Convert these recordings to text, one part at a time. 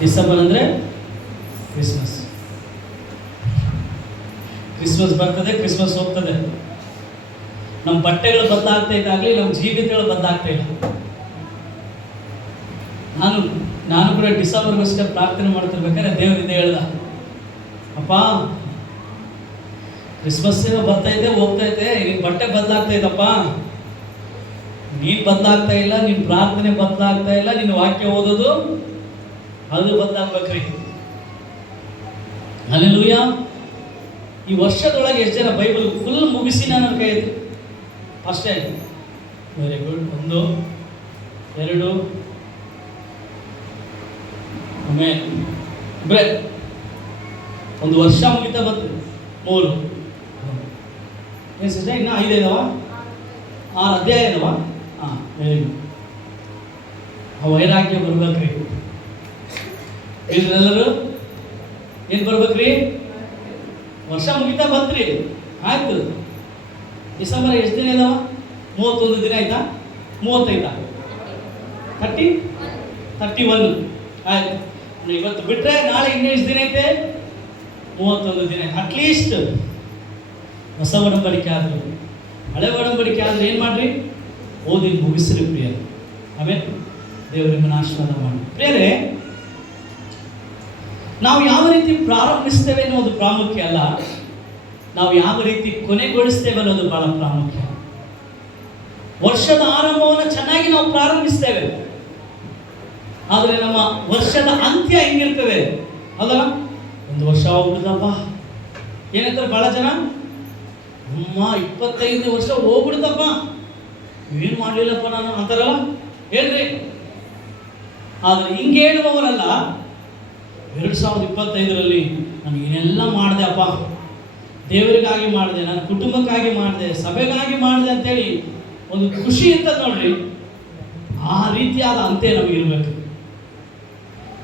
December ಅಂದರೆ Christmas. Christmas ಬರ್ತದೆ, Christmas ಹೋಗ್ತದೆ. ನಮ್ಮ ಬಟ್ಟೆಗಳು ಬದಲಾಗ್ತಾ ಇದ್ದಾಗಲಿ ನಮ್ಮ ಜೀವಿತಗಳು ಬದಲಾಗ್ತಾ ಇಲ್ಲ. ನಾನು ಕೂಡ ಡಿಸೆಂಬರ್ಗೋಸ್ಕರ ಪ್ರಾರ್ಥನೆ ಮಾಡ್ತಿರ್ಬೇಕಾದ್ರೆ ದೇವರು ಇದೇ ಹೇಳ್ದ, ಅಪ್ಪ ಕ್ರಿಸ್ಮಸ್ ಬರ್ತೈತೆ ಹೋಗ್ತೈತೆ, ನಿನ್ನ ಬಟ್ಟೆ ಬದಲಾಗ್ತಾ ಇದ್ದಪ್ಪ, ನೀನು ಬದಲಾಗ್ತಾ ಇಲ್ಲ, ನಿನ್ನ ಪ್ರಾರ್ಥನೆ ಬದಲಾಗ್ತಾ ಇಲ್ಲ, ನಿನ್ನ ವಾಕ್ಯ ಓದೋದು ಅದು ಬದಲಾಗ್ಬೇಕ್ರಿ. ಹಲ್ಲೆಲೂಯಾ. ಈ ವರ್ಷದೊಳಗೆ ಎಷ್ಟು ಜನ ಬೈಬಲ್ ಫುಲ್ ಮುಗಿಸಿ ನನ್ನ ಕೈ ಐತಿ ಅಷ್ಟೇ? Very good. 1 2 ಆಮೇಲೆ ಬರೇ ಒಂದು ವರ್ಷ ಮುಗಿತಾ ಬಂತು. 3 ಏನು ಸಿಸ್ಟರ್, ಇನ್ನೂ 5 ಇದಾವ, 6 ಅಧ್ಯಾಯ ಇದಾವ. ಹಾಂ, ವೆರಿ ಗುಡ್. ಆ ವೈರಾಗ್ಯ ಬರ್ಬೇಕ್ರಿ ಎಲ್ಲರೂ. ಏನು ಬರ್ಬೇಕ್ರಿ? ವರ್ಷ ಮುಗಿತಾ ಬಂತ್ರಿ, ಆಯ್ತು. ಡಿಸೆಂಬರ್ ಎಷ್ಟು ದಿನ ಇದಾವ? 31 ದಿನ ಆಯ್ತಾ? 35 31 ಆಯ್ತು. ಇವತ್ತು ಬಿಟ್ರೆ ನಾಳೆ ಇನ್ನೂ ಎಷ್ಟು ದಿನ ಐತೆ? 31 ದಿನ. ಅಟ್ಲೀಸ್ಟ್ ಹೊಸ ಒಡಂಬಡಿಕೆ ಆದರೂ ಹಳೆ ಒಡಂಬಡಿಕೆ ಆದ್ರೆ ಏನು ಮಾಡ್ರಿ? ಓದಿ ಮುಗಿಸ್ರಿ ಪ್ರಿಯ. ಆಮೇಲೆ ದೇವರಿಗೆ ಆಶೀರ್ವಾದ ಮಾಡಿ. ಪ್ರಿಯರೇ, ನಾವು ಯಾವ ರೀತಿ ಪ್ರಾರಂಭಿಸ್ತೇವೆ ಅನ್ನೋದು ಪ್ರಾಮುಖ್ಯ ಅಲ್ಲ, ನಾವು ಯಾವ ರೀತಿ ಕೊನೆಗೊಳಿಸ್ತೇವೆ ಅನ್ನೋದು ಬಹಳ ಪ್ರಾಮುಖ್ಯ. ವರ್ಷದ ಆರಂಭವನ್ನು ಚೆನ್ನಾಗಿ ನಾವು ಪ್ರಾರಂಭಿಸ್ತೇವೆ, ಆದರೆ ನಮ್ಮ ವರ್ಷದ ಅಂತ್ಯ ಹೆಂಗಿರ್ತದೆ ಅಲ್ಲ? ಒಂದು ವರ್ಷ ಹೋಗ್ಬಿಡ್ತಪ್ಪ. ಏನಂತಾರೆ ಬಹಳ ಜನ, ಅಮ್ಮ 25 ವರ್ಷ ಹೋಗ್ಬಿಡ್ತಪ್ಪ, ಏನು ಮಾಡಲಿಲ್ಲಪ್ಪ ನಾನು ಅಂತಾರಲ್ಲ, ಹೇಳ್ರಿ. ಆದರೆ ಹಿಂಗೆ ಹೇಳುವವರಲ್ಲ, 2025ರಲ್ಲಿ ನಾನು ಏನೆಲ್ಲ ಮಾಡಿದೆ ಅಪ್ಪ, ದೇವರಿಗಾಗಿ ಮಾಡಿದೆ, ನನ್ನ ಕುಟುಂಬಕ್ಕಾಗಿ ಮಾಡಿದೆ, ಸಭೆಗಾಗಿ ಮಾಡಿದೆ ಅಂತೇಳಿ ಒಂದು ಖುಷಿ ಇರ್ತದೆ ನೋಡ್ರಿ. ಆ ರೀತಿಯಾದ ಅಂತ್ಯ ನಮಗಿರ್ಬೇಕು.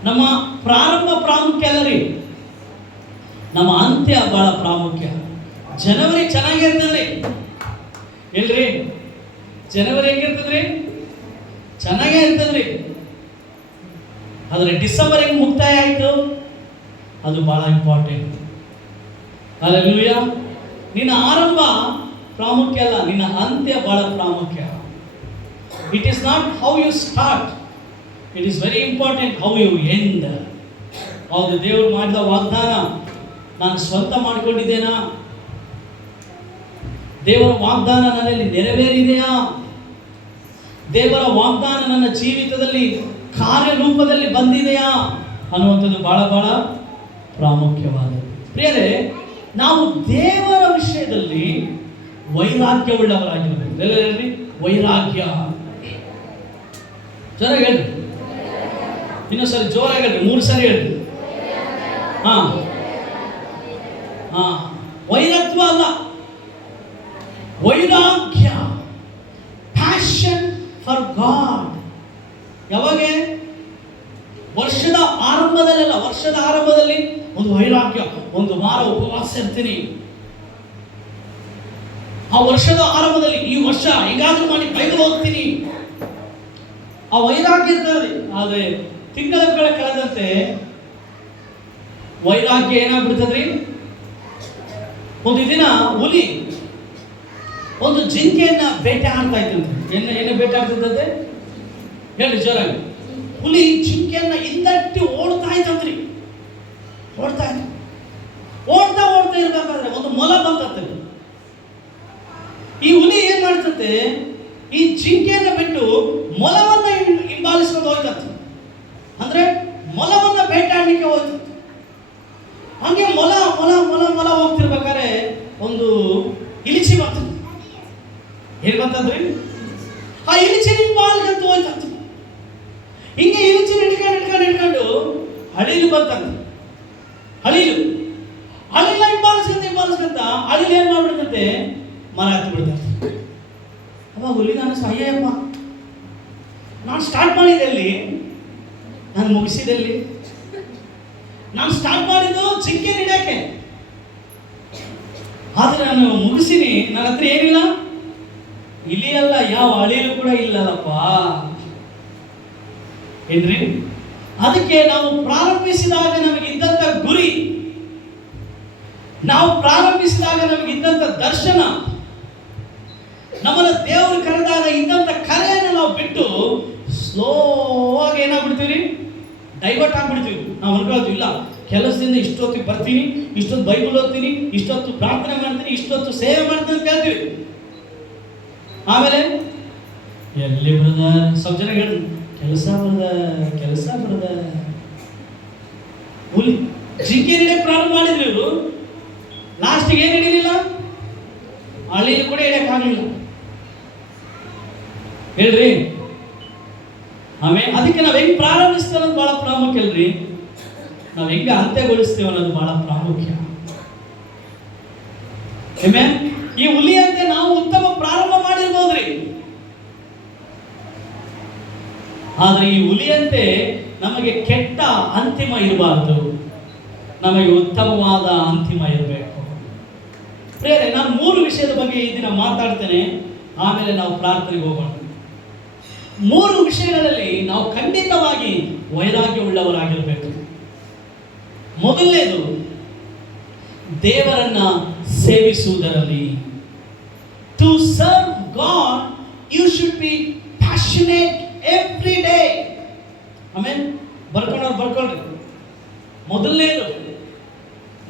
ನಮ್ಮ ಪ್ರಾರಂಭ ಪ್ರಾಮುಖ್ಯ ಅಲ್ಲ ರೀ, ನಮ್ಮ ಅಂತ್ಯ ಬಹಳ ಪ್ರಾಮುಖ್ಯ. ಜನವರಿ ಚೆನ್ನಾಗಿರ್ತದ್ರಿ, ಇಲ್ರಿ? ಜನವರಿ ಹೆಂಗಿರ್ತದ್ರಿ? ಚೆನ್ನಾಗೇ ಇರ್ತದ್ರಿ. ಆದರೆ ಡಿಸೆಂಬರ್ ಹೆಂಗೆ ಮುಕ್ತಾಯ ಆಯಿತು ಅದು ಬಹಳ ಇಂಪಾರ್ಟೆಂಟ್. ಹಲ್ಲೆಲೂಯಾ. ನಿನ್ನ ಆರಂಭ ಪ್ರಾಮುಖ್ಯ ಅಲ್ಲ, ನಿನ್ನ ಅಂತ್ಯ ಬಹಳ ಪ್ರಾಮುಖ್ಯ. It is not how you start, it is very important how you end. ಹೌದು, ದೇವರು ಮಾಡಿದ ವಾಗ್ದಾನ ನಾನು ಸ್ವಂತ ಮಾಡಿಕೊಂಡಿದ್ದೇನಾ? ದೇವರ ವಾಗ್ದಾನ ನನ್ನಲ್ಲಿ ನೆರವೇರಿದೆಯಾ? ದೇವರ ವಾಗ್ದಾನ ನನ್ನ ಜೀವಿತದಲ್ಲಿ ಕಾರ್ಯರೂಪದಲ್ಲಿ ಬಂದಿದೆಯಾ ಅನ್ನುವಂಥದ್ದು ಬಹಳ ಬಹಳ ಪ್ರಾಮುಖ್ಯವಾದದ್ದು. ಪ್ರಿಯರೇ, ನಾವು ದೇವರ ವಿಷಯದಲ್ಲಿ ವೈರಾಗ್ಯವುಳ್ಳವರಾಗಿರಬೇಕು. ಎಲ್ಲರಿ ವೈರಾಗ್ಯ. ಜೋರಾಗಿ ಹೇಳ್ರಿ, ಇನ್ನೊಂದ್ಸರಿ ಜೋರಾಗಿ ಹೇಳ್ರಿ, 3 ಸರಿ ಹೇಳ್ರಿ. ವೈರತ್ವ ಅಲ್ಲ, ವೈರಾಗ್ಯ, ಪ್ಯಾಷನ್ ಫಾರ್ ಗಾಡ್. ಯಾವಾಗ? ವರ್ಷದ ಆರಂಭದಲ್ಲೆಲ್ಲ. ವರ್ಷದ ಆರಂಭದಲ್ಲಿ ಒಂದು ವೈರಾಗ್ಯ, 1 ವಾರ ಉಪವಾಸ ಇರ್ತೀನಿ. ಆ ವರ್ಷದ ಆರಂಭದಲ್ಲಿ ಈ ವರ್ಷ ಹೇಗಾದ್ರೂ ಮಾಡಿ ಬೈಬಲ್ ಓದ್ತೀನಿ, ಆ ವೈರಾಗ್ಯ ಇರ್ತದೆ. ಆದರೆ ತಿಂಗಳ ಕಳೆದಂತೆ ವೈರಾಗ್ಯ ಏನಾಗ್ಬಿಡ್ತದ್ರಿ? ಒಂದು ದಿನ ಹುಲಿ ಒಂದು ಜಿಂಕೆಯನ್ನ ಬೇಟೆ ಆಡ್ತಾ ಇದ್ದಂತೆ. ಏನು ಬೇಟೆ ಆಡ್ತಿದ್ದಂತೆ? ಹೇಳಿ ಜೋರಾಗಿ. ಹುಲಿ ಜಿಂಕೆಯನ್ನ ಹಿಂದಟ್ಟಿ ಓಡ್ತಾ ಇದ್ದಂತ್ರಿ. ಓಡ್ತಾ ಇರ್ಬೇಕಾದ್ರೆ ಒಂದು ಮೊಲ ಬಂತಂತೆ. ಈ ಹುಲಿ ಏನ್ ಮಾಡ್ತಂತೆ, ಈ ಜಿಂಕೆಯನ್ನ ಬಿಟ್ಟು ಮೊಲವನ್ನ ಹಿಂಬಾಲಿಸ್ಕೊಂಡು ಹೋಯ್ತಂತೆ. ಅಂದ್ರೆ ಮೊಲವನ್ನ ಬೇಟಾಡ್ಲಿಕ್ಕೆ ಹೋಯ್ತಂತೆ. ಹಂಗೆ ಮೊಲ ಮೊಲ ಮೊಲ ಮೊಲ ಹೋಗ್ತಿರ್ಬೇಕಾದ್ರೆ ಒಂದು ಇಲಿಚಿ ಬರ್ತದೆ. ಏನ್ ಬರ್ತದ್ರಿ? ಆ ಇಲಿಚಿ ಹಿಂಬಾಲಿಗಂತ ಹೋಯ್ತಂತೆ. ಹಿಂಗೆ ಇಲಿಚಿ ಹಿಡ್ಕೊಂಡು ಹಳಿಲು ಬಂತಂತೆ. ಹಳಿಲು ಹಿಂಬಾಲಿಸ್ಕಂತ ಹಳಿಲು ಏನ್ ಮಾಡ್ಬಿಡ್ತಂತೆ, ಮರ ಹತ್ತಿ ಬಿಡ್ತಂತೆ. ಅವಾಗ ಹುಲಿ ಅನಿಸ್, ಅಯ್ಯಪ್ಪ ನಾನು ಸ್ಟಾರ್ಟ್ ಮಾಡಿದಲ್ಲಿ, ನಾನು ಮುಗಿಸಿದಲ್ಲಿ. ನಾನು ಸ್ಟಾರ್ಟ್ ಮಾಡಿದ್ದು ಜಿಂಕೆ ಹಿಡಿಯಕ್ಕೆ, ಆದ್ರೆ ನಾನು ಮುಗಿಸಿನಿ. ನನ್ನ ಹತ್ರ ಏನಿಲ್ಲ, ಇಲಿ ಅಲ್ಲ, ಯಾವ ಅಳಿಲು ಕೂಡ ಇಲ್ಲಲ್ಲಪ್ಪ ಏನ್ರಿ. ಅದಕ್ಕೆ ನಾವು ಪ್ರಾರಂಭಿಸಿದಾಗ ನಮಗಿದ್ದಂಥ ಗುರಿ, ನಾವು ಪ್ರಾರಂಭಿಸಿದಾಗ ನಮಗಿದ್ದಂಥ ದರ್ಶನ, ನಮ್ಮನ್ನ ದೇವರು ಕರೆದಾಗ ಇದ್ದಂಥ ಕರೆಯನ್ನು ನಾವು ಬಿಟ್ಟು ಸ್ಲೋ ಆಗಿ ಏನಾಗ್ಬಿಡ್ತೀವಿ, ಡೈವರ್ಟ್ ಆಗ್ಬಿಡ್ತೀವಿ. ನಾವು ಅನ್ಕೊಳ್ತೀವಿ, ಇಲ್ಲ ಕೆಲಸದಿಂದ ಇಷ್ಟೊತ್ತಿಗೆ ಬರ್ತೀನಿ, ಇಷ್ಟೊತ್ತು ಬೈಬಲ್ ಓದ್ತೀನಿ, ಇಷ್ಟೊತ್ತು ಪ್ರಾರ್ಥನೆ ಮಾಡ್ತೀನಿ, ಇಷ್ಟೊತ್ತು ಸೇವೆ ಮಾಡ್ತೀನಿ ಅಂತ ಹೇಳ್ತೀವಿ. ಆಮೇಲೆ ಎಲ್ಲಿ ಬ್ರದರ್, ಸ್ವಲ್ಪ ಜನ ಹೇಳಿ ಕೆಲಸ ಬರದ ಹುಲಿ ಜಿಂಕೆ ಹಿಡಿಯಕ್ಕೆ ಪ್ರಾರಂಭ ಮಾಡಿದ್ರು ಇವರು. ಲಾಸ್ಟಿಗೆ ಏನು ಹಿಡಿಲಿಲ್ಲ, ಹಳ್ಳಿಲಿ ಕೂಡ ಹಿಡಿಯಕ್ಕಾಗಲಿಲ್ಲ. ಹೇಳ್ರಿ ಆಮೇಲೆ ಅದಕ್ಕೆ ನಾವು ಹೆಂಗೆ ಪ್ರಾರಂಭಿಸ್ತೇವೆ ಅನ್ನೋದು ಬಹಳ ಪ್ರಾಮುಖ್ಯ ಅಲ್ರಿ. ನಾವು ಹೆಂಗೆ ಅಂತ್ಯಗೊಳಿಸ್ತೇವೆ ಅನ್ನೋದು ಬಹಳ ಪ್ರಾಮುಖ್ಯ. ಈ ಹುಲಿಯಂತೆ ನಾವು ಉತ್ತಮ ಪ್ರಾರಂಭ ಮಾಡಿರ್ಬೋದ್ರಿ, ಆದರೆ ಈ ಹುಲಿಯಂತೆ ನಮಗೆ ಕೆಟ್ಟ ಅಂತಿಮ ಇರಬಾರ್ದು, ನಮಗೆ ಉತ್ತಮವಾದ ಅಂತಿಮ ಇರಬೇಕು. ಪ್ರಿಯರೇ, ನಾನು 3 ವಿಷಯದ ಬಗ್ಗೆ ಈ ದಿನ ಮಾತಾಡ್ತೇನೆ, ಆಮೇಲೆ ನಾವು ಪ್ರಾರ್ಥನೆಗೆ ಹೋಗೋಣ. 3 ವಿಷಯಗಳಲ್ಲಿ ನಾವು ಖಂಡಿತವಾಗಿ ವೈರಾಗ್ಯ ಉಳ್ಳವರಾಗಿರಬೇಕು. ಮೊದಲನೇದು, ದೇವರನ್ನ ಸೇವಿಸುವುದರಲ್ಲಿ. To serve God you should be passionate every day. ಆಮೇಲೆ ಬರ್ಕೊಳ್ರಿ. ಮೊದಲನೇದು,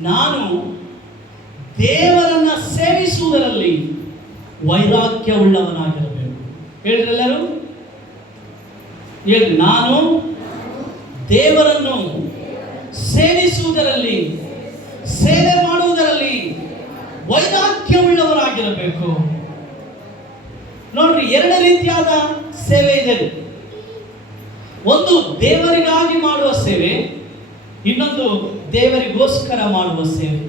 ನಾನು ದೇವರನ್ನ ಸೇವಿಸುವುದರಲ್ಲಿ ವೈರಾಗ್ಯ ಉಳ್ಳವನಾಗಿರಬೇಕು. ಹೇಳಿದ್ರೆಲ್ಲರೂ ಹೇಳ್ರಿ, ನಾನು ದೇವರನ್ನು ಸೇವಿಸುವುದರಲ್ಲಿ, ಸೇವೆ ಮಾಡುವುದರಲ್ಲಿ ವೈರಾಗ್ಯ ಉಳ್ಳವರಾಗಿರಬೇಕು. ನೋಡ್ರಿ, 2 ರೀತಿಯಾದ ಸೇವೆ ಇದೆ. ಒಂದು ದೇವರಿಗಾಗಿ ಮಾಡುವ ಸೇವೆ, ಇನ್ನೊಂದು ದೇವರಿಗೋಸ್ಕರ ಮಾಡುವ ಸೇವೆ.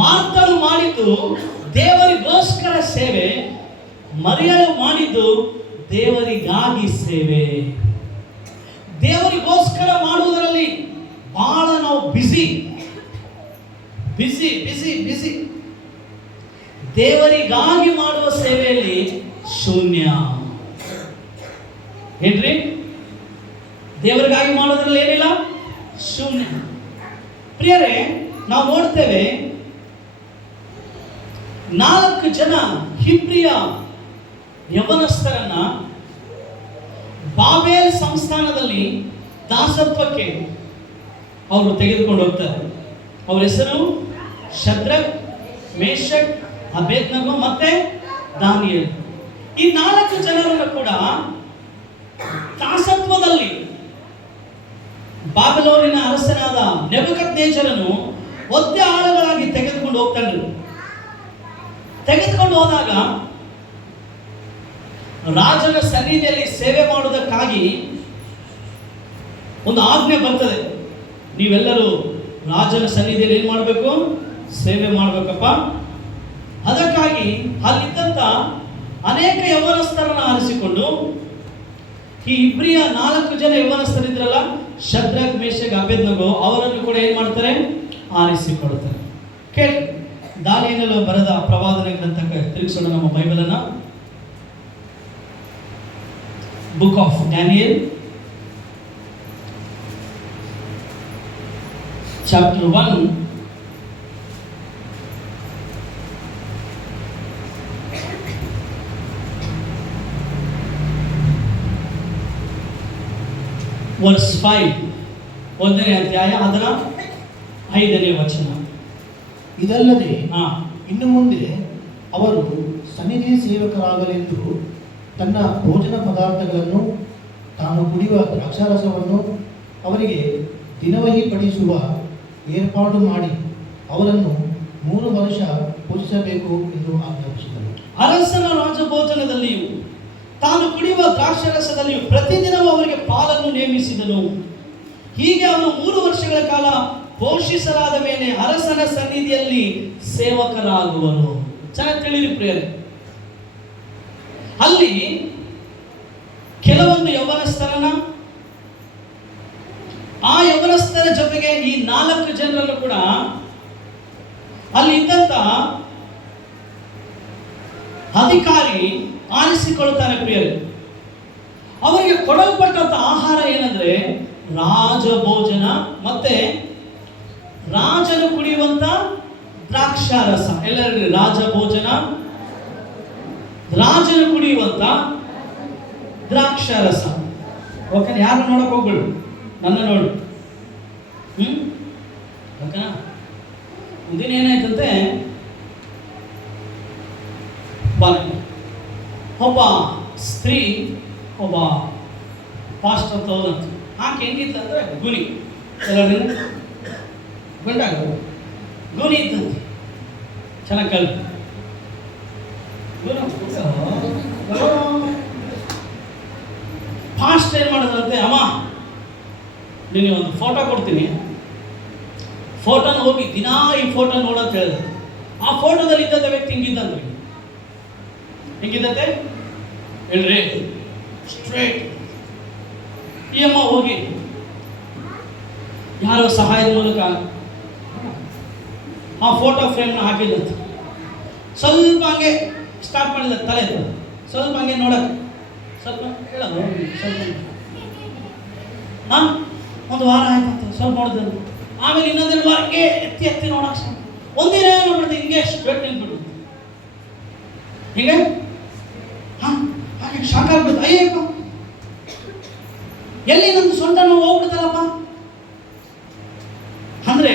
ಮಾರ್ತನು ಮಾಡಿದ್ದು ದೇವರಿಗೋಸ್ಕರ ಸೇವೆ, ಮರಿಯಳು ಮಾಡಿದ್ದು ದೇವರಿಗಾಗಿ ಸೇವೆ. ದೇವರಿಗೋಸ್ಕರ ಮಾಡುವುದರಲ್ಲಿ ಬಹಳ ನಾವು ಬಿಸಿ. ದೇವರಿಗಾಗಿ ಮಾಡುವ ಸೇವೆಯಲ್ಲಿ ಶೂನ್ಯ. ಏನ್ರಿ, ದೇವರಿಗಾಗಿ ಮಾಡೋದ್ರಲ್ಲಿ ಏನಿಲ್ಲ, ಶೂನ್ಯ. ಪ್ರಿಯರೇ, ನಾವು ನೋಡ್ತೇವೆ 4 ಜನ ಹಿಬ್ರಿಯ ಯವನಸ್ಥರನ್ನ ಬಾಬೇಲ್ ಸಂಸ್ಥಾನದಲ್ಲಿ ದಾಸತ್ವಕ್ಕೆ ಅವರು ತೆಗೆದುಕೊಂಡು ಹೋಗ್ತಾರೆ. ಅವರ ಹೆಸರು ಶದ್ರಕ್, ಮೇಷಕ್, ಅಬೇದ್ನಗೋ ಮತ್ತೆ ದಾನಿಯೇಲ್. ಈ 4 ಜನರನ್ನು ಕೂಡ ದಾಸತ್ವದಲ್ಲಿ ಬಾಬಿಲೋನಿನ ಅರಸನಾದ ನೆಬೂಕದ್ನೆಚ್ಚರನು ಒದ್ದೆ ಆಳುಗಳಾಗಿ ತೆಗೆದುಕೊಂಡು ಹೋಗ್ತಾನೆ. ತೆಗೆದುಕೊಂಡು ಹೋದಾಗ ರಾಜನ ಸನ್ನಿಧಿಯಲ್ಲಿ ಸೇವೆ ಮಾಡುವುದಕ್ಕಾಗಿ ಒಂದು ಆಜ್ಞೆ ಬರ್ತದೆ. ನೀವೆಲ್ಲರೂ ರಾಜನ ಸನ್ನಿಧಿಯಲ್ಲಿ ಏನು ಮಾಡಬೇಕು, ಸೇವೆ ಮಾಡಬೇಕಪ್ಪ. ಅದಕ್ಕಾಗಿ ಅಲ್ಲಿದ್ದಂಥ ಅನೇಕ ಯವನಸ್ಥರನ್ನು ಆರಿಸಿಕೊಂಡು, ಈ ಇಬ್ರಿಯ 4 ಜನ ಯವನಸ್ಥರಿದ್ರಲ್ಲ, ಶದ್ರಕ್, ಮೇಷಕ್, ಅಬೇದ್ನಗೋ, ಅವರನ್ನು ಕೂಡ ಏನು ಮಾಡ್ತಾರೆ, ಆರಿಸಿಕೊಡ್ತಾರೆ. ಕೇಳಿ, ದಾನಿಯೇಲನು ಬರೆದ ಪ್ರವಾದನೆ ಗ್ರಂಥಕ್ಕೆ ತಿರುಗಿಸೋಣ ನಮ್ಮ ಬೈಬಲನ್ನು. Book of Daniel, chapter 1, verse 5, 1ನೇ ಅಧ್ಯಾಯ, ಅದರ 5ನೇ ವಚನ. ಇದಲ್ಲದೆ ಇನ್ನು ಮುಂದೆ ಅವರು ಸನ್ನಿಧಿ ಸೇವಕರಾಗಲೆಂದು ತನ್ನ ಭೋಜನ ಪದಾರ್ಥಗಳನ್ನು, ತಾನು ಕುಡಿಯುವ ದ್ರಾಕ್ಷಾರಸವನ್ನು ಅವರಿಗೆ ದಿನವಹಿ ಪಡಿಸುವ ಏರ್ಪಾಡು ಮಾಡಿ ಅವರನ್ನು 3 ವರ್ಷ ಪೂಜಿಸಬೇಕು ಎಂದು ಆಜ್ಞಾಪಿಸಿದರು. ಅರಸನ ರಾಜಭೋಜನದಲ್ಲಿಯೂ ತಾನು ಕುಡಿಯುವ ದ್ರಾಕ್ಷಾರಸದಲ್ಲಿಯೂ ಪ್ರತಿದಿನವೂ ಅವರಿಗೆ ಪಾಲನ್ನು ನೇಮಿಸಿದನು. ಹೀಗೆ ಅವರು 3 ವರ್ಷಗಳ ಕಾಲ ಪೋಷಿಸಲಾದ ಮೇಲೆ ಅರಸನ ಸನ್ನಿಧಿಯಲ್ಲಿ ಸೇವಕರಾಗುವರು. ಚೆನ್ನಾಗಿ ತಿಳಿರಿ ಪ್ರಿಯರೇ, ಅಲ್ಲಿ ಕೆಲವೊಂದು ಯವನಸ್ಥರನ್ನ, ಆ ಯವನಸ್ಥರ ಜೊತೆಗೆ ಈ 4 ಜನರನ್ನು ಕೂಡ ಅಲ್ಲಿ ಇದ್ದಂತ ಅಧಿಕಾರಿ ಆರಿಸಿಕೊಳ್ತಾನೆ ಪ್ರಿಯರೇ. ಅವರಿಗೆ ಕೊಡಲ್ಪಟ್ಟಂತ ಆಹಾರ ಏನಂದ್ರೆ ರಾಜಭೋಜನ, ಮತ್ತೆ ರಾಜನು ಕುಡಿಯುವಂತ ದ್ರಾಕ್ಷಾರಸ. ಎಲ್ಲರಲ್ಲಿ ರಾಜಭೋಜನ, ರಾಜನು ಕುಡಿಯುವಂತ ದ್ರಾಕ್ಷಾರಸ. ಓಕೆ, ಯಾರು ನೋಡಕ್ ಹೋಗ್ಬೇಡು, ನನ್ನ ನೋಡು. ಓಕೆನಾ? ಮುಂದಿನ ಏನಾಯ್ತಂತೆ, ಒಬ್ಬ ಸ್ತ್ರೀ ಒಬ್ಬ ಪಾಸ್ಟರ್ ತೋದಂತ. ಆಕೆ ಹೆಂಗಿತ್ತಂದ್ರೆ ಗುನಿ, ಎಲ್ಲರಿಂದ ಗಂಡಾಗ ಗುನಿ ಇತ್ತಂತೆ. ಚೆನ್ನಾಗಿ ಕಲ್ ಫಾಸ್ಟ್ ಏನು ಮಾಡಿದ್ರಂತೆ, ಅಮ್ಮ ನಿನಗೆ ಒಂದು ಫೋಟೋ ಕೊಡ್ತೀನಿ, ಫೋಟೋನ ಹೋಗಿ ದಿನಾ ಈ ಫೋಟೋ ನೋಡಂತ ಹೇಳಿದ್ರು. ಆ ಫೋಟೋದಲ್ಲಿ ಇದ್ದಂಥ ವ್ಯಕ್ತಿ ಹಿಂಗಿದ್ದಂತೆ. ಹೆಂಗಿದ್ದಂತೆ ಹೇಳ್ರಿ, ಸ್ಟ್ರೇಟ್. ಈ ಅಮ್ಮ ಹೋಗಿ ಯಾರೋ ಸಹಾಯದ ಮೂಲಕ ಆ ಫೋಟೋ ಫ್ರೇಮ್ನ ಹಾಕಿದಂತೆ. ಸ್ವಲ್ಪ ಹಂಗೆ ಸ್ಟಾರ್ಟ್ ಮಾಡಿದ, ತಲೆ ಸ್ವಲ್ಪ ಹಂಗೆ ನೋಡಕ್ಕೆ, ಸ್ವಲ್ಪ ಹೇಳೋದು, ಸ್ವಲ್ಪ ಒಂದು ವಾರ ಆಯ್ತಂತ ಸ್ವಲ್ಪ ನೋಡಿದ್ರು. ಆಮೇಲೆ ಇನ್ನೊಂದೆರಡು ವಾರ ಹಂಗೆ ಎತ್ತಿ ನೋಡಕ್ಕೆ ಒಂದಿನ ನೋಡ್ಬಿಡುತ್ತೆ, ಹಿಂಗೆ ಸ್ಟ್ರೇಟ್ ನಿಂತ್ಬಿಡುತ್ತೆ. ಹೀಗೆ ಹಾಗೆ ಶಾಕ್ ಆಗ್ಬಿಡುತ್ತೆ. ಅಯ್ಯಪ್ಪ, ಎಲ್ಲಿ ನಂದು ಸೊಂಟ ನೋವು ಹೋಗ್ಬಿಡುತ್ತಲ್ಲಪ್ಪ ಅಂದ್ರೆ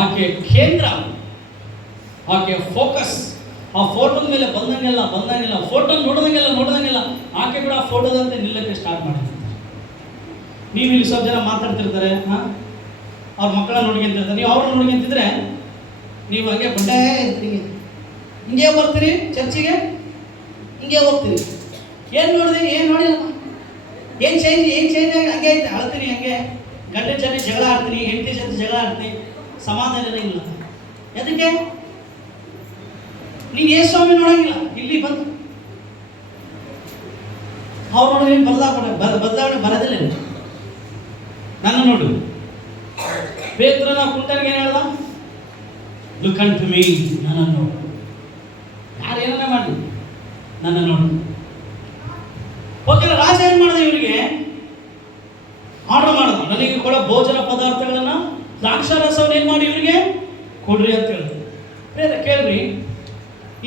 ಆಕೆ ಕೇಂದ್ರ, ಆಕೆ ಫೋಕಸ್ ಆ ಫೋಟೋದ ಮೇಲೆ ಬಂದಂಗೆಲ್ಲ ಫೋಟೋ ನೋಡ್ದಂಗೆಲ್ಲ ಆಕೆ ಕೂಡ ಆ ಫೋಟೋದಂತೆ ನಿಲ್ಲಕ್ಕೆ ಸ್ಟಾರ್ಟ್ ಮಾಡಿರ್ತಾರೆ. ನೀವು ಇಲ್ಲಿ ಸ್ವಲ್ಪ ಜನ ಮಾತಾಡ್ತಿರ್ತಾರೆ, ಅವ್ರ ಮಕ್ಕಳ ನೋಡ್ಕೊಂತಿರ್ತಾರೆ, ನೀವು ಅವ್ರನ್ನ ನೋಡ್ಕೊಂತಿದ್ರೆ ನೀವು ಹಂಗೆ ಬಂಡೇ ಇರ್ತೀರಿ, ಹಿಂಗೆ ಬರ್ತೀರಿ ಚರ್ಚಿಗೆ, ಹಿಂಗೆ ಹೋಗ್ತೀರಿ. ಏನು ನೋಡಿದ್ರಿ, ಏನು ನೋಡಿಲ್ಲಪ್ಪ, ಏನು ಚೇಂಜ್ ಆಗಿ ಹಂಗೆ ಐತೆ, ಅಳ್ತೀನಿ, ಹಂಗೆ ಗಂಡನ ಜೊತೆ ಜಗಳ ಆಡ್ತೀನಿ, ಹೆಂಡತಿ ಜೊತೆ ಜಗಳ ಆಡ್ತೀನಿ, ಸಮಾಧಾನ ಇಲ್ಲ. ಅದಕ್ಕೆ ನೀನು ಯೇಸುಸ್ವಾಮಿ ನೋಡಂಗಿಲ್ಲ, ಇಲ್ಲಿ ಬಂದು ಅವ್ರು ನೋಡಿದ್ರೆ ಬದಲಾವಣೆ ಬರೋದಿಲ್ಲ. ನನ್ನ ನೋಡು, ಪೇತ್ರನ ಕುಂಟನಿಗೆ ಏನು ಹೇಳ್ದ, ಲುಕ್ ಅನ್ ಟು ಮೀ, ನನ್ನ ನೋಡು. ಯಾರು ಏನಾರ ಮಾಡಿ ನನ್ನ ನೋಡು. ಓಕೆ, ರಾಜ ಏನು ಮಾಡಿದ, ಇವರಿಗೆ ಆರ್ಡರ್ ಮಾಡ್ದ, ನನಗೆ ಕೊಡೋ ಭೋಜನ ಪದಾರ್ಥಗಳನ್ನ, ದ್ರಾಕ್ಷಾರಸವನ್ನು ಏನು ಮಾಡಿ ಇವರಿಗೆ ಕೊಡ್ರಿ ಅಂತ ಹೇಳಿದ್ರು. ಬೇರೆ ಕೇಳ್ರಿ,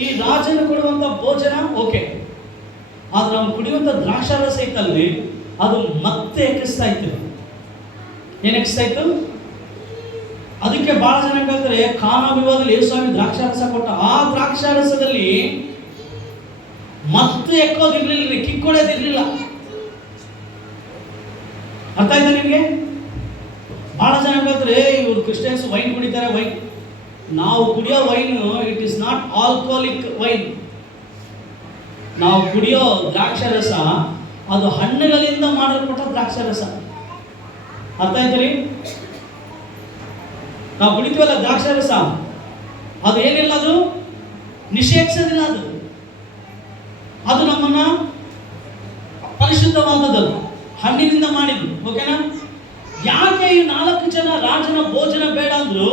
ಈ ರಾಜನ ಕೊಡುವಂಥ ಭೋಜನ ಓಕೆ, ಆದ್ರೆ ಅವ್ನು ಕುಡಿಯುವಂಥ ದ್ರಾಕ್ಷಾರಸ ಇತ್ತಲ್ರಿ, ಅದು ಮತ್ತೆ ಎಕ್ಕಿಸ್ತಾ ಇತ್ತು. ಏನು ಎಕ್ಕಿಸ್ತಾ ಇತ್ತು? ಅದಕ್ಕೆ ಬಹಳ ಜನ ಹೇಳ್ತಾರೆ, ಕಾನಾ ವಿವಾಹದಲ್ಲಿ ಯೇಸುಸ್ವಾಮಿ ದ್ರಾಕ್ಷಾರಸ ಕೊಟ್ಟ, ಆ ದ್ರಾಕ್ಷಾರಸದಲ್ಲಿ ಮತ್ತೆ ಎಕ್ಕೋದಿರ್ಲಿಲ್ಲ, ಕಿಕ್ಕೊಡೋದಿರ್ಲಿಲ್ಲ. ಅರ್ಥ ಆಯ್ತಾ ನಿಮಗೆ? ಬಹಳ ಜನ ಹೇಳ್ತಾರೆ, ಇವರು ಕ್ರಿಶ್ಚಿಯನ್ಸ್ ವೈನ್ ಕುಡಿತಾರೆ. ವೈನ್, ನಾವು ಕುಡಿಯೋ wine it is not alcoholic wine. ನಾವು ಕುಡಿಯೋ ದ್ರಾಕ್ಷಾರಸ ಅದು ಹಣ್ಣುಗಳಿಂದ ಮಾಡಲ್ಪಟ್ಟ ದ್ರಾಕ್ಷಾರಸ. ಅರ್ಥ ಆಯ್ತರಿ? ನಾವು ಕುಡಿತೀವಲ್ಲ ದ್ರಾಕ್ಷಾರಸ, ಅದು ಏನಿಲ್ಲ, ಅದು ನಿಷೇಧಿಸೋದಿಲ್ಲ, ಅದು ನಮ್ಮನ್ನ ಪರಿಶುದ್ಧವಾದದ್ದು, ಹಣ್ಣಿನಿಂದ ಮಾಡಿದ್ದು. ಓಕೆನಾ? ಯಾಕೆ ಈ 4 ಜನ ರಾಜನ ಭೋಜನ ಬೇಡ ಅಂದ್ರು?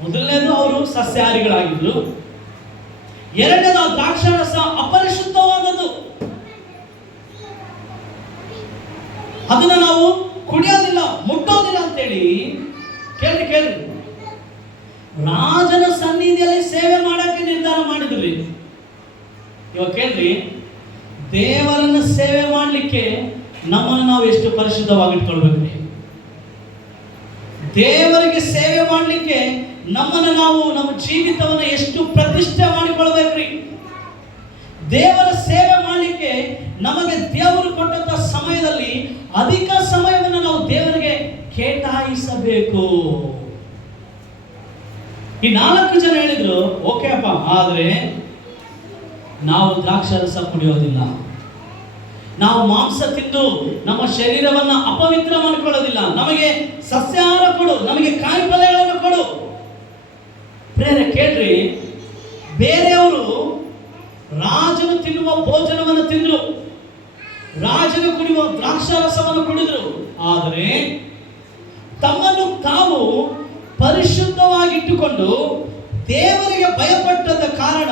ಮೊದಲನೇದು ಅವರು ಸಸ್ಯಾಹಾರಿಗಳಾಗಿದ್ರು, ಎರಡನೇದು ಆ ದ್ರಾಕ್ಷಾರಸ ಅಪರಿಶುದ್ಧವಾದದ್ದು, ಅದನ್ನ ನಾವು ಕುಡಿಯೋದಿಲ್ಲ, ಮುಟ್ಟೋದಿಲ್ಲ ಅಂತೇಳಿ. ಕೇಳ್ರಿ, ರಾಜನ ಸನ್ನಿಧಿಯಲ್ಲಿ ಸೇವೆ ಮಾಡಕ್ಕೆ ನಿರ್ಧಾರ ಮಾಡಿದ್ರಿ. ಇವಾಗ ಕೇಳ್ರಿ, ದೇವರನ್ನ ಸೇವೆ ಮಾಡಲಿಕ್ಕೆ ನಮ್ಮನ್ನು ನಾವು ಎಷ್ಟು ಪರಿಶುದ್ಧವಾಗಿಟ್ಕೊಳ್ಬೇಕ್ರಿ? ದೇವರಿಗೆ ಸೇವೆ ಮಾಡಲಿಕ್ಕೆ ನಮ್ಮನ್ನು ನಾವು, ನಮ್ಮ ಜೀವಿತವನ್ನು ಎಷ್ಟು ಪ್ರತಿಷ್ಠೆ ಮಾಡಿಕೊಳ್ಬೇಕ್ರಿ? ದೇವರ ಸೇವೆ ಮಾಡಲಿಕ್ಕೆ ನಮಗೆ ದೇವರು ಕೊಟ್ಟಂತ ಸಮಯದಲ್ಲಿ ಅಧಿಕ ಸಮಯವನ್ನು ನಾವು ದೇವರಿಗೆ ಕೇಟಾಯಿಸಬೇಕು. ಈ 4 ಜನ ಹೇಳಿದ್ರು, ಓಕೆ ಅಪ್ಪ, ಆದ್ರೆ ನಾವು ದ್ರಾಕ್ಷಾರಸ ಕುಡಿಯೋದಿಲ್ಲ, ನಾವು ಮಾಂಸ ತಿಂದು ನಮ್ಮ ಶರೀರವನ್ನ ಅಪವಿತ್ರ ಮಾಡಿಕೊಳ್ಳೋದಿಲ್ಲ, ನಮಗೆ ಸಸ್ಯಾಹಾರ ಕೊಡು, ನಮಗೆ ಕಾಯಿಪಲ್ಯಗಳನ್ನು ಕೊಡು. ಪ್ರೇರೆ ಕೇಳ್ರಿ, ಬೇರೆಯವರು ರಾಜನು ತಿನ್ನುವ ಭೋಜನವನ್ನು ತಿಂದ್ರು, ರಾಜನು ಕುಡಿಯುವ ದ್ರಾಕ್ಷಾರಸವನ್ನು ಕುಡಿದ್ರು, ಆದರೆ ತಮ್ಮನ್ನು ತಾವು ಪರಿಶುದ್ಧವಾಗಿಟ್ಟುಕೊಂಡು ದೇವರಿಗೆ ಭಯಪಟ್ಟದ ಕಾರಣ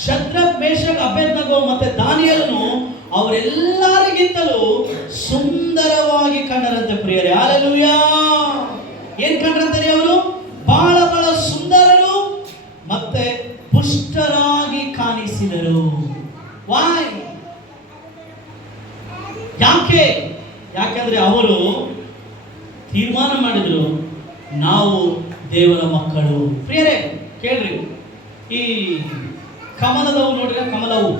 ಶದ್ರಕ್, ಮೇಷಕ್, ಅಬೇದ್ನೆಗೋ ಮತ್ತೆ ದಾನಿಯೇಲನು ಅವರೆಲ್ಲರಿಗಿಂತಲೂ ಸುಂದರವಾಗಿ ಕಂಡರಂತೆ ಪ್ರಿಯರೇ. ಹಲ್ಲೆಲೂಯಾ. ಏನ್ ಕಂಡ್ರಂತೆ ಅವರು? ಬಹಳ ಬಹಳ ಸುಂದರರು ಮತ್ತೆ ಪುಷ್ಟರಾಗಿ ಕಾಣಿಸಿದರು. ವಾಯ್? ಯಾಕೆಂದ್ರೆ ಅವರು ತೀರ್ಮಾನ ಮಾಡಿದ್ರು, ನಾವು ದೇವರ ಮಕ್ಕಳು. ಪ್ರಿಯರೇ ಕೇಳ್ರಿ, ಈ ಕಮಲದವು ನೋಡ್ರಿ, ಕಮಲವು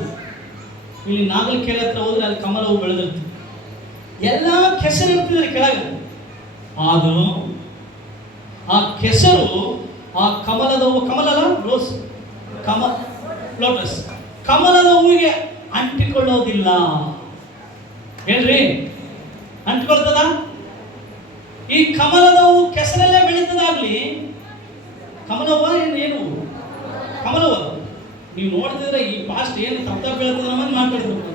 ಇಲ್ಲಿ ನಾಗಲಕೆರೆ ಹತ್ರ ಹೋದ್ರೆ ಅಲ್ಲಿ ಕಮಲವು ಬೆಳೆದಿರ್ತದೆ. ಎಲ್ಲ ಕೆಸರು ಇರ್ತಿದ್ರಿ ಕೆಳಗೆ, ಆದರೂ ಆ ಕೆಸರು ಆ ಕಮಲದವು, ಕಮಲದ ರೋಸ್, ಲೋಟಸ್, ಕಮಲದ ಹೂವಿಗೆ ಅಂಟಿಕೊಳ್ಳೋದಿಲ್ಲ. ಹೇಳ್ರಿ, ಅಂಟಿಕೊಳ್ತದ? ಈ ಕಮಲದ ಹೂವು ಕೆಸರಲ್ಲೇ ಬೆಳೀತದಾಗ್ಲಿ, ಕಮಲವ ಏನು ಕಮಲವ ನೀವು ನೋಡ್ತಿದ್ರೆ ಈ ಪಾಸ್ಟ್ ಏನು ತಪ್ಪ ಬೀಳ್ತದ ಅನ್ನೋದು ಮಾತಾಡ್ಬೇಕು.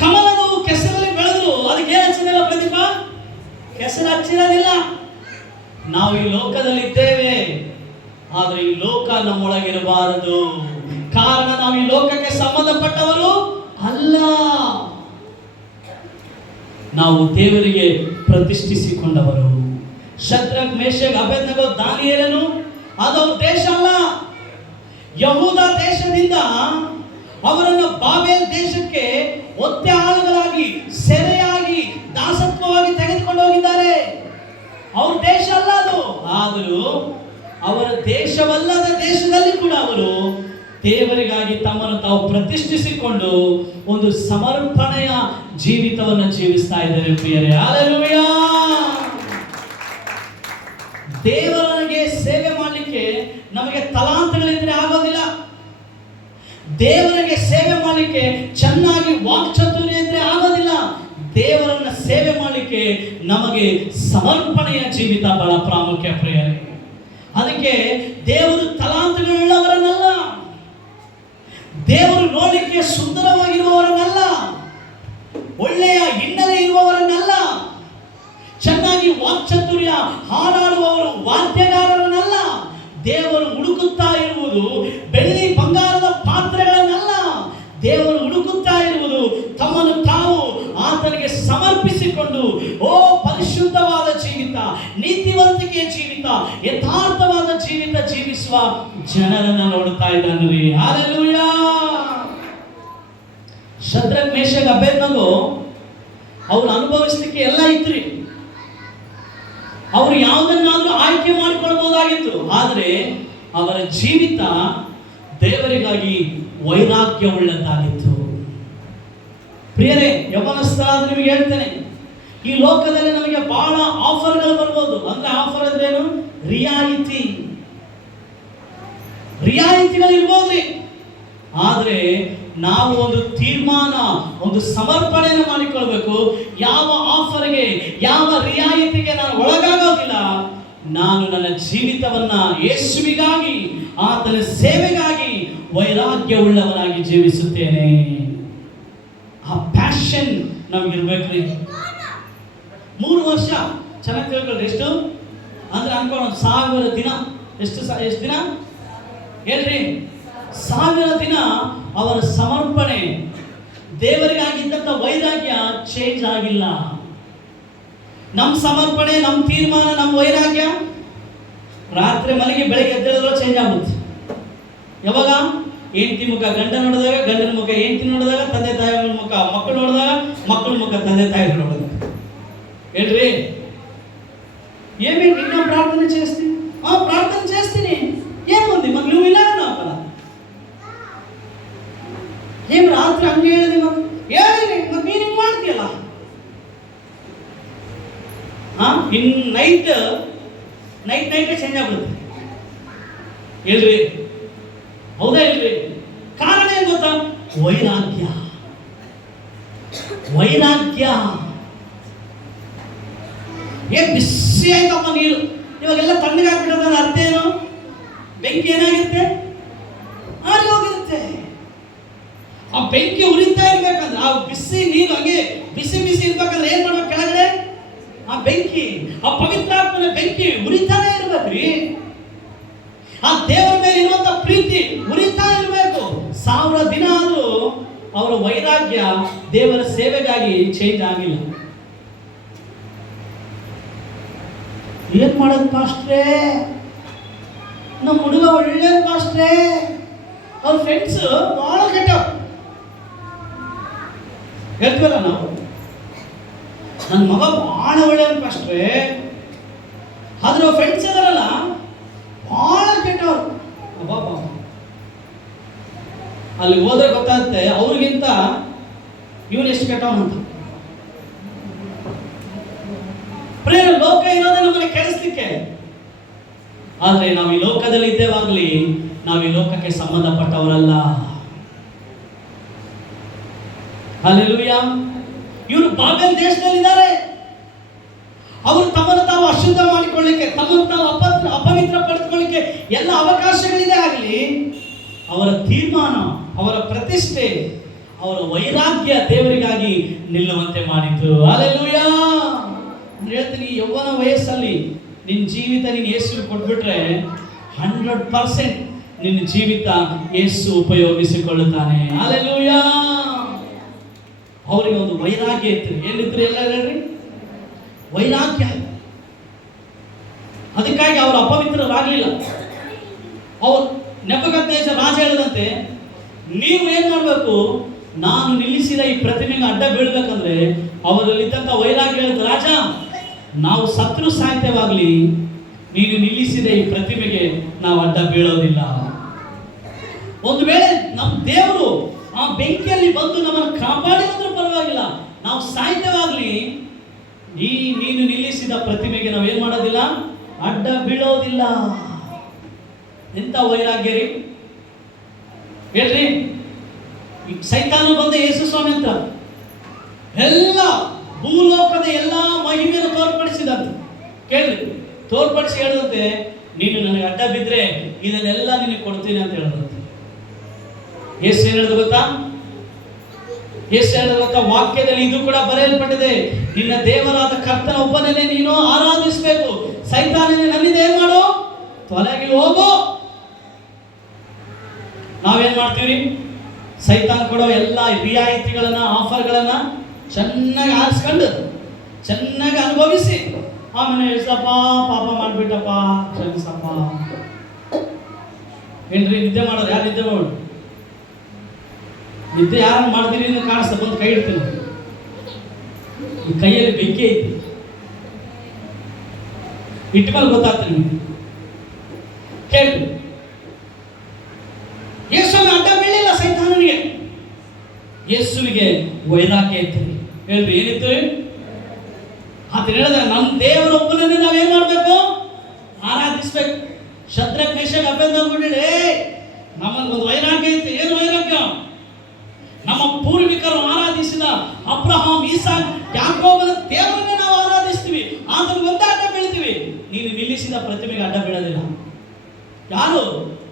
ಕಮಲದ ಹೂವು ಕೆಸರಲ್ಲಿ ಬೆಳೆದ್ರು ಅದಕ್ಕೆ ಏನು ಹಚ್ಚಿದಿಲ್ಲ ಪ್ರದೀಪ? ಕೆಸರು ಹಚ್ಚಿರೋದಿಲ್ಲ. ನಾವು ಈ ಲೋಕದಲ್ಲಿದ್ದೇವೆ, ಆದ್ರೆ ಈ ಲೋಕ ನಮ್ಮೊಳಗಿರಬಾರದು. ಕಾರಣ ನಾವು ಈ ಲೋಕಕ್ಕೆ ಸಂಬಂಧಪಟ್ಟವರು ಅಲ್ಲ, ನಾವು ದೇವರಿಗೆ ಪ್ರತಿಷ್ಠಿಸಿಕೊಂಡವರು. ಶದ್ರಕ್, ಮೇಷಕ್, ಅಬೇದ್ನೆಗೋ, ದಾನಿಯೇಲನು ಅದವ್ರ ದೇಶ ಅಲ್ಲ. ಯಹೂದ ದೇಶದಿಂದ ಅವರನ್ನು ಬಾಬೆಲ್ ದೇಶಕ್ಕೆ ಒತ್ತೆ ಆಳುಗಳಾಗಿ, ಸೆರೆಯಾಗಿ, ದಾಸತ್ವವಾಗಿ ತೆಗೆದುಕೊಂಡು ಹೋಗಿದ್ದಾರೆ. ಅವ್ರ ದೇಶ ಅಲ್ಲ ಅದು. ಆದರೂ ಅವರ ದೇಶವಲ್ಲದ ದೇಶದಲ್ಲಿ ಕೂಡ ಅವರು ದೇವರಿಗಾಗಿ ತಮ್ಮನ್ನು ತಾವು ಪ್ರತಿಷ್ಠಿಸಿಕೊಂಡು ಒಂದು ಸಮರ್ಪಣೆಯ ಜೀವಿತವನ್ನು ಜೀವಿಸ್ತಾ ಇದ್ದಾರೆ ಪ್ರಿಯರೇ. ಹಲ್ಲೆಲೂಯಾ. ದೇವರಿಗೆ ಸೇವೆ ಮಾಡಲಿಕ್ಕೆ ನಮಗೆ ತಲಾಂತಗಳಿದ್ರೆ ಆಗೋದಿಲ್ಲ. ದೇವರಿಗೆ ಸೇವೆ ಮಾಡಲಿಕ್ಕೆ ಚೆನ್ನಾಗಿ ವಾಕ್ಚಾತುರ್ಯ ಇದ್ರೆ ಆಗೋದಿಲ್ಲ. ದೇವರನ್ನ ಸೇವೆ ಮಾಡಲಿಕ್ಕೆ ನಮಗೆ ಸಮರ್ಪಣೆಯ ಜೀವಿತ ಬಹಳ ಪ್ರಾಮುಖ್ಯ ಪ್ರಿಯರೇ. ಅದಕ್ಕೆ ದೇವರು ತಲಾಂತಗಳುಳ್ಳವರನ್ನಲ್ಲ, ದೇವರು ನೋಡಲಿಕ್ಕೆ ಸುಂದರವಾಗಿರುವವರನ್ನಲ್ಲ, ಒಳ್ಳೆಯ ಹಿನ್ನೆಲೆ ಇರುವವರನ್ನಲ್ಲ, ಚೆನ್ನಾಗಿ ವಾಕ್ಚಾತುರ್ಯ ಹಾಡಾಡುವವರು, ವಾದ್ಯಗಾರರನ್ನಲ್ಲ. ದೇವರು ಹುಡುಕುತ್ತಾ ಇರುವುದು ಬೆಳ್ಳಿ ಬಂಗಾರದ ಪಾತ್ರೆಗಳನ್ನಲ್ಲ. ದೇವರು ಹುಡುಕುತ್ತಾ ಇರುವುದು ತಮ್ಮನ್ನು ತಾವು ಆತನಿಗೆ ಸಮರ್ಪಿಸಿಕೊಂಡು, ಓ ಪರಿಶುದ್ಧವಾದ ಜೀವಿತ, ನೀತಿವಂತಿಕೆಯ ಜೀವಿತ, ಯಥಾರ್ಥವಾದ ಜೀವಿತ ಜೀವಿಸುವ ಜನರನ್ನ ನೋಡುತ್ತಾ ಇದ್ದಾನೆ. ಹಲ್ಲೆಲೂಯಾ. ಶದ್ರಕ್, ಮೇಷಕ್, ಅಬೇದ್ನೆಗೋ ಅವ್ರು ಅನುಭವಿಸಲಿಕ್ಕೆ ಎಲ್ಲ ಇತ್ರಿ. ಅವರು ಯಾವುದನ್ನಾದ್ರೂ ಆಯ್ಕೆ ಮಾಡಿಕೊಳ್ಬಹುದಾಗಿತ್ತು. ಆದರೆ ಅವರ ಜೀವಿತ ದೇವರಿಗಾಗಿ ವೈರಾಗ್ಯವುಳ್ಳದ್ದಾಗಿತ್ತು. ಪ್ರಿಯರೇ, ಯೌವನಸ್ಥರಾದ ನಿಮಗೆ ಹೇಳ್ತೇನೆ, ಈ ಲೋಕದಲ್ಲಿ ನಮಗೆ ಬಹಳ ಆಫರ್ಗಳು ಬರ್ಬೋದು. ಅಂದ್ರೆ ಆಫರ್ ಅಂದ್ರೇನು? ರಿಯಾಯಿತಿಗಳು ಇರ್ಬೋದ್ರಿ. ಆದ್ರೆ ನಾವು ಒಂದು ತೀರ್ಮಾನ, ಒಂದು ಸಮರ್ಪಣೆಯನ್ನು ಮಾಡಿಕೊಳ್ಬೇಕು. ಯಾವ ಆಫರ್ಗೆ, ಯಾವ ರಿಯಾಯಿತಿಗೆ ನಾನು ಒಳಗಾಗೋದಿಲ್ಲ. ನಾನು ನನ್ನ ಜೀವಿತವನ್ನ ಯೇಸುವಿಗಾಗಿ, ಆತನ ಸೇವೆಗಾಗಿ ವೈರಾಗ್ಯವುಳ್ಳವನಾಗಿ ಜೀವಿಸುತ್ತೇನೆ. ಆ ಪ್ಯಾಷನ್ ನಮ್ಗಿರ್ಬೇಕ್ರಿ. 3 ವರ್ಷ ಚೆನ್ನಾಗಿ ತಿಳ್ಕೊಳ್ರಿ. ಎಷ್ಟು ಅಂದ್ರೆ ಅನ್ಕೊಳ್ಳೋ 1000 ದಿನ. ಎಷ್ಟು ದಿನ ಹೇಳ್ರಿ? 1000 ದಿನ ಅವರ ಸಮರ್ಪಣೆ, ದೇವರಿಗಾಗಿದ್ದಂಥ ವೈರಾಗ್ಯ ಚೇಂಜ್ ಆಗಿಲ್ಲ. ನಮ್ಮ ಸಮರ್ಪಣೆ, ನಮ್ಮ ತೀರ್ಮಾನ, ನಮ್ಮ ವೈರಾಗ್ಯ ರಾತ್ರಿ ಮಲಗಿ ಬೆಳಗ್ಗೆ ಎದ್ದೇಳಿದ್ರೆ ಚೇಂಜ್ ಆಗುತ್ತೆ. ಯಾವಾಗ? ಹೆಂಡತಿ ಮುಖ ಗಂಡ ನೋಡಿದಾಗ, ಗಂಡನ ಮುಖ ಹೆಂಡತಿ ನೋಡಿದಾಗ, ತಂದೆ ತಾಯಿ ಮುಖ ಮಕ್ಕಳು ನೋಡಿದಾಗ, ಮಕ್ಕಳ ಮುಖ ತಂದೆ ತಾಯಿ ನೋಡಿದಾಗ. ಹೇಳ್ರಿ, ఏమి నిన్న ప్రార్థన చేస్తి ప్రార్థన చేస్తేనే ఏముంది మరి నువ్వు ఇలా అన్నావు కదా ఏం రాత్రి ಹಂಗೆ ಹೇಳಿದೆ ಮತ್ತೆ ಹೇಳಿರಿ ಮತ್ತೆ ನೀನು ಹಿಂಗೆ ಮಾಡ್ತೀಯಲ್ಲ ಇನ್ ನೈಟ್ ಚೇಂಜ್ ಆಗ್ಬಿಡುತ್ತೆ ಹೇಳ್ರಿ ಹೌದಾ ಇಲ್ರಿ ಕಾರಣ ಏನು ಗೊತ್ತಾ ವೈರಾಗ್ಯ ಏನ್ ಬಿಸಿ ಆಯ್ತಪ್ಪ ನೀರು ಇವಾಗೆಲ್ಲ ತಣ್ಣಗಾಗ್ಬಿಟ್ಟದ ಅರ್ಥ ಏನು ಬೆಂಕಿ ಏನಾಗಿರುತ್ತೆ ಆರಿ ಹೋಗಿರುತ್ತೆ ಆ ಬೆಂಕಿ ಉರಿತಾ ಇರ್ಬೇಕಂದ್ರೆ ಆ ಬಿಸಿ ನೀರು ಹಂಗೆ ಬಿಸಿ ಇರ್ಬೇಕಂದ್ರೆ ಏನ್ ಮಾಡ್ಬೇಕು ಕೆಳಗಡೆ ಆ ಬೆಂಕಿ ಆ ಪವಿತ್ರಾತ್ಮನ ಬೆಂಕಿ ಉರಿತಾನೆ ಇರ್ಬೇಕ್ರಿ ಆ ದೇವರ ಮೇಲೆ ಇರುವಂತ ಪ್ರೀತಿ ಉರಿತಾ ಇರಬೇಕು. 1000 ದಿನ ಆದ್ರೂ ಅವರ ವೈರಾಗ್ಯ ದೇವರ ಸೇವೆಗಾಗಿ ಚೇಂಜ್ ಆಗಿಲ್ಲ. ಏನ್ ಮಾಡೋದು ಪಾಸ್ಟ್ರೇ, ನಮ್ಮ ಹುಡುಗ ಒಳ್ಳೆ ಪಾಸ್ಟ್ರೇ, ಅವ್ರ ಫ್ರೆಂಡ್ಸ್ ಬಹಳ ಕೆಟ್ಟ ಹೇಳ್ತೀವಲ್ಲ ನಾವು, ನನ್ನ ಮಗ ಬಹಳ ಒಳ್ಳೆಯವನು ಪಾಸ್ಟ್ರೇ, ಆದ್ರೆ ಅವ್ರ ಫ್ರೆಂಡ್ಸ್ ಇದಾರಲ್ಲ ಬಹಳ ಕೆಟ್ಟವ್ರು. ಅಬ್ಬಾ, ಅಲ್ಲಿ ಹೋದ್ರೆ ಗೊತ್ತಾಗುತ್ತೆ ಅವ್ರಿಗಿಂತ ಇವನು ಎಷ್ಟು ಕೆಟ್ಟವನಂತ. ಪ್ರೇಮ ಲೋಕ ಇರೋದೇ ನಮ್ಮನ್ನ ಕೆಡಿಸ್ಲಿಕ್ಕೆ. ಆದ್ರೆ ನಾವು ಈ ಲೋಕದಲ್ಲಿ ಇದ್ದೇವಾಗ್ಲಿ ನಾವು ಈ ಲೋಕಕ್ಕೆ ಸಂಬಂಧಪಟ್ಟವರಲ್ಲ. ಹಲ್ಲೆಲೂಯಾ. ಇವರು ಬಾಬೆಲ್ ದೇಶದಲ್ಲಿದ್ದಾರೆ. ಅವರು ತಮ್ಮನ್ನು ತಾವು ಅಶುದ್ಧ ಮಾಡಿಕೊಳ್ಳಿಕ್ಕೆ, ತಮ್ಮನ್ನು ತಾವು ಅಪವಿತ್ರ ಪಡೆದುಕೊಳ್ಳಿಕ್ಕೆ ಎಲ್ಲ ಅವಕಾಶಗಳಿದೆ. ಆಗಲಿ ಅವರ ತೀರ್ಮಾನ, ಅವರ ಪ್ರತಿಷ್ಠೆ, ಅವರ ವೈರಾಗ್ಯ ದೇವರಿಗಾಗಿ ನಿಲ್ಲುವಂತೆ ಮಾಡಿತು. ಹಲ್ಲೆಲೂಯಾ. ಹೇಳ್ತೀನಿ, ಯೌವನ ವಯಸ್ಸಲ್ಲಿ ನಿನ್ನ ಜೀವಿತ ನೀನು ಯೇಸು ಕೊಟ್ಬಿಟ್ರೆ 100% ನಿನ್ನ ಜೀವಿತ ಯೇಸು ಉಪಯೋಗಿಸಿಕೊಳ್ಳುತ್ತಾನೆ. ಹಲ್ಲೆಲೂಯಾ. ಅವರಿಗೆ ಒಂದು ವೈರಾಗ್ಯ ಇತ್ತು. ಏನಿದ್ರು ಎಲ್ಲ ಹೇಳ್ರಿ, ವೈರಾಗ್ಯ. ಅದಕ್ಕಾಗಿ ಅವರು ಅಪವಿತ್ರರಾಗಲಿಲ್ಲ. ಅವರು ನೆಬೂಕದ್ನೆಚ್ಚರ್ ರಾಜ ಹೇಳಿದಂತೆ, ನೀವು ಏನ್ ಮಾಡಬೇಕು, ನಾನು ನಿಲ್ಲಿಸಿದ ಈ ಪ್ರತಿಮೆಗೆ ಅಡ್ಡ ಬೀಳ್ಬೇಕಂದ್ರೆ ಅವರಲ್ಲಿದ್ದಂಥ ವೈರಾಗ್ಯ ಹೇಳಿದ, ರಾಜ ನಾವು ಸತ್ರು ಸಾಹಿತ್ಯವಾಗಲಿ ನೀನು ನಿಲ್ಲಿಸಿದ ಈ ಪ್ರತಿಮೆಗೆ ನಾವು ಅಡ್ಡ ಬೀಳೋದಿಲ್ಲ. ಒಂದು ವೇಳೆ ನಮ್ಮ ದೇವರು ಆ ಬೆಂಕಿಯಲ್ಲಿ ಬಂದು ನಮ್ಮನ್ನು ಕಾಪಾಡಿದ್ರೂ ಪರವಾಗಿಲ್ಲ, ನಾವು ಸಾಹಿತ್ಯವಾಗಲಿ ನೀನು ನಿಲ್ಲಿಸಿದ ಪ್ರತಿಮೆಗೆ ನಾವು ಏನ್ ಮಾಡೋದಿಲ್ಲ, ಅಡ್ಡ ಬೀಳೋದಿಲ್ಲ. ಎಂತ ವೈರಾಗ್ಯ ರೀ ಹೇಳ್ರಿ. ಸೈತಾನ ಬಂದ ಯೇಸು ಸ್ವಾಮಿ ಅಂತ ಎಲ್ಲ ಭೂಲೋಕದ ಎಲ್ಲ ಮಹಿಮೆಯನ್ನು ತೋರ್ಪಡಿಸಿದಂತೆ ಕೇಳ್ರಿ, ತೋರ್ಪಡಿಸಿ ಹೇಳಿದಂತೆ, ನೀನು ನನಗೆ ಅಡ್ಡ ಬಿದ್ರೆ ಇದನ್ನೆಲ್ಲ ನಿನಗೆ ಕೊಡ್ತೀನಿ ಅಂತ ಹೇಳಿದಂತೆ. ಯೇಸು ಏನ್ ಹೇಳಿದ ಗೊತ್ತಾ? ಯೇಸು ಹೇಳಿದ ಗೊತ್ತಾ? ವಾಕ್ಯದಲ್ಲಿ ಇದು ಕೂಡ ಬರೆಯಲ್ಪಟ್ಟಿದೆ, ನಿನ್ನ ದೇವರಾದ ಕರ್ತನ ಒಬ್ಬನೇ ನೀನು ಆರಾಧಿಸಬೇಕು. ಸೈತಾನನೇ ನನ್ನಿಂದ ಏನ್ ಮಾಡು, ತೊಲಗಿ ಹೋಗು. ನಾವೇನ್ ಮಾಡ್ತೀವಿ? ಸೈತಾನ್ ಕೊಡೋ ಎಲ್ಲ ರಿಯಾಯಿತಿಗಳನ್ನ, ಆಫರ್ಗಳನ್ನ ಚೆನ್ನಾಗಿ ಆರಿಸ್ಕೊಂಡು ಚೆನ್ನಾಗಿ ಅನುಭವಿಸಿ ಆಮೇಲೆ ಎಷ್ಟಪ್ಪ ಪಾಪ ಮಾಡ್ಬಿಟ್ಟಪ್ಪ ಕ್ಷಮಿಸಪ್ಪ. ಏನ್ರಿ ನಿದ್ದೆ ಮಾಡೋದು? ಯಾರು ನಿದ್ದೆ ಮಾಡು? ನಿದ್ದೆ ಯಾರನ್ನು ಮಾಡ್ತೀರಿ ಅಂತ ಕಾಣಿಸ್ತಾ ಬಂದು ಕೈ ಇಡ್ತೀನಿ. ಈ ಕೈಯಲ್ಲಿ ಬೆಂಕಿ ಐತಿ, ಇಟ್ಮೇಲೆ ಗೊತ್ತಾಗ್ತದೆ ನಿಮಗೆ. ಕೇಳಿ, ಯೇಸುವಿನ ಅಡ್ಡ ಬೀಳಿಲ್ಲ ಸೈತಾನನಿಗೆ. ಯೇಸುವಿಗೆ ವೈರಾಗ್ಯ ಇತ್ತು. ಹೇಳ್ರಿ, ಏನಿತ್ತು? ಆತ ಹೇಳಿದ, ನಮ್ಮ ದೇವರೊಬ್ಬನನ್ನೇ ನಾವೇನ್ ಮಾಡ್ಬೇಕು, ಆರಾಧಿಸ್ಬೇಕು. ಶದ್ರಕ್ ಮೇಷಕ್ ಅಬೇದ್ನೆಗೋ ನಮ್ಮಲ್ಲಿ ವೈರಾಗ್ಯ ಇತ್ತು. ಏನು ವೈರಾಗ್ಯ? ನಮ್ಮ ಪೂರ್ವಿಕರು ಆರಾಧಿಸಿದ ಅಬ್ರಹಾಂ, ಈಸಾಕ್, ಯಾಕೋಬನ ದೇವರನ್ನೇ ನಾವು ಆರಾಧಿಸ್ತೀವಿ. ಆತನ ಒಂದೇ ಅಡ್ಡ ಬೀಳ್ತೀವಿ. ನೀನು ನಿಲ್ಲಿಸಿದ ಪ್ರತಿಮೆಗೆ ಅಡ್ಡ ಬೀಳೋದಿಲ್ಲ. ಯಾರು?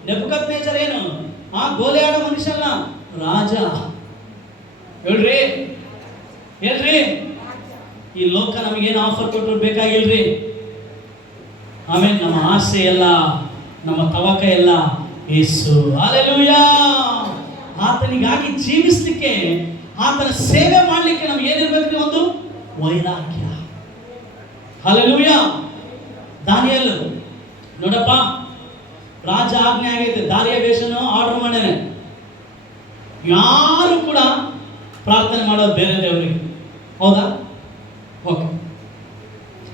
ನೆಬೂಕದ್ನೆಚ್ಚರ್. ಏನು ಆ ಗೋಲೆ ಆಡೋ ಮನುಷ್ಯನ ರಾಜ. ಹೇಳ್ರಿ, ಹೇಳ್ರಿ, ಈ ಲೋಕ ನಮಗೇನು ಆಫರ್ ಕೊಟ್ಟರು ಬೇಕಾಗಿಲ್ರಿ. ಆಮೇಲೆ ನಮ್ಮ ಆಸೆ ಎಲ್ಲ, ನಮ್ಮ ತವಕ ಎಲ್ಲ ಯೇಸು. ಹಲ್ಲೆಲೂಯಾ. ಆತನಿಗಾಗಿ ಜೀವಿಸ್ಲಿಕ್ಕೆ, ಆತನ ಸೇವೆ ಮಾಡಲಿಕ್ಕೆ ನಮ್ಗೆ ಏನಿರ್ಬೇಕು? ಒಂದು ವೈರಾಗ್ಯ. ಹಲ್ಲೆಲೂಯಾ. ದಾನಿಯೇಲ್ ನೋಡಪ್ಪ, ರಾಜ ಆಜ್ಞೆ ಆಗೈತೆ, ದಾರಿಯ ವೇಷನು ಆರ್ಡರ್ ಮಾಡ್ಯಾನೆ. ಯಾರು ಕೂಡ ಪ್ರಾರ್ಥನೆ ಮಾಡೋದು ಬೇರೆ ದೇವರಿಗೆ. ಹೌದಾ? ಓಕೆ,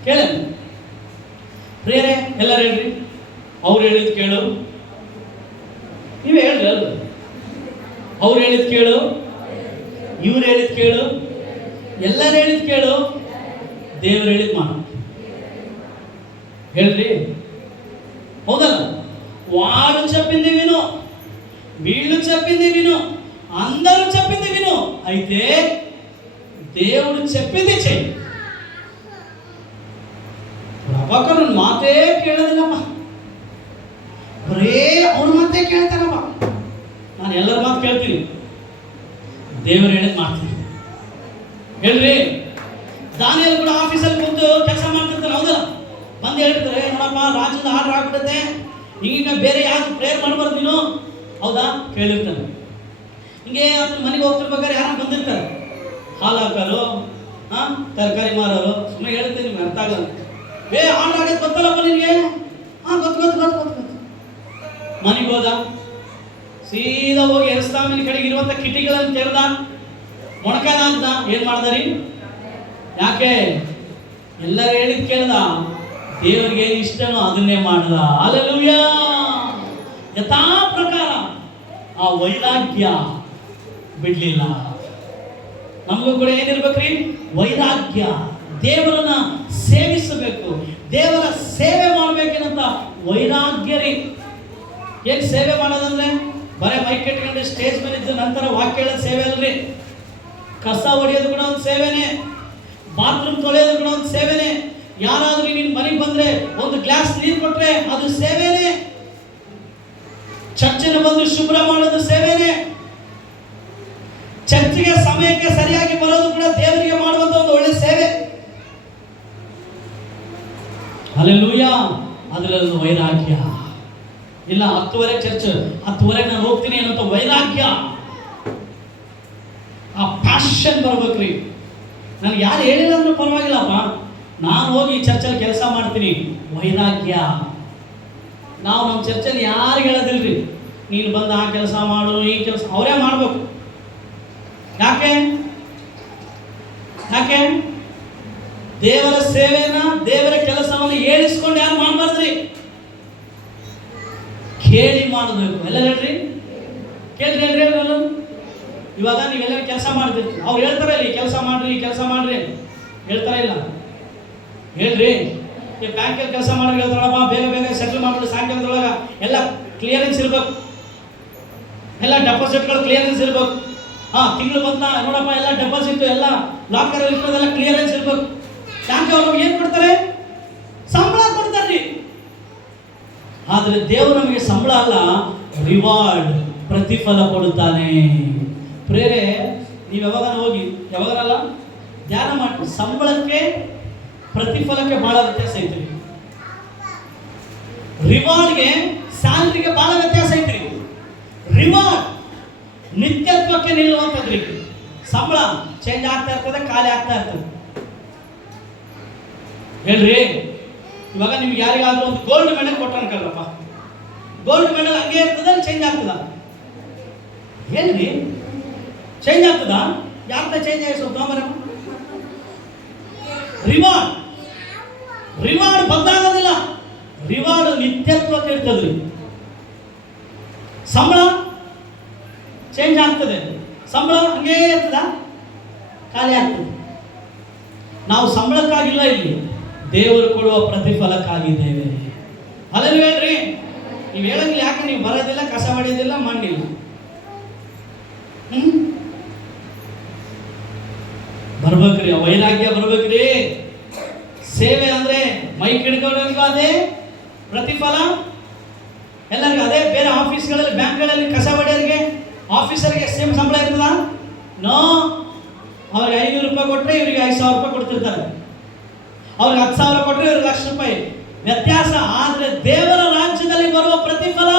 ಕೇಳ ಪ್ರಿಯರೇ, ಎಲ್ಲರೂ ಹೇಳ್ರಿ, ಅವ್ರು ಹೇಳಿದ್ ಕೇಳು. ನೀವೇ ಹೇಳ್ರಿ ಅಲ್ಲ, ಅವ್ರು ಹೇಳಿದ್ ಕೇಳು, ಇವ್ರು ಹೇಳಿದ್ ಕೇಳು, ಎಲ್ಲರೂ ಹೇಳಿದ್ ಕೇಳು, ದೇವ್ರು ಹೇಳಿದ್ ಮಾಡು. ಹೇಳ್ರಿ, హౌదಲ್ಲ? వాడు చెప్పింది విను, వీళ్ళు చెప్పింది విను, అందరూ చెప్పింది విను, అయితే దేవుడు చెప్పింది చెయ్యి. ಪ್ರಭಾಕರ್ ಮಾತೇ ಕೇಳೋದಿಲ್ಲಪ್ಪ, ಬರೇ ಅವ್ರ ಮಾತೇ ಕೇಳ್ತಾರಪ್ಪ. ನಾನು ಎಲ್ಲರ ಮಾತು ಕೇಳ್ತೀನಿ, ದೇವರು ಹೇಳಿದ್ ಮಾಡ್ತೀನಿ. ಹೇಳ್ರಿ, ದಾನಿಯೇಲ್ ಕೂಡ ಆಫೀಸಲ್ಲಿ ಕೂತು ಕೆಲಸ ಮಾಡ್ತಿರ್ತಾರೆ. ಹೌದಲ್ಲ? ಬಂದು ಹೇಳ್ತಾರೆ, ನೋಡಪ್ಪ ರಾಜ್ಯದ ಆರ್ಡರ್ ಆಗ್ಬಿಡುತ್ತೆ, ಈಗ ಬೇರೆ ಯಾರು ಪ್ರೇಯರ್ ಮಾಡಬಾರ್ದು ನೀನು, ಹೌದಾ? ಕೇಳಿರ್ತಾನೆ. ಹಿಂಗೆ ಅದನ್ನ ಮನೆಗೆ ಹೋಗ್ತಿರ್ಬೇಕಾದ್ರೆ ಯಾರು ಬಂದಿರ್ತಾರೆ, ಹಾಲು ಹಾಕೋರು, ತರಕಾರಿ ಮಾರೋರು. ಸುಮ್ಮನೆ ಹೇಳ್ತೀನಿ, ನಿಮ್ಗೆ ಅರ್ಥ ಆಗಲ್ಲ. ಆರ್ಡರ್ ಆಗೈತೆ ಗೊತ್ತಲ್ಲಪ್ಪ ನಿನಗೆ? ಗೊತ್ತು. ಮನೆಗೆ ಹೋದ, ಸೀದಾ ಹೋಗಿ ಎರಸ್ತಾಮಿನ ಕಡೆಗೆ ಇರುವಂಥ ಕಿಟಿಗಳನ್ನು ತೆರೆದ, ಮೊಣಕಾಲ ಅಂತ ಏನು ಮಾಡ್ದಾರಿ? ಯಾಕೆ? ಎಲ್ಲರೂ ಹೇಳಿದ್ ಕೇಳ್ದ, ದೇವರಿಗೆ ಏನು ಇಷ್ಟನೋ ಅದನ್ನೇ ಮಾಡ್ದ. ಹಲ್ಲೆಲೂಯಾ! ಯಥಾ ಪ್ರಕಾರ ಆ ವೈರಾಗ್ಯ ಬಿಡ್ಲಿಲ್ಲ. ನಮಗೂ ಕೂಡ ಏನಿರ್ಬೇಕ್ರಿ? ವೈರಾಗ್ಯ. ದೇವರನ್ನ ಸೇವಿಸಬೇಕು, ದೇವರ ಸೇವೆ ಮಾಡ್ಬೇಕೇನಂತ ವೈರಾಗ್ಯ ರೀ. ಏನು ಸೇವೆ ಮಾಡೋದಂದ್ರೆ ಬರೀ ಮೈಕ್ ಕಟ್ಕೊಂಡು ಸ್ಟೇಜ್ ಮೇಲೆ ಇದ್ದು ನಂತರ ವಾಕ್ಯ ಹೇಳೋದು ಸೇವೆ ಅಲ್ರಿ. ಕಸ ಹೊಡೆಯೋದು ಕೂಡ ಒಂದು ಸೇವೆನೇ, ಬಾತ್ರೂಮ್ ತೊಳೆಯೋದು ಕೂಡ ಒಂದು ಸೇವೆನೇ. ಯಾರಾದ್ರೂ ನಿನ್ ಮನೆಗೆ ಬಂದ್ರೆ ಒಂದು ಗ್ಲಾಸ್ ನೀರು ಕೊಟ್ರೆ ಅದು ಸೇವೆನೇ. ಚರ್ಚಿನ ಬಂದು ಶುಭ್ರ ಮಾಡೋದು ಸೇವೆನೇ. ಚರ್ಚಿಗೆ ಸಮಯಕ್ಕೆ ಸರಿಯಾಗಿ ಬರೋದು ಕೂಡ ದೇವರಿಗೆ ಮಾಡುವಂತ ಒಂದು ಒಳ್ಳೆ ಸೇವೆ. ಹಲ್ಲೆಲೂಯಾ! ಅದರಲ್ಲಿ ವೈರಾಗ್ಯ ಇಲ್ಲ. 10:30 ಚರ್ಚ್, 10:30 ನಾನು ಹೋಗ್ತೀನಿ ಅನ್ನೋ ವೈರಾಗ್ಯ, ಆ ಪ್ಯಾಷನ್ ಬರ್ಬೇಕ್ರಿ. ನನಗೆ ಯಾರು ಹೇಳಿಲ್ಲ ಅಂದ್ರೆ ಪರವಾಗಿಲ್ಲಪ್ಪ, ನಾನು ಹೋಗಿ ಈ ಚರ್ಚಲ್ಲಿ ಕೆಲಸ ಮಾಡ್ತೀನಿ. ವೈರಾಗ್ಯ. ನಾವು ನಮ್ಮ ಚರ್ಚಲ್ಲಿ ಯಾರು ಹೇಳೋದಿಲ್ರಿ, ನೀನು ಬಂದು ಆ ಕೆಲಸ ಮಾಡು, ಈ ಕೆಲಸ. ಅವರೇ ಮಾಡ್ಬೇಕು. ಯಾಕೆ? ದೇವರ ಸೇವೆನ, ದೇವರ ಕೆಲಸವನ್ನು ಹೇಳಿಸ್ಕೊಂಡು ಯಾರು ಮಾಡಬಾರ್ದ್ರಿ, ಕೇಳಿ ಮಾಡಬೇಕು. ಎಲ್ಲ ಹೇಳ್ರಿ, ಕೇಳ್ರಿ ಹೇಳ್ರಿ. ಎಲ್ಲರೂ ಇವಾಗ ನೀವೆಲ್ಲರೂ ಕೆಲಸ ಮಾಡ್ತಿರ್ತೀರಿ, ಅವ್ರು ಹೇಳ್ತಾರೆ ಈ ಕೆಲಸ ಮಾಡ್ರಿ, ಈ ಕೆಲಸ ಮಾಡ್ರಿ, ಹೇಳ್ತಾರ ಇಲ್ಲ? ಹೇಳ್ರಿ. ಈ ಬ್ಯಾಂಕಲ್ಲಿ ಕೆಲಸ ಮಾಡೋದು ಹೇಳ್ತಾರಪ್ಪ, ಬೇಗ ಸೆಟಲ್ ಮಾಡ್ಬಿಟ್ಟು ಸಾಯಂಕಾಲದೊಳಗೆ ಎಲ್ಲ ಕ್ಲಿಯರೆನ್ಸ್ ಇರ್ಬೇಕು, ಎಲ್ಲ ಡೆಪಾಸಿಟ್ಗಳು ಕ್ಲಿಯರೆನ್ಸ್ ಇರ್ಬೇಕು. ತಿಂಗಳು ಬಂತ ನೋಡಪ್ಪ, ಎಲ್ಲ ಡೆಪಾಸಿಟ್ ಎಲ್ಲ ಲಾಕರ್ ಇರ್ತದೆಲ್ಲ ಕ್ಲಿಯರೆನ್ಸ್ ಇರ್ಬೇಕು. ಯಾಕೆ? ಅವ್ರು ಏನು ಕೊಡ್ತಾರೆ? ಸಂಬಳ ಕೊಡ್ತಾರ್ರಿ. ಆದರೆ ದೇವರು ನಮಗೆ ಸಂಬಳ ಅಲ್ಲ, ರಿವಾರ್ಡ್, ಪ್ರತಿಫಲ ಕೊಡುತ್ತಾನೆ. ಪ್ರೇರೆ, ನೀವು ಯಾವಾಗ ಹೋಗಿ ಯಾವಾಗಲ್ಲ ಧ್ಯಾನ ಮಾಡಿ, ಸಂಬಳಕ್ಕೆ ಪ್ರತಿಫಲಕ್ಕೆ ಬಹಳ ವ್ಯತ್ಯಾಸ ಐತ್ರಿ. ರಿವಾರ್ಡ್ಗೆ ಸ್ಯಾಲರಿಗೆ ಬಹಳ ವ್ಯತ್ಯಾಸ ಐತ್ರಿ. ರಿವಾರ್ಡ್ ನಿತ್ಯತ್ವಕ್ಕೆ ನಿಲ್ಲುವಂಥದ್ರಿ. ಸಂಬಳ ಚೇಂಜ್ ಆಗ್ತಾ ಇರ್ತದೆ, ಖಾಲಿ ಆಗ್ತಾ ಇರ್ತದೆ. ಹೇಳ್ರಿ, ಇವಾಗ ನಿಮ್ಗೆ ಯಾರಿಗಾದ್ರೂ ಒಂದು ಗೋಲ್ಡ್ ಮೆಡಲ್ ಕೊಟ್ಟ ಅನ್ಕಲ್ರಪ್ಪ, ಗೋಲ್ಡ್ ಮೆಡಲ್ ಹಂಗೆ ಇರ್ತದ, ಚೇಂಜ್ ಆಗ್ತದ? ಹೇಳ್ರಿ, ಚೇಂಜ್ ಆಗ್ತದ? ಯಾರ್ದ ಚೇಂಜ್ ಆಗಿ ಸ್ವಲ್ಪ ರಿವಾರ್ಡ್ ಬದಲಾಗೋದಿಲ್ಲ. ರಿವಾರ್ಡ್ ನಿತ್ಯತ್ವಕ್ಕೆ ಇರ್ತದ್ರಿ. ಸಂಬಳ ಚೇಂಜ್ ಆಗ್ತದೆ, ಸಂಬಳ ಹಂಗೇ ಇರ್ತದ, ಖಾಲಿ ಆಗ್ತದೆ. ನಾವು ಸಂಬಳಕ್ಕಾಗಿಲ್ಲ, ಇಲ್ಲಿ ದೇವರು ಕೊಡುವ ಪ್ರತಿಫಲಕ್ಕಾಗಿದ್ದೇವೆ. ಅಲ್ಲೂ ಹೇಳ್ರಿ, ನೀವು ಹೇಳಂಗಿಲ್ಲ. ಯಾಕೆ? ನೀವು ಬರೋದಿಲ್ಲ, ಕಸ ಹೊಡೆಯೋದಿಲ್ಲ, ಮಣ್ಣಿಲ್ಲ. ಬರ್ಬೇಕ್ರಿ, ವೈರಾಗ್ಯ ಬರ್ಬೇಕ್ರಿ. ಸೇವೆ ಅಂದ್ರೆ ಮೈಕ್ ಹಿಡ್ಕೊಂಡವರಿಗೂ ಅದೇ ಪ್ರತಿಫಲ, ಎಲ್ಲರಿಗೂ ಅದೇ. ಬೇರೆ ಆಫೀಸ್ಗಳಲ್ಲಿ, ಬ್ಯಾಂಕ್ಗಳಲ್ಲಿ ಕಸ ಹೊಡೆಯೋರಿಗೆ, ಆಫೀಸರ್ಗೆ ಸೇಮ್ ಸಂಬಳ ಇರ್ತದ? ನೋ. ಅವ್ರಿಗೆ 500 ರೂಪಾಯಿ ಕೊಟ್ಟರೆ ಇವರಿಗೆ 5,000 ರೂಪಾಯಿ ಕೊಡ್ತಿರ್ತಾರೆ. ಅವ್ರಿಗೆ 10,000 ಕೊಟ್ಟರೆ ಇವ್ರಿಗೆ ₹1,00,000 ವ್ಯತ್ಯಾಸ. ಆದರೆ ದೇವರ ರಾಜ್ಯದಲ್ಲಿ ಬರುವ ಪ್ರತಿಫಲ,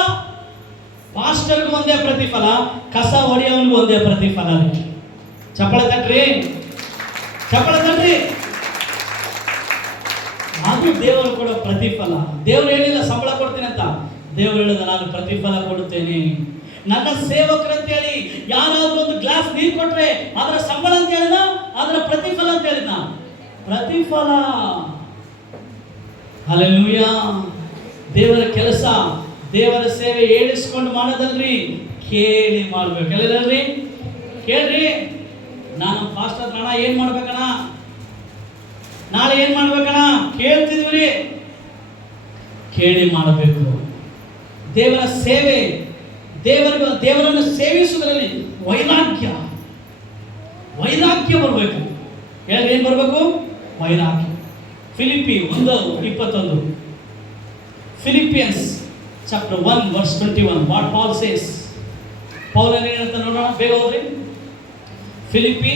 ಪಾಸ್ಟರ್ಗೂ ಒಂದೇ ಪ್ರತಿಫಲ, ಕಸ ಹೊಡೆಯೋನಿಗೂ ಒಂದೇ ಪ್ರತಿಫಲ. ಚಪ್ಪಳ ತಟ್ರಿ. ಅದು ದೇವರು ಕೊಡೋ ಪ್ರತಿಫಲ. ದೇವರು ಹೇಳಿಲ್ಲ ಸಂಬಳ ಕೊಡ್ತೀನಿ ಅಂತ, ದೇವರು ಹೇಳಿದ ನಾನು ಪ್ರತಿಫಲ ಕೊಡುತ್ತೇನೆ. ನನ್ನ ಸೇವಕರು ಅಂತ ಹೇಳಿ ಯಾರಾದ್ರೂ ಒಂದು ಗ್ಲಾಸ್ ನೀರು ಕೊಟ್ರೆ ಅದರ ಸಂಬಳ ಅಂತ ಹೇಳಿದ, ಅದರ ಪ್ರತಿಫಲ ಅಂತ ಹೇಳಿದ. ಪ್ರತಿಫಲ. ಹಲ್ಲೆಲೂಯಾ! ದೇವರ ಕೆಲಸ, ದೇವರ ಸೇವೆ ಹೇಳಿಸ್ಕೊಂಡು ಮಾಡೋದಲ್ರಿ, ಕೇಳಿ ಮಾಡ್ಬೇಕು. ಎಲ್ಲರಿ ಕೇಳ್ರಿ. ನಾನು ಪಾಸ್ಟರ್ ಅಣ್ಣ ಏನ್ ಮಾಡ್ಬೇಕಣ್ಣ, ನಾಳೆ ಏನ್ ಮಾಡ್ಬೇಕಣ್ಣ ಕೇಳ್ತಿದ್ವಿ. ಕೇಳಿ ಮಾಡಬೇಕು. ದೇವರ ಸೇವೆ, ದೇವರನ್ನು ಸೇವಿಸುವುದರಲ್ಲಿ ವೈರಾಗ್ಯ ಬರಬೇಕು. ಹೇಳ್ರಿ, ಏನ್ ಬರಬೇಕು? ವೈರಾಗ್ಯ. Philippi 1:21. Philippians chapter 1:21. What Paul says. Paul ಏನಂತ ನೋಡೋಣ, ಬೇಗ ಹೋದ್ರಿ. ಫಿಲಿಪ್ಪಿ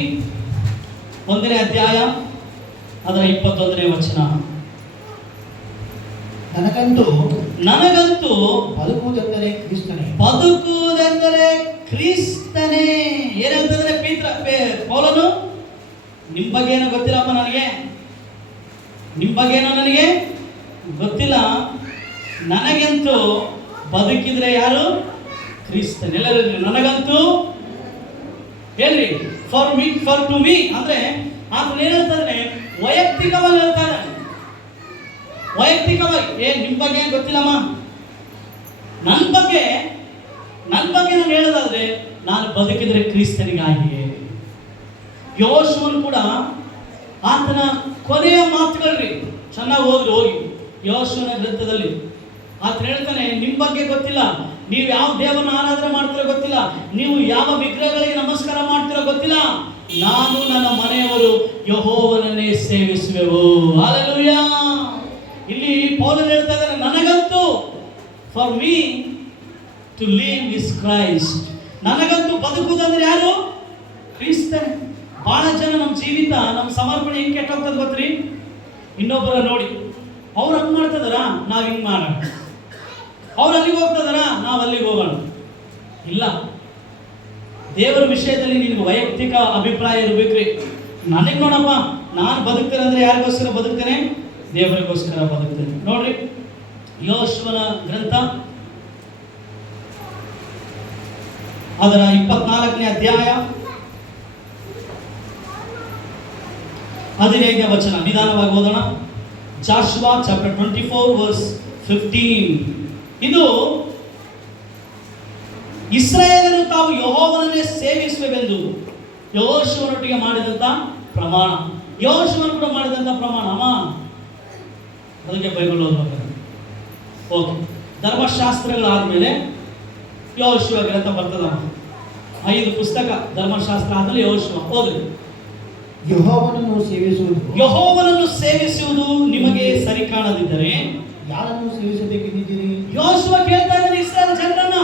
1ನೇ ಅಧ್ಯಾಯ ಅದರ 21ನೇ ವಚನ. ನನಗಂತೂ ಬದುಕುವುದೆಂದರೆ ಕ್ರಿಸ್ತನೇ. ಬದುಕುವುದೆಂದರೆ ಕ್ರಿಸ್ತನೇ. ಏನಂತಂದ್ರೆ ಪೌಲನು, ನಿಮ್ಮ ಬಗ್ಗೆ ಏನೋ ಗೊತ್ತಿಲ್ಲಪ್ಪ ನನಗೆ, ನಿಮ್ಮ ಬಗ್ಗೆ ಏನೋ ನನಗೆ ಗೊತ್ತಿಲ್ಲ, ನನಗಂತೂ ಬದುಕಿದ್ರೆ ಯಾರು? ಕ್ರಿಸ್ತನೇ. ಎಲ್ಲರೂ ನನಗಂತೂ ಹೇಳ್ರಿ, ಫಾರ್ ಟು ಮೀ ಅಂದ್ರೆ ಆತನ ಏನ್ ಹೇಳ್ತಾನೆ? ವೈಯಕ್ತಿಕವಾಗಿ ಹೇಳ್ತಾನೆ. ವೈಯಕ್ತಿಕವಾಗಿ ನಿಮ್ಮ ಬಗ್ಗೆ ಏನು ಗೊತ್ತಿಲ್ಲಮ್ಮ, ನನ್ನ ಬಗ್ಗೆ ನಾನು ಹೇಳೋದಾದ್ರೆ ನಾನು ಬದುಕಿದ್ರೆ ಕ್ರಿಸ್ತನಿಗಾಗಿಯೇ. ಯೋಶುವನು ಕೂಡ ಆತನ ಕೊನೆಯ ಮಾತುಗಳ್ರಿ, ಚೆನ್ನಾಗಿ ಹೋಗಿ ಯೋಶುವನ ಗ್ರಂಥದಲ್ಲಿ ಆತನ ಹೇಳ್ತಾನೆ, ನಿಮ್ಮ ಬಗ್ಗೆ ಗೊತ್ತಿಲ್ಲ, ನೀವು ಯಾವ ದೇವರನ್ನ ಆರಾಧನೆ ಮಾಡ್ತಿರೋ ಗೊತ್ತಿಲ್ಲ, ನೀವು ಯಾವ ವಿಗ್ರಹಗಳಿಗೆ ನಮಸ್ಕಾರ ಮಾಡ್ತಿರೋ ಗೊತ್ತಿಲ್ಲ, ನಾನು ನನ್ನ ಮನೆಯವರು ಯೆಹೋವನನ್ನೇ ಸೇವಿಸುವೆವು. ಹಲ್ಲೆಲೂಯಾ. ಇಲ್ಲಿ ಪೌಲನು ಹೇಳ್ತಾ ಇದ್ದಾನೆ, ನನಗಂತೂ for me to live is Christ. ನನಗಂತೂ ಬದುಕುವುದಂದ್ರೆ ಯಾರು? ಕ್ರಿಸ್ತನೇ. ಬಹಳ ಜನ ನಮ್ಮ ಜೀವಿತ, ನಮ್ಮ ಸಮರ್ಪಣೆ ಹೆಂಗೆ ಕೆಟ್ಟೋಗ್ತದೆ ಗೊತ್ತ್ರಿ? ಇನ್ನೊಬ್ಬರ ನೋಡಿ ಅವ್ರು ಹಂಗೆ ಮಾಡ್ತದಾರ, ನಾವು ಹಿಂಗೆ ಮಾಡೋಣ, ಅವ್ರು ಅಲ್ಲಿಗೆ ಹೋಗ್ತದಾರ, ನಾವು ಅಲ್ಲಿಗೆ ಹೋಗೋಣ. ಇಲ್ಲ, ದೇವರ ವಿಷಯದಲ್ಲಿ ನಿನಗೆ ವೈಯಕ್ತಿಕ ಅಭಿಪ್ರಾಯ ಇರಬೇಕ್ರಿ. ನನಗೆ ನೋಡಪ್ಪ, ನಾನು ಬದುಕ್ತೇನೆ ಅಂದ್ರೆ ಯಾರಿಗೋಸ್ಕರ ಬದುಕ್ತೇನೆ? ದೇವರಿಗೋಸ್ಕರ ಬದುಕ್ತೇನೆ. ನೋಡ್ರಿ, ಯೋಶುವನ ಗ್ರಂಥ ಅದರ 24ನೇ ಅಧ್ಯಾಯ 15ನೇ ವಚನ, ನಿಧಾನವಾಗಿ ಓದೋಣ. ಜಾಷುವಾ ಚಾಪ್ಟರ್ 24 ವರ್ಸ್ 15. ಇದು ಇಸ್ರಾಯೇಲರು ತಾವು ಯೆಹೋವನನ್ನೇ ಸೇವಿಸುವೆವೆಂದು ಯೆಹೋಶುವನೊಟ್ಟಿಗೆ ಮಾಡಿದಂತ ಪ್ರಮಾಣ. ಯೆಹೋಶುವನು ಕೂಡ ಮಾಡಿದಂತ ಪ್ರಮಾಣ. ಅಮ್ಮ ಅದಕ್ಕೆ ಬೈಬಲ್ ಓದ್ಬೇಕು. ಓಕೆ, ಧರ್ಮಶಾಸ್ತ್ರಗಳಾದ್ಮೇಲೆ ಯೆಹೋಶುವ ಗ್ರಂಥ ಬರ್ತದಮ್ಮ. 5 ಪುಸ್ತಕ ಧರ್ಮಶಾಸ್ತ್ರ ಆದ್ಮೇಲೆ ಯೆಹೋಶುವ. ಓದ್ರಿ. ಯೆಹೋವನನ್ನು ಸೇವಿಸುವುದು ನಿಮಗೆ ಸರಿ ಕಾಣದಿದ್ದರೆ ಯಾರನ್ನು ಸೇವಿಸಬೇಕೆಂದಿದ್ದೀರಿ? ಯೆಹೋಶುವ ಕೇಳ್ತಾ ಇದ್ದಾನೆ ಇಸ್ರಾಯೇಲ್ ಜನರನ್ನ,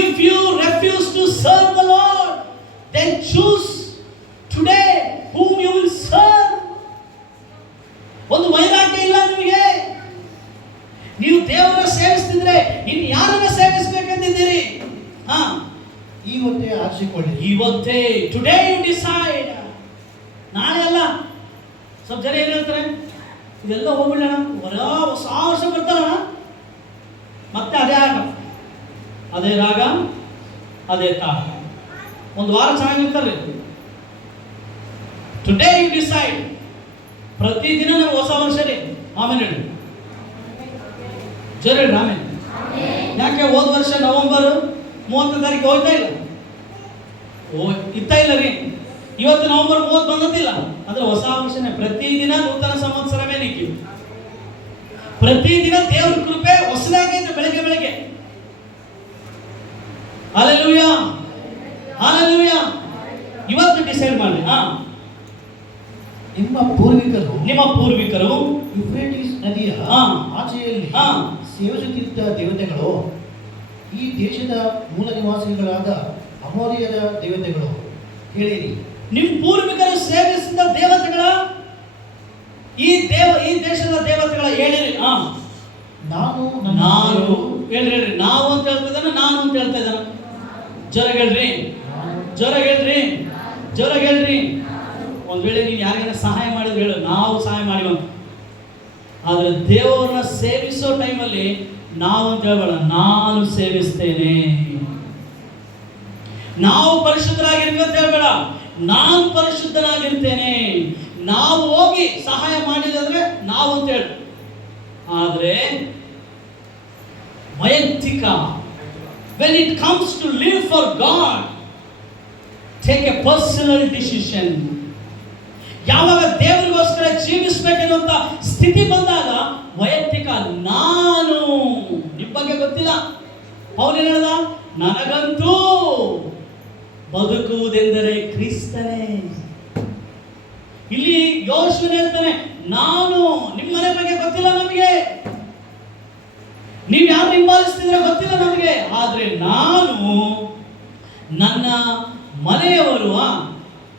if you refuse to serve the Lord, then choose today whom you will serve. ಒಂದು ವೈರಾಗ್ಯ ಇಲ್ಲ ನಿಮಗೆ? ನೀವು ದೇವರನ್ನ ಸೇವಿಸ್ತಿದ್ರೆ ಇನ್ನು ಯಾರನ್ನ ಸೇವಿಸಬೇಕೆಂದಿದ್ದೀರಿ? ಇವತ್ತೇ ಆರಿಸಿಕೊಳ್ಳಿ. ಇವತ್ತೇ, ಟುಡೇ ಯು ಡಿಸೈಡ್. ನಾಳೆ ಅಲ್ಲ. ಸ್ವಲ್ಪ ಜನ ಏನ್ ಹೇಳ್ತಾರೆ, ಇದೆಲ್ಲ ಹೋಗ್ಬಿಡೋಣ, ಹೊಸ ವರ್ಷ ಬರ್ತಾರಣ, ಮತ್ತೆ ಅದೇ ಆಟ, ಅದೇ ರಾಗ, ಅದೇ ತಾಳ. ಒಂದು ವಾರ ಚೆನ್ನಾಗಿರ್ತಾರೆ. Today you decide. ಪ್ರತಿದಿನ ನಾವು ಹೊಸ ವರ್ಷ ರೀ. ಆಮೇಲೆ ಹೇಳಿ, ಜೋರ ಹೇಳ್ರಿ ಆಮೇಲೆ. ಯಾಕೆ ಹೋದ ವರ್ಷ ನವೆಂಬರ್ 30ನೇ ತಾರೀಕು ಹೋಗ್ತಾ ಇಲ್ಲ, ಇತ್ತಾ ಇಲ್ಲ ರೀ. ಇವತ್ತು ನವೆಂಬರ್ 30 ಬಂದಿಲ್ಲ, ಅಂದ್ರೆ ಹೊಸ ವರ್ಷನೇ. ಪ್ರತಿದಿನ ನೂತನ ಸಂವತ್ಸರವೇ ನಿಕ್ಕಿ, ಪ್ರತಿದಿನ ದೇವ್ರ ಕೃಪೆ ಹೊಸದಾಗಿ ಬೆಳಗ್ಗೆ. Hallelujah, hallelujah. ಇವತ್ತು ಡಿಸೈಡ್ ಮಾಡಿ. ನಿಮ್ಮ ಪೂರ್ವಿಕರು ಯುಫ್ರೇಟಿಸ್ ನದಿಯ ಆಚೆಯಲ್ಲಿ ಸೇವಿಸುತ್ತಿದ್ದ ದೇವತೆಗಳು ಈ ದೇಶದ ಮೂಲ ನಿವಾಸಿಗಳಾದ ಅಮೋರಿಯರ ದೇವತೆಗಳು. ಹೇಳಿರಿ, ನಿಮ್ಮ ಪೂರ್ವಿಕರು ಸೇವಿಸಿದ ದೇವತೆಗಳ, ಈ ದೇಶದ ದೇವತೆಗಳ ಹೇಳಿರಿ. ನಾನು ಹೇಳ್ರಿ. ನಾವು ಅಂತ ಹೇಳ್ತಾ ಇದ್ದಾನೆ, ನಾನು ಅಂತ ಹೇಳ್ತಾ ಇದ್ದಾನೆ. ಜೋರ ಹೇಳ್ರಿ. ಒಂದ್ ವೇಳೆ ನೀನು ಯಾರಿಗಾನ ಸಹಾಯ ಮಾಡಿದ್ರೆ ಹೇಳು, ನಾವು ಸಹಾಯ ಮಾಡಿವಂತ. ಆದ್ರೆ ದೇವರನ್ನ ಸೇವಿಸೋ ಟೈಮಲ್ಲಿ ನಾವು ಅಂತ ಹೇಳ್ಬೇಡ, ನಾನು ಸೇವಿಸ್ತೇನೆ. ನಾವು ಪರಿಶುದ್ಧರಾಗಿರ್ಬೇಕು ಅಂತ ಹೇಳ್ಬೇಡ, ನಾನು ಪರಿಶುದ್ಧನಾಗಿರ್ತೇನೆ. ನಾವು ಹೋಗಿ ಸಹಾಯ ಮಾಡಿದ್ರೆ ನಾವು ಅಂತ ಹೇಳಿ. ಆದ್ರೆ ವೈಯಕ್ತಿಕ, when it comes to live for God, take a personal decision. ಯಾವಾಗ ದೇವರಿಗೋಸ್ಕರ ಜೀವಿಸಬೇಕೆನ್ನುವಂತ ಸ್ಥಿತಿ ಬಂದಾಗ ವೈಯಕ್ತಿಕ, ನಾನು, ನಿಮ್ಮ ಬಗ್ಗೆ ಗೊತ್ತಿಲ್ಲ. ಪೌಲನು ಹೇಳ್ದ, ನನಗಂತೂ ಬದುಕುವುದೆಂದರೆ ಕ್ರಿಸ್ತನೇ. ಇಲ್ಲಿ ಯೋಶುವ ಹೇಳ್ತಾನೆ, ನಾನು, ನಿಮ್ಮ ಮನೆ ಬಗ್ಗೆ ಗೊತ್ತಿಲ್ಲ ನಮಗೆ, ನೀವು ಯಾರು ಹಿಂಬಾಲಿಸ್ತಿದ್ರೆ ಗೊತ್ತಿಲ್ಲ ನಮಗೆ, ಆದ್ರೆ ನಾನು, ನನ್ನ ಮನೆಯವರು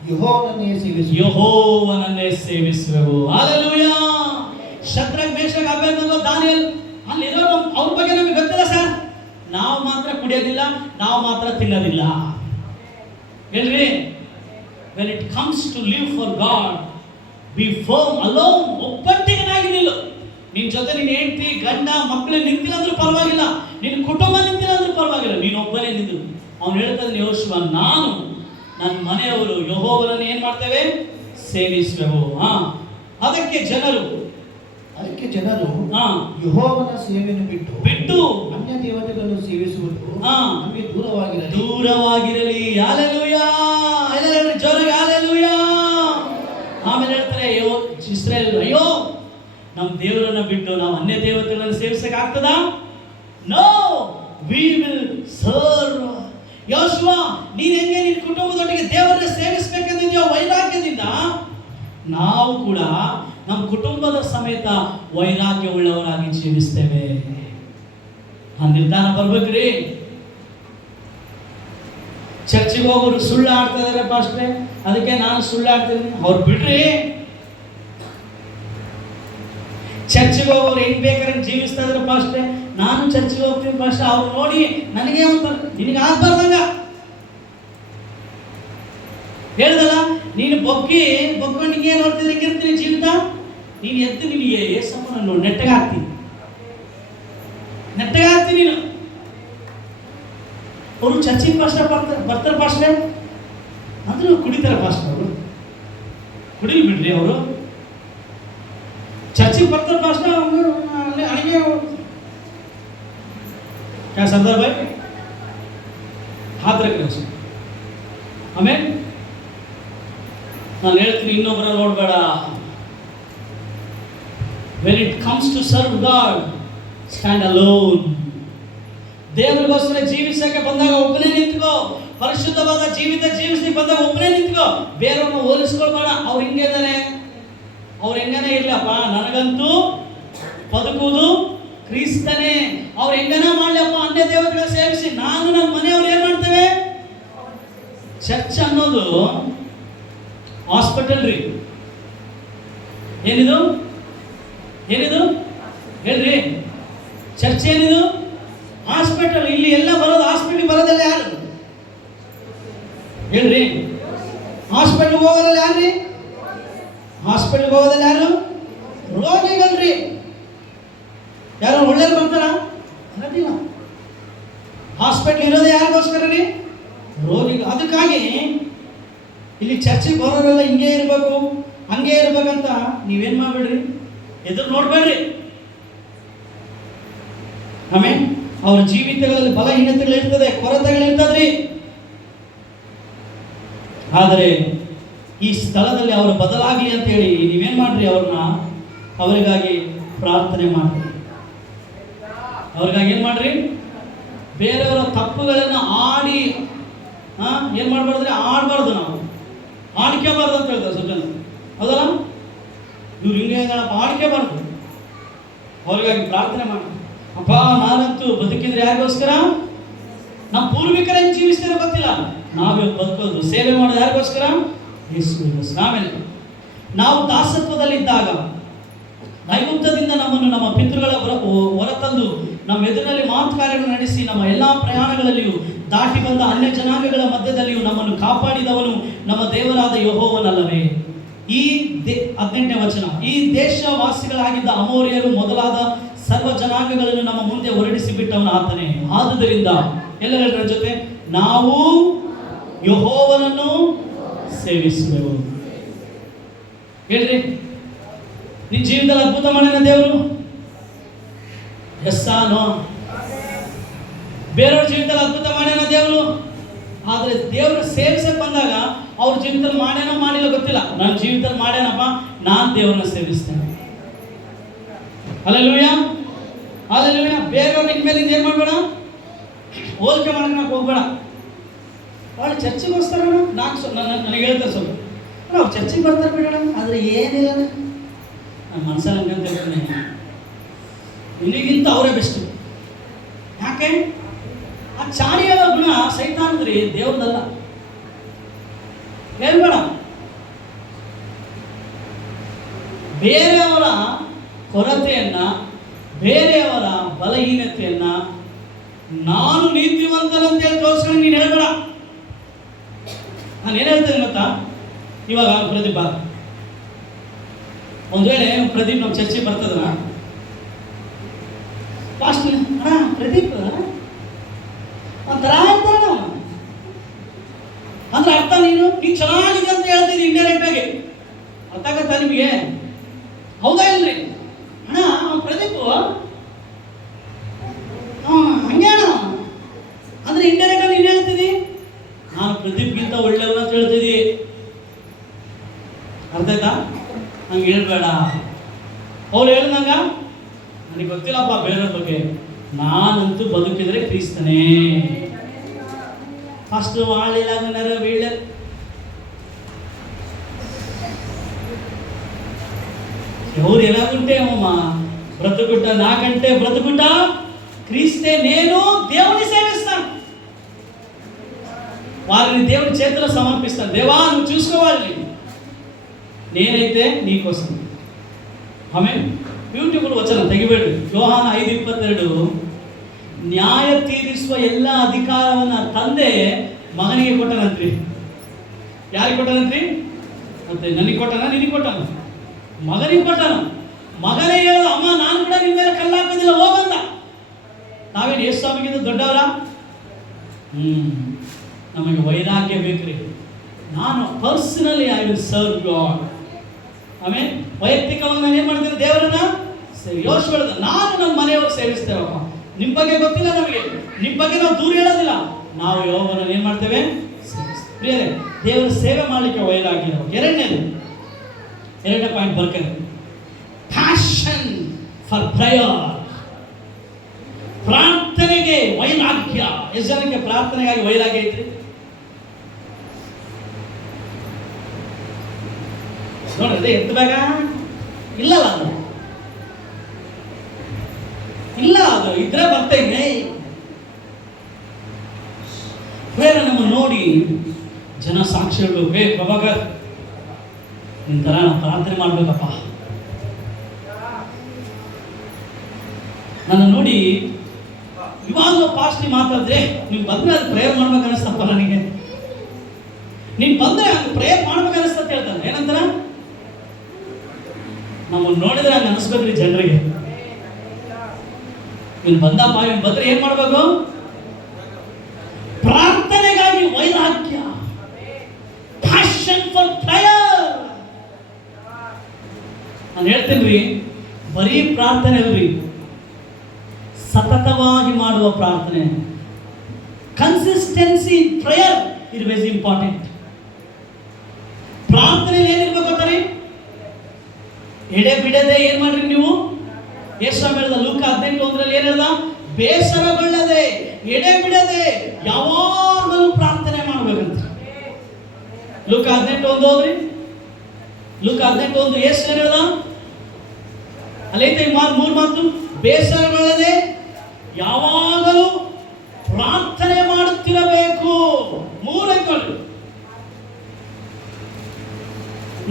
ಯೆಹೋವನನ್ನೇ ಸೇವಿಸುವೆವು. Hallelujah. Shadrach, Meshach, Abednego, Daniel ಅಲ್ಲಿರೋ ಅವ್ರ ಬಗ್ಗೆ ನಮಗೆ ಗೊತ್ತಿಲ್ಲ ಸರ್. ನಾವು ಮಾತ್ರ ಕುಡಿಯೋದಿಲ್ಲ, ನಾವು ಮಾತ್ರ ತಿನ್ನೋದಿಲ್ಲ. ಹೇಳ್ರಿ, when it comes to live for God, be firm alone. ಒಬ್ಬಂಟಿಗನಾಗಿ ನಿಲ್ಲು. ನಿನ್ನ ಜೊತೆ ನಿನ್ನ ಹೆಂಡತಿ, ಗಂಡ, ಮಕ್ಕಳು ನಿಂತಿಲ್ಲ ಅಂದ್ರೂ ಪರವಾಗಿಲ್ಲ, ನಿನ್ನ ಕುಟುಂಬ ನಿಂತಿಲ್ಲ ಅಂದ್ರೂ ಪರವಾಗಿಲ್ಲ, ನೀನು ಒಬ್ಬನೇ ನಿಂತು. ಅವನು ಹೇಳ್ತಾನೆ, ಯೆಹೋಶುವ, ನಾನು ನನ್ನ ಮನೆಯವರು ಯೆಹೋವನನ್ನು ಏನು ಮಾಡ್ತೇವೆ? ಸೇವಿಸುವೆವು. ಅದಕ್ಕೆ ಜನರು ಯೆಹೋವನ ಸೇವೆಯನ್ನು ಬಿಟ್ಟು ಅನ್ಯ ದೇವತೆಗಳನ್ನು ಸೇವಿಸುವುದು ನಮಗೆ ದೂರವಾಗಿರಲಿ. ಹಲ್ಲೆಲೂಯಾ, ಜೋರಾಗಿ ಹಲ್ಲೆಲೂಯಾ. ಆಮೇಲೆ ಹೇಳ್ತಾರೆ, ಇಸ್ರಾಯೇಲ್, ಅಯ್ಯೋ ನಮ್ಮ ದೇವರನ್ನ ಬಿಟ್ಟು ನಾವು ಅನ್ಯ ದೇವತೆಗಳನ್ನು ಸೇವಿಸಕ್ಕೆ ಆಗ್ತದಾ? No, we will serve. ಯೆಹೋಶುವ, ನೀನು ಹೆಂಗೆ ನಿನ್ನ ಕುಟುಂಬದೊಟ್ಟಿಗೆ ದೇವರನ್ನ ಸೇವಿಸಬೇಕಂದಿದ್ಯೋ ವೈರಾಗ್ಯದಿಂದ, ನಾವು ಕೂಡ ನಮ್ಮ ಕುಟುಂಬದ ಸಮೇತ ವೈರಾಗ್ಯ ಉಳ್ಳವರಾಗಿ ಜೀವಿಸ್ತೇವೆ. ಆ ನಿರ್ಧಾರ ಬರ್ಬೇಕ್ರಿ. ಚರ್ಚಿಗೆ ಹೋಗೋರು ಸುಳ್ಳು ಆಡ್ತಾ ಇದಾರೆ ಪಾಸ್ಟ್ರೆ, ಅದಕ್ಕೆ ನಾನು ಸುಳ್ಳು ಆಡ್ತೀನಿ, ಅವ್ರು ಬಿಡ್ರಿ. ಚರ್ಚಿಗೆ ಹೋಗೋರು ಹೆಂಗ್ ಬೇಕಾದ್ರೆ ಜೀವಿಸ್ತಾ ಇದ್ರೆ ಪಾಸ್ಟ್ರೆ, ನಾನು ಚರ್ಚಿಗೆ ಹೋಗ್ತೀನಿ ಪಾಸ್ಟ್ರೆ, ಅವ್ರು ನೋಡಿ ನನಗೆ ಅಂತಾರೆ, ನಿನಗೆ ಆಗ್ಬಾರ್ದಂಗ ಹೇಳ್ದಲ್ಲ, ನೀನು ಬೊಕ್ಕೊಂಡಿಗೆ ನೋಡ್ತಿದ್ರೆ ಹೆಂಗಿರ್ತೀನಿ ಜೀವಿತ. ನೀನು ಎದ್ದು ನಿನಗೆ ಏಸಪ್ಪನ ನೋಡಿ ನೆಟ್ಟಗಾಗ್ತೀನಿ ನೀನು. ಅವರು ಚರ್ಚಿಗೆ ಪಾಸ್ಟರ್ ಬರ್ತಾರೆ ಪಾಸ್ಟರ್ ಅಂದ್ರೂ ಕುಡಿತಾರೆ ಪಾಸ್ಟರ್. ಅವರು ಕುಡಿಲಿ ಬಿಡ್ರಿ, ಅವರು ಚರ್ಚಿಗೆ ಬರ್ತಾರೆ ಪಾಸ್ಟರ್. ಅಣಿಗೆ क्या संदर्भ है? हाथ रख ಆಮೇಲೆ ನಾನು ಹೇಳ್ತೀನಿ, ಇನ್ನೊಬ್ಬರ ನೋಡಬೇಡ. when it comes to serve God, stand alone. ದೇವರಿಗೋಸ್ಕರ ಜೀವಿಸಕ್ಕೆ ಬಂದಾಗ ಒಬ್ಬನೇ ನಿಂತ್ಕೋ. ಪರಿಶುದ್ಧವಾದ ಜೀವಿತ ಜೀವಿಸಿ ಬಂದಾಗ ಒಬ್ಬನೇ ನಿಂತ್ಕೋ. ಬೇರೆಯವ್ರನ್ನ ಹೋಲಿಸ್ಕೊಳ್ಬೇಡ. ಅವ್ರು ಹಿಂಗಿದ್ದಾರೆ, ಅವ್ರು ಹೆಂಗನೇ ಇರ್ಲಪ್ಪ, ನನಗಂತೂ ಬದುಕುವುದು ಕ್ರಿಸ್ತನೇ. ಅವ್ರು ಹೆಂಗನ ಮಾಡ್ಲಪ್ಪ, ಅನ್ಯ ದೇವತೆಗಳ ಸೇವಿಸಿ ನಾನು ನನ್ನ ಮನೆಯವ್ರು ಏನ್ ಮಾಡ್ತೇವೆ? ಚರ್ಚ್ ಅನ್ನೋದು ಹಾಸ್ಪಿಟಲ್ ರೀ. ಏನಿದು ಹೇಳ್ರಿ, ಚರ್ಚ್ ಏನಿದು? ಹಾಸ್ಪಿಟಲ್. ಇಲ್ಲಿ ಎಲ್ಲ ಬರೋದು, ಹಾಸ್ಪಿಟಲ್ ಬರೋದಲ್ಲ ಯಾರು ಹೇಳ್ರಿ? ಹಾಸ್ಪಿಟಲ್ ಹೋಗೋದಲ್ಲ ಯಾರ್ರಿ? ಹಾಸ್ಪಿಟಲ್ ಹೋಗೋದಲ್ಲ ಯಾರು? ರೋಗಿಗಳ್ರಿ. ಯಾರು ಒಳ್ಳೆಯರು ಬರ್ತಾರ? ಅನ್ನೋದಿಲ್ಲ. ಹಾಸ್ಪಿಟಲ್ ಇರೋದು ಯಾರಿಗೋಸ್ಕರ ರೀ? ರೋಗಿಗಳು. ಅದಕ್ಕಾಗಿ ಇಲ್ಲಿ ಚರ್ಚೆಗೆ ಬರೋರೆಲ್ಲ ಹಿಂಗೆ ಇರಬೇಕು, ಹಂಗೆ ಇರ್ಬೇಕಂತ ನೀವೇನ್ ಮಾಡ್ಬೇಡ್ರಿ, ಎದುರು ನೋಡ್ಬೇಡ್ರಿ. ಆಮೇಲೆ ಅವ್ರ ಜೀವಿತಗಳಲ್ಲಿ ಬಲಹೀನತೆಗಳಿರ್ತದೆ, ಕೊರತೆಗಳಿರ್ತದ್ರಿ. ಆದರೆ ಈ ಸ್ಥಳದಲ್ಲಿ ಅವರು ಬದಲಾಗಲಿ ಅಂತ ಹೇಳಿ ನೀವೇನ್ ಮಾಡ್ರಿ, ಅವರಿಗಾಗಿ ಪ್ರಾರ್ಥನೆ ಮಾಡ್ರಿ. ಅವ್ರಿಗಾಗಿ ಏನ್ ಮಾಡ್ರಿ? ಬೇರೆಯವರ ತಪ್ಪುಗಳನ್ನು ಆಡಿ ಏನ್ ಮಾಡ್ಬಾರ್ದ್ರೆ, ಆಡ್ಬಾರ್ದು. ನಾವು ಆಡ್ಕೋಬಾರ್ದು ಅಂತ ಹೇಳ್ತಾರೆ ಸ್ವಲ್ಪ ಜನ, ಹೌದಲ್ಲ? ಇವ್ರು ಹಿಂಗೆ ಆಡ್ಕೋಬಾರ್ದು. ಅವ್ರಿಗಾಗಿ ಪ್ರಾರ್ಥನೆ ಮಾಡಿ. ಅಪ್ಪ, ನಾನಂತೂ ಬದುಕಿದ್ರೆ ಯಾರಿಗೋಸ್ಕರ? ನಮ್ಮ ಪೂರ್ವಿಕರ ಹೆಂಗೆ ಜೀವಿಸ್ತಾರೋ ಗೊತ್ತಿಲ್ಲ, ನಾವಿವತ್ತು ಬದುಕೋದು ಸೇವೆ ಮಾಡೋದು ಯಾರಿಗೋಸ್ಕರ? ಯೇಸುವಿಗೋಸ್ಕರ. ಆಮೇಲೆ ನಾವು ದಾಸತ್ವದಲ್ಲಿದ್ದಾಗ ಐಗುಪ್ತದಿಂದ ನಮ್ಮನ್ನು ನಮ್ಮ ಪಿತೃಗಳ ಹೊರತಂದು ನಮ್ಮ ಎದುರಿನಲ್ಲಿ ಮಾತುಕಾರ್ಯಗಳನ್ನು ನಡೆಸಿ ನಮ್ಮ ಎಲ್ಲ ಪ್ರಯಾಣಗಳಲ್ಲಿಯೂ ದಾಟಿ ಬಂದ ಅನ್ಯ ಜನಾಂಗಗಳ ಮಧ್ಯದಲ್ಲಿಯೂ ನಮ್ಮನ್ನು ಕಾಪಾಡಿದವನು ನಮ್ಮ ದೇವರಾದ ಯೆಹೋವನಲ್ಲವೇ? ಈ 18ನೇ ವಚನ, ಈ ದೇಶವಾಸಿಗಳಾಗಿದ್ದ ಅಮೋರಿಯರು ಮೊದಲಾದ ಸರ್ವ ಜನಾಂಗಗಳನ್ನು ನಮ್ಮ ಮುಂದೆ ಹೊರಡಿಸಿ ಬಿಟ್ಟವನು ಆತನೇ. ಆದುದರಿಂದ ಎಲ್ಲರ ಜೊತೆ ನಾವು ಯೆಹೋವನನ್ನು ಸೇವಿಸುವೆವು. ಹೇಳ್ರಿ, ನಿನ್ನ ಜೀವಿತದಲ್ಲಿ ಅದ್ಭುತ ಮಾಡ್ಯಾನ ದೇವರು? ಎಸ್ಸಾನೋ? ಬೇರೆಯವ್ರ ಜೀವಿತದಲ್ಲಿ ಅದ್ಭುತ ಮಾಡ್ಯಾನ ದೇವರು? ಆದ್ರೆ ದೇವರು ಸೇವಿಸಕ್ಕೆ ಬಂದಾಗ ಅವ್ರ ಜೀವಿತದಲ್ಲಿ ಮಾಡ್ಯಾನೋ ಮಾಡಿಲ್ಲ ಗೊತ್ತಿಲ್ಲ, ನನ್ನ ಜೀವಿತದಲ್ಲಿ ಮಾಡ್ಯಾನಪ್ಪ, ನಾನು ದೇವರನ್ನ ಸೇವಿಸ್ತೇನೆ. Hallelujah, hallelujah. ಬೇರೆಯವ್ರ ಇನ್ಮೇಲೆ ಏನ್ ಮಾಡಬೇಡ, ಹೋಲಿಕೆ ಮಾಡಕ್ಕೆ ಹೋಗ್ಬೇಡ. ಭಾಳ ಚರ್ಚೆಗೆ ಹೋಗ್ತಾರ, ನನಗೆ ಹೇಳ್ತಾರೆ ಸ್ವಲ್ಪ, ಅವ್ರು ಚರ್ಚೆಗೆ ಬರ್ತಾರೆ ಬಿಡೋಣ, ಆದ್ರೆ ಏನಿಲ್ಲ ನನ್ನ ಮನಸ್ಸಲ್ಲಿ ಹಂಗಂತ ಹೇಳ್ತೀನಿ, ನಿನಗಿಂತ ಅವರೇ ಬೆಸ್ಟ್. ಯಾಕೆ? ಆ ಚಾಡಿಗಳ ಗುಣ ಸೈತಾನದ್ರಿ, ದೇವ್ರದಲ್ಲ. ಹೇಳ್ಬೇಡ. ಬೇರೆಯವರ ಕೊರತೆಯನ್ನ, ಬೇರೆಯವರ ಬಲಹೀನತೆಯನ್ನ ನಾನು ನೀತಿವಂತನಂತೇಳಿ ತೋರಿಸ್ಕೊಂಡು ನೀನು ಹೇಳ್ಬೇಡ. ನಾನು ಏನು ಹೇಳ್ತೇನೆ ಗೊತ್ತಾ? ಇವಾಗ ಪ್ರದೀಪ್ ಒಂದು ವೇಳೆ ಪ್ರದೀಪ್ ನಮ್ಮ ಚರ್ಚೆ ಬರ್ತದ, ಫಾಸ್ಟ್ ಅಣ್ಣ ಪ್ರದೀಪ್ ಒಂಥರ ಹೇಳ್ತಾರ ಅಂದ್ರೆ ಅರ್ಥ ನೀನು ಚೆನ್ನಾಗಿದೆ ಅಂತ ಹೇಳ್ತೀನಿ ಇಂಡೈರೆಕ್ಟ್ ಆಗಿ. ಅರ್ಥ ಆಗತ್ತಾ ನಿಮಗೆ? ಹೌದಾ ಇಲ್ರಿ? ಅಣ್ಣ ಪ್ರದೀಪ್ ಹಂಗೆ ಅಣ್ಣ ಅಂದ್ರೆ ಇಂಡೈರೆಕ್ಟ್ ಆಗಿ ನೀನು ಹೇಳ್ತೀನಿ ನಾನು ಪ್ರದೀಪ್ಗಿಂತ ಒಳ್ಳೆಯವನ್ನ ಅಂತ ಹೇಳ್ತಿದ್ದಿ. ಅರ್ಥ ಆಯ್ತಾ? ಹಂಗೆ ಹೇಳ್ಬೇಡ. ಅವ್ರು ಹೇಳ್ದಂಗ ನನಗೆ ಗೊತ್ತಿಲ್ಲಪ್ಪ ಬೇರೆಯವ್ರ ಬಗ್ಗೆ, ನಾನಂತೂ ಬದುಕಿದ್ರೆ ಕ್ರಿಸ್ತನೇ. ఫస్ట్ వాళ్ళు ఇలాగ ఉన్నారు, వీళ్ళు ఎవరు ఎలాగుంటే ఏమమ్మా బ్రతుకుట, నాకంటే బ్రతుకుట క్రీస్తే, నేను దేవుని సేవిస్తాను, వారిని దేవుని చేతిలో సమర్పిస్తాను. దేవా నువ్వు చూసుకోవాలి, నేనైతే నీకోసం. ఆమె ಬ್ಯೂಟಿಫುಲ್ ವಚನ ತೆಗಿಬೇಡಿ. ಯೋಹಾನ 5:22 ನ್ಯಾಯ ತೀರಿಸುವ ಎಲ್ಲ ಅಧಿಕಾರವನ್ನ ತಂದೆ ಮಗನಿಗೆ ಕೊಟ್ಟನಂತ್ರಿ. ಯಾರಿಗೆ ಕೊಟ್ಟನಂತ್ರಿ? ಮತ್ತೆ ನನಗೆ ಕೊಟ್ಟನ, ನಿನಗೆ ಕೊಟ್ಟನ? ಮಗನಿಗೆ ಕೊಟ್ಟನ. ಮಗನೇ ಹೇಳ, ಅಮ್ಮ ನಾನು ಕೂಡ ನಿಮ್ಮ ಮೇಲೆ ಕಲ್ಲಾಕೋದಿಲ್ಲ ಹೋಗಂದ. ನಾವೇನು ಯೇಸು ಸ್ವಾಮಿಗಿಂತ ದೊಡ್ಡವರ? ನಮಗೆ ವೈರಾಗ್ಯ ಬೇಕ್ರಿ. ನಾನು personally I will serve god. ಆಮೇಲೆ ವೈಯಕ್ತಿಕವಾಗಿ ನಾನು ಏನು ಮಾಡ್ತೀನಿ? ದೇವರನ್ನ ಯೋಚಿಸ್ಕೊಳ್ಳೋದು. ನಾನು ನಮ್ಮ ಮನೆಯವ್ರಿಗೆ ಸೇವಿಸ್ತೇವಪ್ಪ. ನಿಮ್ಮ ಬಗ್ಗೆ ಗೊತ್ತಿಲ್ಲ ನಮಗೆ, ನಿಮ್ಮ ಬಗ್ಗೆ ನಾವು ದೂರ ಹೇಳೋದಿಲ್ಲ. ನಾವು ಯೋಗವನ್ನು ಏನು ಮಾಡ್ತೇವೆ? ಪ್ರಿಯರೇ, ದೇವರ ಸೇವೆ ಮಾಡಲಿಕ್ಕೆ ವೈರಾಗ್ಯ. ಎರಡನೇ ಪಾಯಿಂಟ್ ಬರ್ತಾರೆ, ಪ್ಯಾಷನ್ ಫಾರ್ ಪ್ರೇಯರ್. ಪ್ರಾರ್ಥನೆಗೆ ವೈರಾಗ್ಯ. ಎಷ್ಟು ಜನಕ್ಕೆ ಪ್ರಾರ್ಥನೆಗಾಗಿ ವೈರಾಗ್ಯ ಐತ್ರಿ? ನೋಡ್ರಿ, ಎತ್ತಬೇಕ ಇಲ್ಲಲ್ಲ, ಅದು ಇಲ್ಲ, ಅದು ಇದ್ರೆ ಬರ್ತೇನೆ. ಬೇರೆ ನಮ್ಮ ನೋಡಿ ಜನ ಸಾಕ್ಷಿಗಳು, ಪ್ರಭಾಕರ್ ನಿನ್ ತರ ನಾವು ಪ್ರಾರ್ಥನೆ ಮಾಡ್ಬೇಕಪ್ಪ. ನನ್ನ ನೋಡಿ ಇವಾಗ ಪಾಸ್ಟ್ಲಿ ಮಾತಾಡಿದ್ರೆ ನೀವು ಬಂದ್ರೆ ಅದು ಪ್ರೇಯರ್ ಮಾಡ್ಬೇಕು ಅನಿಸ್ತಪ್ಪ ನನಗೆ. ನೀನ್ ಬಂದ್ರೆ ಅದು ಪ್ರೇಯರ್ ಮಾಡ್ಬೇಕು ಅನಿಸ್ತಂತ ಹೇಳ್ತಾನೆ. ಏನಂತಾರ? ನಮ್ಮನ್ನು ನೋಡಿದ್ರೆ ಹಂಗೆ ಅನಿಸ್ಬೇಕ್ರಿ ಜನರಿಗೆ. ಇವ್ನು ಬಂದಪ್ಪ, ಇವ್ನು ಬಂದ್ರೆ ಏನ್ ಮಾಡ್ಬೇಕು? ಪ್ರಾರ್ಥನೆಗಾಗಿ ವೈರಾಗ್ಯ, ಪ್ಯಾಷನ್ ಫಾರ್ ಪ್ರೇಯರ್. ನಾನು ಹೇಳ್ತೇನ್ರಿ, ಬರೀ ಪ್ರಾರ್ಥನೆ ಅಲ್ರಿ, ಸತತವಾಗಿ ಮಾಡುವ ಪ್ರಾರ್ಥನೆ. Consistency in prayer is very important. ಪ್ರಾರ್ಥನೆಯಲ್ಲಿ ಏನಿರ್ಬೇಕು ಅಂತಾರೆ? ಎಡೆ ಬಿಡದೆ ಏನ್ ಮಾಡ್ರಿ ನೀವು? ಯೇಸು ಹೇಳಿದ ಲೂಕ 18:1 ಏನ್ ಹೇಳ್ದ? ಬೇಸರಗೊಳ್ಳದೆ, ಎಡೆ ಬಿಡದೆ ಯಾವಾಗಲೂ ಪ್ರಾರ್ಥನೆ ಮಾಡ್ಬೇಕಂತ. ಲೂಕ 18:1 ಹೋದ್ರಿ. ಲೂಕ 18:1 ಯೇಸು ಏನ್ ಹೇಳ್ದ? ಅಲ್ಲೈತೆ ಮೂರು ಮಾತು. ಬೇಸರಗೊಳ್ಳದೆ ಯಾವಾಗಲೂ ಪ್ರಾರ್ಥನೆ ಮಾಡುತ್ತಿರಬೇಕು. ಮೂರೈದು.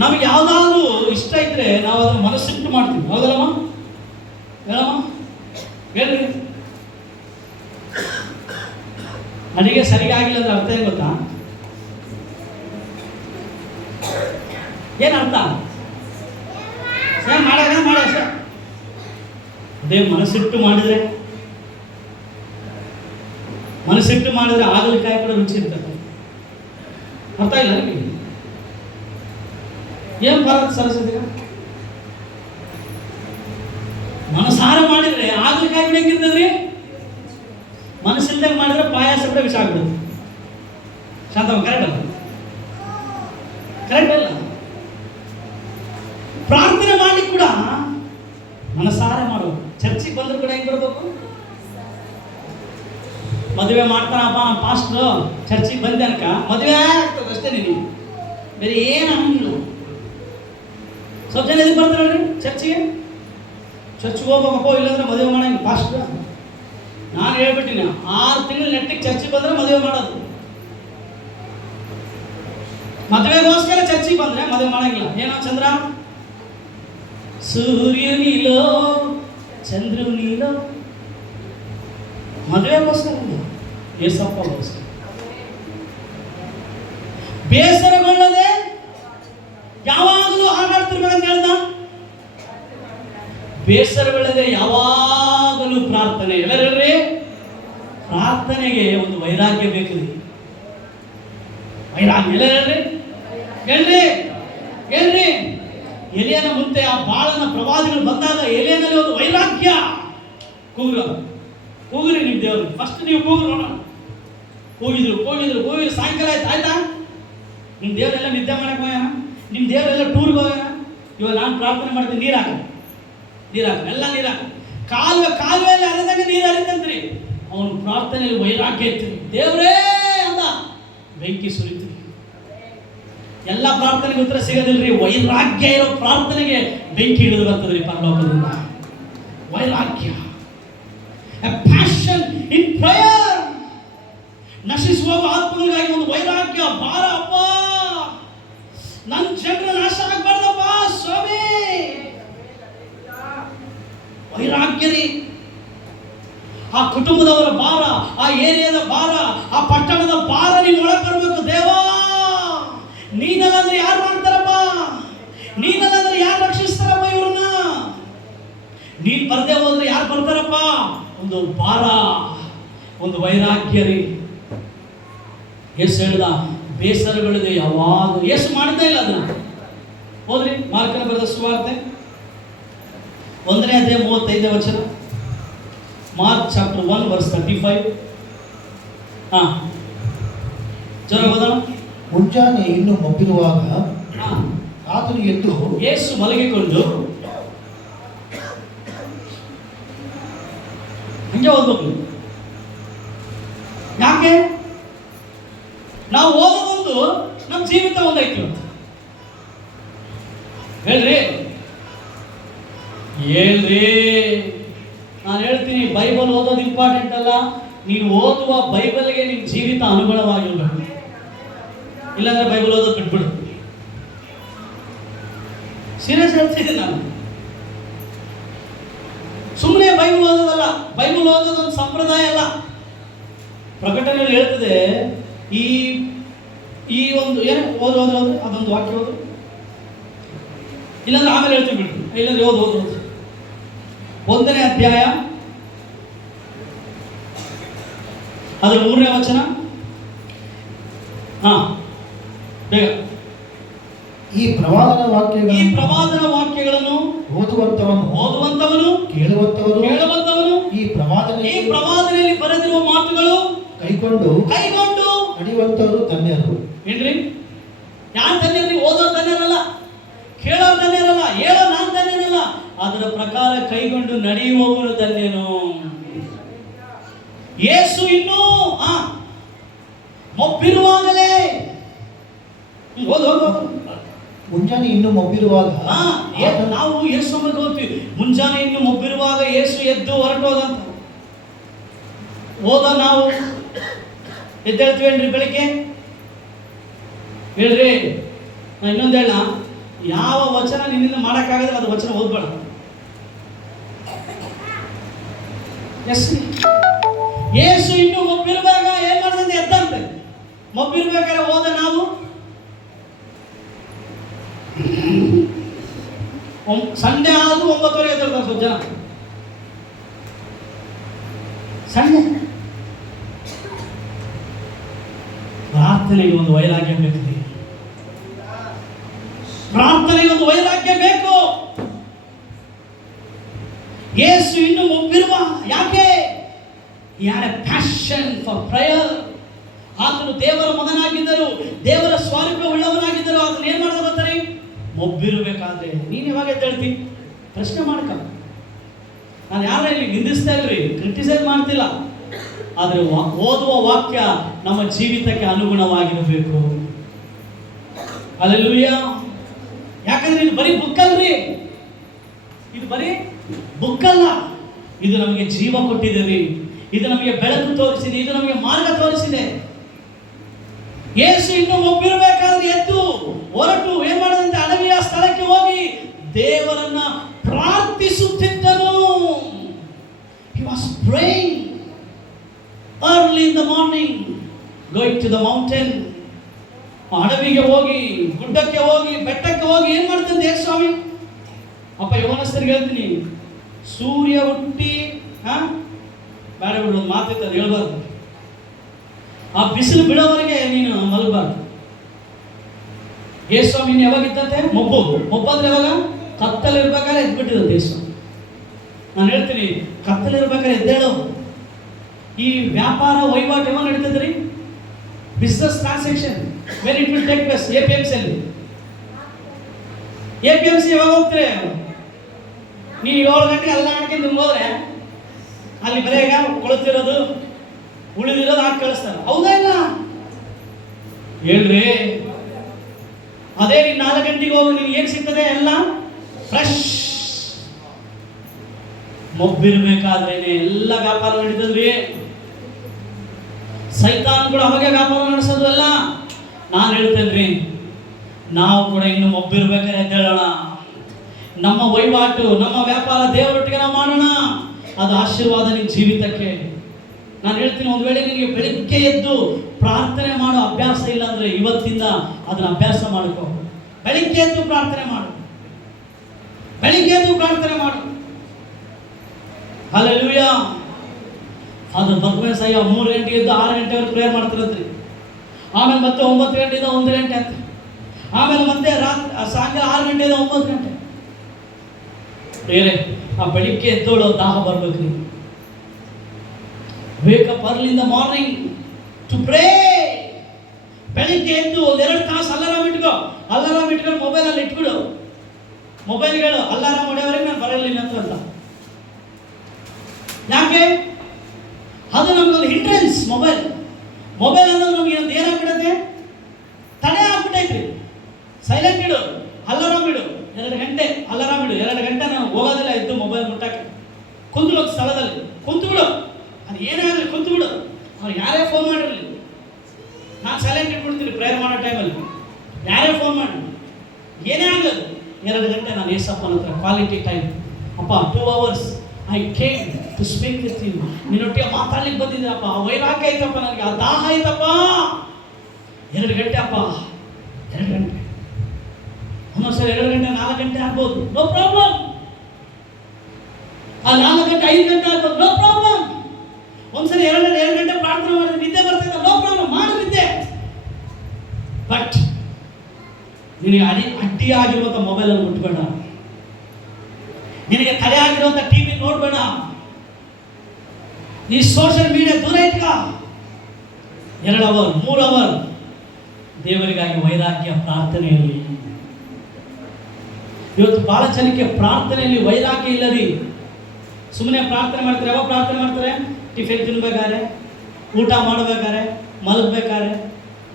ನಮ್ಗೆ ಯಾವ್ದಾದ್ರು ಇಷ್ಟ ಇದ್ರೆ ನಾವು ಅದನ್ನು ಮನಸ್ಸಿಟ್ಟು ಮಾಡ್ತೀವಿ. ಹೌದಲ್ಲಮ್ಮ? ಹೇಳಮ್ಮ, ಹೇಳ್ರಿ. ಅಡಿಗೆ ಸರಿಯಾಗಿಲ್ಲ ಅಂದ್ರೆ ಅರ್ಥ ಏನು ಗೊತ್ತಾ? ಏನ್ ಅರ್ಥ? ಮಾಡ ಅದೇ ಮನಸ್ಸಿಟ್ಟು ಮಾಡಿದ್ರೆ, ಆಗಲಕಾಯಿ ಕೂಡ ರುಚಿ ಇರ್ತದೆ. ಅರ್ಥ ಇಲ್ಲ ನಿಮಗೆ? ಏನ್ ಬರತ್ ಸರಸ್ವತಿ? ಮನಸಾರ ಮಾಡಿದ್ರೆ ಆಗಲಕಾಯಿ ಕೂಡ ಹೆಂಗಿರ್ತದ್ರಿ? ಮನಸ್ಸಿಲ್ದಾಗ ಮಾಡಿದ್ರೆ ಪಾಯಾಸ ಕೂಡ ವಿಷ ಆಗ್ಬಿಡುತ್ತೆ. ಶಾಂತಮ್ಮ, ಕರೆಕ್ಟ್ ಅಲ್ಲ? ಕರೆಕ್ಟ್ ಅಲ್ಲ? ಪ್ರಾರ್ಥನೆ ಮಾಡ್ಲಿಕ್ಕೆ ಕೂಡ ಮನಸಾರ ಮಾಡೋದು. ಚರ್ಚಿಗೆ ಬಂದ್ರು ಕೂಡ ಹೆಂಗ್ ಬರ್ಬೇಕು? ಮದುವೆ ಮಾಡ್ತಾನಪ್ಪ ನಮ್ಮ ಪಾಸ್ಟ್ರು, ಚರ್ಚಿಗೆ ಬಂದೆ ಅನ್ಕ ಮದುವೆ ಆಗ್ತದೆ ಅಷ್ಟೇ. ನೀನು ಬೇರೆ ಏನು ಹಂಗಿಲ್ಲ. ಸ್ವಲ್ಪ ಜನ ಎದಕ್ಕೆ ಬರ್ತಾರಲ್ರಿ ಚರ್ಚಿಗೆ ಹೋಗ್ಬೇಕಪ್ಪ, ಇಲ್ಲಾಂದ್ರೆ ಮದುವೆ ಮಾಡಂಗಿಲ್ಲ ಪಾಸ್ಟ್ರು. ನಾನು ಹೇಳ್ಬಿಟ್ಟಿನಿ, 6 ತಿಂಗಳು ನೆಟ್ಟಿಗೆ ಚರ್ಚಿಗೆ ಬಂದ್ರೆ ಮದುವೆ ಮಾಡೋದು. ಮದುವೆಗೋಸ್ಕರ ಚರ್ಚಿಗೆ ಬಂದ್ರೆ ಮದುವೆ ಮಾಡಂಗಿಲ್ಲ. ಏನೋ ಚಂದ್ರ ಸೂರ್ಯನಿಲೋ ಚಂದ್ರನಿಲೋ ಮದುವೆಗೋಸ್ಕರ ಏಸಪ್ಪಗೋಸ್ಕರ ಬೇಸರಗೊಳ್ಳದೆ ಯಾವಾಗಲೂ ಹಾಗಾಡ್ತಿರ್ಬೇಕಂತ ಹೇಳ್ದ. ಬೇಸರಗೊಳ್ಳದೆ ಯಾವಾಗಲೂ ಪ್ರಾರ್ಥನೆ. ಎಲ್ಲರೂ ಹೇಳ್ರಿ, ಪ್ರಾರ್ಥನೆಗೆ ಒಂದು ವೈರಾಗ್ಯ ಬೇಕು. ವೈರಾಗ್ಯ ಎಲ್ಲ ಹೇಳ್ರಿ, ಹೇಳ್ರಿ ಹೇಳ್ರಿ. ಎಲಿಯನ ಮುಂದೆ ಆ ಬಾಳನ ಪ್ರವಾದಿಗಳು ಬಂದಾಗ ಎಲಿಯನಲ್ಲಿ ಒಂದು ವೈರಾಗ್ಯ. ಕೂಗ್ರಿ ನಿಮ್ಮ ದೇವರು. ಫಸ್ಟ್ ನೀವು ಕೂಗ್ರಿ ನೋಡೋಣ. ಕೂಗಿದ್ರು ಸಾಯಂಕಾಲ ಆಯ್ತಾ? ನಿಮ್ಮ ದೇವರೆಲ್ಲ ನಿದ್ದೆ ಮಾಡಕ್ಕೆ ಹೋಗ್ಯಾನ, ನಿಮ್ಮ ದೇವರೆಲ್ಲ ಟೂರ್ಗೆ ಹೋಗ್ಯಾನ. ಇವಾಗ ನಾನು ಪ್ರಾರ್ಥನೆ ಮಾಡ್ತೀನಿ, ನೀರು ಹಾಕ ಎಲ್ಲ ನೀರು ಹಾಕ. ಕಾಲುವೆಯಲ್ಲಿ ಹರಿದಾಗ ನೀರು ಹರಿತಂತ್ರಿ. ಅವನು ಪ್ರಾರ್ಥನೆಯಲ್ಲಿ ವೈರಾಗ್ಯ ಇರ್ತೀರಿ. ದೇವರೇ ಅಂದ, ಬೆಂಕಿ ಸುರಿತೀರಿ. ಎಲ್ಲ ಪ್ರಾರ್ಥನೆಗೆ ಉತ್ತರ ಸಿಗೋದಿಲ್ರಿ. ವೈರಾಗ್ಯ ಇರೋ ಪ್ರಾರ್ಥನೆಗೆ ಬೆಂಕಿ ಹಿಡಿದು ಬರ್ತದ್ರಿ ಪರಲೋಕದಿಂದ. ವೈರಾಗ್ಯ, ಪ್ಯಾಷನ್ ಇನ್ ಪ್ರೇಯರ್. ನಶಿಸುವ ಆತ್ಮಗಳಿಗಾಗಿ ಒಂದು ವೈರಾಗ್ಯ, ಭಾರ. ಅಪ್ಪ, ನನ್ನ ಜನರ ನಾಶ ಆಗ್ಬಾರ್ದಪ್ಪ ಸ್ವಾಮಿ. ವೈರಾಗ್ಯ ರೀ. ಆ ಕುಟುಂಬದವರ ಭಾರ, ಆ ಏರಿಯಾದ ಭಾರ, ಆ ಪಟ್ಟಣದ ಭಾರ ನೀವು ಒಳಗೆ ಬರಬೇಕು. ದೇವಾ, ನೀನಲ್ಲಾಂದ್ರೆ ಯಾರು ಮಾಡ್ತಾರಪ್ಪ? ನೀನಲ್ಲಾಂದ್ರೆ ಯಾರು ರಕ್ಷಿಸ್ತಾರಪ್ಪ ಇವ್ರನ್ನ? ನೀನ್ ಬರ್ದೇ ಹೋದ್ರೆ ಯಾರು ಬರ್ತಾರಪ್ಪ? ಒಂದು ಭಾರ, ಒಂದು ವೈರಾಗ್ಯ ರೀ. ಯೇಸು ಹೇಳ್ದ, ಬೇಸರಗಳಿದೆ ಯಾವಾಗ. ಯೇಸು ಮಾಡಿದ್ದೇ ಇಲ್ಲ ಅದನ್ನ. ಹೋದ್ರಿ ಮಾರ್ಕನ ಬರೆದ ಸುವಾರ್ತೆ 1ನೇ ಅಧ್ಯಾಯ 35ನೇ ವಚನ. Mark chapter 1 verse 35. ಜನ ಹೋದ. ಮುಂಜಾನೆ ಇನ್ನು ಮಬ್ಬಿರುವಾಗ ಆತನು ಎದ್ದು ಯೇಸು ಮಲಗಿಕೊಂಡು ಹಂಗೆ ಓದ್ಬೇಕು. ಯಾಕೆ? ನಾವು ಓದೋದೊಂದು, ನಮ್ಮ ಜೀವಿತ ಒಂದೈತಿ. ಹೇಳ್ರಿ ನಾನು ಹೇಳ್ತೀನಿ, ಬೈಬಲ್ ಓದೋದು ಇಂಪಾರ್ಟೆಂಟ್ ಅಲ್ಲ. ನೀನು ಓದುವ ಬೈಬಲ್ಗೆ ನಿನ್ನ ಜೀವಿತ ಅನುಗುಣವಾಗಿರ್ಬೇಕು. ಇಲ್ಲಾಂದ್ರೆ ಬೈಬಲ್ ಓದೋದು ಬಿಟ್ಬಿಡು. ಸೀರಿಯಸ್ ಹೇಳ್ತಿದ್ದೀನಿ ನಾನು. ಸುಮ್ಮನೆ ಬೈಬಲ್ ಓದೋದಲ್ಲ. ಬೈಬಲ್ ಓದೋದೊಂದು ಸಂಪ್ರದಾಯ ಅಲ್ಲ. ಪ್ರಕಟಣೆಯಲ್ಲಿ ಹೇಳ್ತದೆ, ಈ ಒಂದು ಏನು ಓದು ಅದೊಂದು ವಾಕ್ಯ ಓದು, ಇಲ್ಲಾಂದ್ರೆ ಆಮೇಲೆ ಹೇಳ್ತೀವಿ ಬಿಟ್ಟು. ಇಲ್ಲಾಂದ್ರೆ ಓದು 1ನೇ ಅಧ್ಯಾಯ ಅದ್ರ 3ನೇ ವಚನ. ಬೇಗ. ಈ ಪ್ರವಾದನ ವಾಕ್ಯಗಳನ್ನು ಓದುವಂತವನು ಕೇಳುವಂತವನು ಈ ಪ್ರವಾದನೆಯಲ್ಲಿ ಬರೆದಿರುವ ಮಾತುಗಳು ಕೈಕೊಂಡು ನಡೆಯುವಂತವರು ಧನ್ಯರು. ಏನ್ರಿ? ಯಾರು ಧನ್ಯರು? ಓದೋರು ಧನ್ಯರಲ್ಲ, ಕೇಳೋರು ಧನ್ಯರಲ್ಲ, ಹೇಳೋ ನಾನು ಧನ್ಯನಲ್ಲ. ಅದರ ಪ್ರಕಾರ ಕೈಗೊಂಡು ನಡೆಯುವವನು ಧನ್ಯನು. ಯೇಸು ಇನ್ನೂ ಮೊಬ್ಬಿರುವಾಗಲೇ ಮುಂಜಾನೆ ಇನ್ನು ಮೊಬ್ಬಿರುವಾಗ ನಾವು ಯೇಸು ಬಗ್ಗೆ ಓದ್ತೀವಿ. ಮುಂಜಾನೆ ಇನ್ನು ಮೊಬ್ಬಿರುವಾಗ ಯೇಸು ಎದ್ದು ಹೊರಟೋದಂತ ನಾವು ಎದ್ದೇಳ್ತೀವೇನ್ರಿ ಬೆಳಿಗ್ಗೆ? ಹೇಳ್ರಿ, ನಾನು ಇನ್ನೊಂದು ಹೇಳ, ಯಾವ ವಚನ ನಿನ್ನಿಂದ ಮಾಡೋಕ್ಕಾಗದ್ರೆ ಅದು ವಚನ ಓದ್ಬೇಡ. ಯೇಸು ಇನ್ನು ಮೊಬ್ಬಿರುವಾಗ ಏನ್ ಮಾಡಿದಂತೆ? ಎದ್ದಂತೆ. ಮೊಬ್ಬಿರ್ಬೇಕಾದ್ರೆ ಹೋದ ನಾವು ಸಂಡೆ ಆದ್ರೂ 9:30 ಎದ್ದೇಳ್ತಾರೆ ಸ್ವಲ್ಪ ಜನ. ಸಂಡೆ ಪ್ರಾರ್ಥನೆಗೆ ಒಂದು ವೈರಾಗ್ಯ ಬೇಕು. ಪ್ರಾರ್ಥನೆಗೆ ಒಂದು ವೈರಾಗ್ಯ ಬೇಕು. ಯೇಸು ಇನ್ನು ಮೊಬ್ಬಿರುವ ಯಾಕೆ? He had a passion for prayer. ಆತನು ದೇವರ ಮಗನಾಗಿದ್ದರು, ದೇವರ ಸ್ವಾರೂಪ್ಯ ಉಳ್ಳವನಾಗಿದ್ದರು. ಅದನ್ನ ಏನ್ ಮಾಡೋದು ಗೊತ್ತಾರೆ? ಮೊಬ್ಬಿರಬೇಕಾದ್ರೆ ನೀನು ಯಾವಾಗ ಎದ್ದೇಳ್ತಿ? ಪ್ರಶ್ನೆ ಮಾಡ್ಕ. ನಾನು ಯಾರ ಇಲ್ಲಿ ನಿಂದಿಸ್ತಾ ಇಲ್ರಿ, ಕ್ರಿಟಿಸೈಸ್ ಮಾಡ್ತಿಲ್ಲ. ಆದರೆ ಓದುವ ವಾಕ್ಯ ನಮ್ಮ ಜೀವಿತಕ್ಕೆ ಅನುಗುಣವಾಗಿರಬೇಕು. ಹಲ್ಲೆಲೂಯಾ. ಯಾಕಂದ್ರೆ ಇದು ಬರೀ ಬುಕ್ ಅಲ್ರಿ, ಇದು ಬರೀ ಬುಕ್ ಅಲ್ಲ. ಇದು ನಮಗೆ ಜೀವ ಕೊಟ್ಟಿದೆ ರೀ. ಇದು ನಮಗೆ ಬೆಳಕು ತೋರಿಸಿದೆ, ಇದು ನಮಗೆ ಮಾರ್ಗ ತೋರಿಸಿದೆ. ಯೇಸು ಇನ್ನು ಒಬ್ಬಿರಬೇಕಾದ್ರೆ ಎದ್ದು ಹೊರಟು ಏನ್ ಮಾಡದಂತೆ? ಅಡವಿಯ ಸ್ಥಳಕ್ಕೆ ಹೋಗಿ ದೇವರನ್ನ ಹೋಗಿ ಏನ್ ಮಾಡ್ತಂತೆ ಸ್ವಾಮಿ? ಅಪ್ಪ ಯವನಸ್ಥರಿಗೆ ಹೇಳ್ತೀನಿ, ಸೂರ್ಯ ಹುಟ್ಟಿ ಬೇಡ ಬಿಡು, ಒಂದು ಮಾತೈತೆ ಅದು ಹೇಳ್ಬಾರ್ದು. ಆ ಬಿಸಿಲು ಬಿಡೋವರೆಗೆ ನೀನು ಮಲಗಬಾರ್ದು. ಯೇಸ್ವಾಮಿ ಇನ್ನು ಯಾವಾಗಿತ್ತಂತೆ? ಮೊಬ್ಬಂದ್ರೆ ಯಾವಾಗ? ಕತ್ತಲಿರ್ಬೇಕಾದ್ರೆ ಎದ್ಬಿಟ್ಟಿದಂತೆ ಯೇಸ್ವಾಮಿ. ನಾನು ಹೇಳ್ತೀನಿ, ಕತ್ತಲಿರ್ಬೇಕಾದ್ರೆ ಎದ್ದೇಳು. ಈ ವ್ಯಾಪಾರ ವಹಿವಾಟು ಯಾವಾಗ ನಡೀತದ್ರಿ? Business transaction when it will take place. APMC ಅಲ್ಲಿ APMC ಯಾವಾಗ ಹೋಗ್ತೀರಿ ನೀವು? 7 ಗಂಟೆಗೆ ಎಲ್ಲ ಹಾಕೊಂಡು ಹೋದ್ರೆ ಅಲ್ಲಿ ಬರೀ ಈಗ ಕೊಳುತ್ತಿರೋದು ಉಳಿದಿರೋದು ಹಾಕಿ ಕಳಿಸ್ತಾರೆ. ಹೌದಾ ಇಲ್ಲ ಹೇಳ್ರಿ? ಅದೇ ನೀನು 4 ಗಂಟೆಗೆ ಹೋಗಿ ನಿನ್ಗೆ ಏನು ಸಿಗ್ತದೆ? ಎಲ್ಲ ಫ್ರೆಶ್. ಮೊಬ್ಬಿರ್ಬೇಕಾದ್ರೇನೆ ಎಲ್ಲ ವ್ಯಾಪಾರ ನಡೀತದ್ರಿ. ಸೈತಾನ್ ಕೂಡ ಅವಾಗೆ ವ್ಯಾಪಾರ ನಡೆಸೋದು ಅಲ್ಲ. ನಾನು ಹೇಳ್ತೇನ್ರಿ, ನಾವು ಕೂಡ ಇನ್ನು ಮೊಬ್ಬಿರ್ಬೇಕಾದ್ರೆ ಎದ್ದೇಳೋಣ. ನಮ್ಮ ವಹಿವಾಟು, ನಮ್ಮ ವ್ಯಾಪಾರ ದೇವರೊಟ್ಟಿಗೆ ನಾವು ಮಾಡೋಣ. ಅದು ಆಶೀರ್ವಾದ ನಿನ್ನ ಜೀವಿತಕ್ಕೆ. ನಾನು ಹೇಳ್ತೀನಿ, ಒಂದು ವೇಳೆ ನಿನಗೆ ಬೆಳಿಗ್ಗೆ ಎದ್ದು ಪ್ರಾರ್ಥನೆ ಮಾಡೋ ಅಭ್ಯಾಸ ಇಲ್ಲ ಅಂದರೆ ಇವತ್ತಿಂದ ಅದನ್ನ ಅಭ್ಯಾಸ ಮಾಡ್ಕೋ. ಬೆಳಿಗ್ಗೆ ಎದ್ದು ಪ್ರಾರ್ಥನೆ ಮಾಡು. ಬೆಳಿಗ್ಗೆ ಎದ್ದು ಪ್ರಾರ್ಥನೆ ಮಾಡು. ಹಲ್ಲೆಲೂಯಾ. ಫಾದರ್ ಬರ್ಗಮೇಸಯ್ಯ 3 ಗಂಟೆಗೆ ಎದ್ದು 6 ಗಂಟೆವರೆಗೆ ಪ್ರೇಯರ್ ಮಾಡ್ತಿರತ್ರಿ. ಆಮೇಲೆ ಮತ್ತೆ 9 ಗಂಟೆಯಿಂದ 1 ಗಂಟೆ ಅಂತ. ಆಮೇಲೆ ಮತ್ತೆ ಸಾಯಂಕಾಲ 6 ಗಂಟೆಯಿಂದ 9 ಗಂಟೆ. ಬೇರೆ ಆ ಬೆಳಿಗ್ಗೆ ಎದ್ದೋಳು ದಾಹ ಬರ್ಬೇಕ್ರಿ. Wake up early in the morning to pray. ಬೆಳಿಗ್ಗೆ ಎದ್ದು 2 ತಾಸು ಅಲಾರಾಮ್ ಇಟ್ಕೊಂಡು ಮೊಬೈಲಲ್ಲಿ ಇಟ್ಬಿಡು. ಮೊಬೈಲ್ಗಳು ಅಲಾರಾಮ್ ಹೊಡೆಯವರೆಗೆ ನಾನು ಬರಲಿಲ್ಲ ಅಂತ. ಯಾಕೆ? ಅದು ನಮಗೊಂದು ಹಿಂಡ್ರೆನ್ಸ್. ಮೊಬೈಲ್ ಅನ್ನೋದು ನಮಗೆ ಒಂದು ಏನಾಗ್ಬಿಡುತ್ತೆ? ತಡೆ ಆಗ್ಬಿಟ್ಟೈತ್ರಿ. ಸೈಲೆಂಟ್ ಇಡು, ಅಲಾರಾಮ್ ಇಡು. 2 ಗಂಟೆ ಅಲಾರಾಮ್ ಇಡು. 2 ಗಂಟೆ ನಾವು ಹೋಗೋದಿಲ್ಲ ಎದ್ದು ಮೊಬೈಲ್ ಮುಟ್ಟಕ್ಕೆ. ಕುಂತು ಒಂದು ಸ್ಥಳದಲ್ಲಿ ಕುಂತು ಬಿಡು. ಅದು ಏನಾಗಲಿ ಕುಂತು ಬಿಡು. ಅವ್ರು ಯಾರೇ ಫೋನ್ ಮಾಡಿರಲಿ, ನಾನು ಸೈಲೆಂಟ್ ಇಟ್ಬಿಡ್ತೀನಿ ಪ್ರೇಯರ್ ಮಾಡೋ ಟೈಮಲ್ಲಿ. ಯಾರೇ ಫೋನ್ ಮಾಡಿ ಏನೇ ಆಗೋದು, 2 ಗಂಟೆ ನಾನು ಏಸಪ್ಪನ ಹತ್ರ ಕ್ವಾಲಿಟಿ ಟೈಮ್. ಅಪ್ಪ 2 hours I came to speak with you. ನಿನ್ನೊಟ್ಟಿಗೆ ಮಾತಾಡ್ಲಿಕ್ಕೆ ಬಂದಿದ್ದೀನಪ್ಪ. ಆ ವೈರಾಗ್ಯ ಐತಪ್ಪ ನನಗೆ, ಆ ದಾಹ ಐತಪ್ಪ. 2 ಗಂಟೆ ಅಪ್ಪ, 2 ಗಂಟೆ. ಒಂದೊಂದ್ಸರಿ 2 ಗಂಟೆ 4 ಗಂಟೆ ಆಗ್ಬೋದು, ನೋ ಪ್ರಾಬ್ಲಮ್. ಆ 4 ಗಂಟೆ 5 ಗಂಟೆ ಆಗ್ಬೋದು, ನೋ ಪ್ರಾಬ್ಲಮ್. ಒಂದ್ಸರಿ 2 ಗಂಟೆ ಪ್ರಾರ್ಥನೆ ಮಾಡಿದ್ರೆ ನಿದ್ದೆ ಬರ್ತಿದ್ದ, ನೋ ಪ್ರಾಬ್ಲಮ್, ಮಾಡು ನಿದ್ದೆ. ಬಟ್ ನಿನಗೆ ಅಡ್ಡಿಯಾಗಿರುವಂಥ ಮೊಬೈಲನ್ನು ಮುಟ್ಬೇಡ. ನಿನಗೆ ತಡೆ ಆಗಿರುವಂಥ TV ನೋಡ್ಬೇಡ. ಈ ಸೋಷಿಯಲ್ ಮೀಡಿಯಾ ದೂರ ಇಟ್ಕ. 2 ಅವರ್ 3 ಅವರ್ ದೇವರಿಗಾಗಿ ವೈರಾಗ್ಯ ಪ್ರಾರ್ಥನೆಯಲ್ಲಿ. ಇವತ್ತು ಬಹಳ ಜನಕ್ಕೆ ಪ್ರಾರ್ಥನೆಯಲ್ಲಿ ವೈರಾಗ್ಯ ಇಲ್ಲರಿ. ಸುಮ್ಮನೆ ಪ್ರಾರ್ಥನೆ ಮಾಡ್ತಾರೆ. ಯಾವಾಗ ಪ್ರಾರ್ಥನೆ ಮಾಡ್ತಾರೆ? ಟಿಫಿನ್ ತಿನ್ಬೇಕಾದ್ರೆ, ಊಟ ಮಾಡಬೇಕಾದ್ರೆ, ಮಲಗಬೇಕಾದ್ರೆ,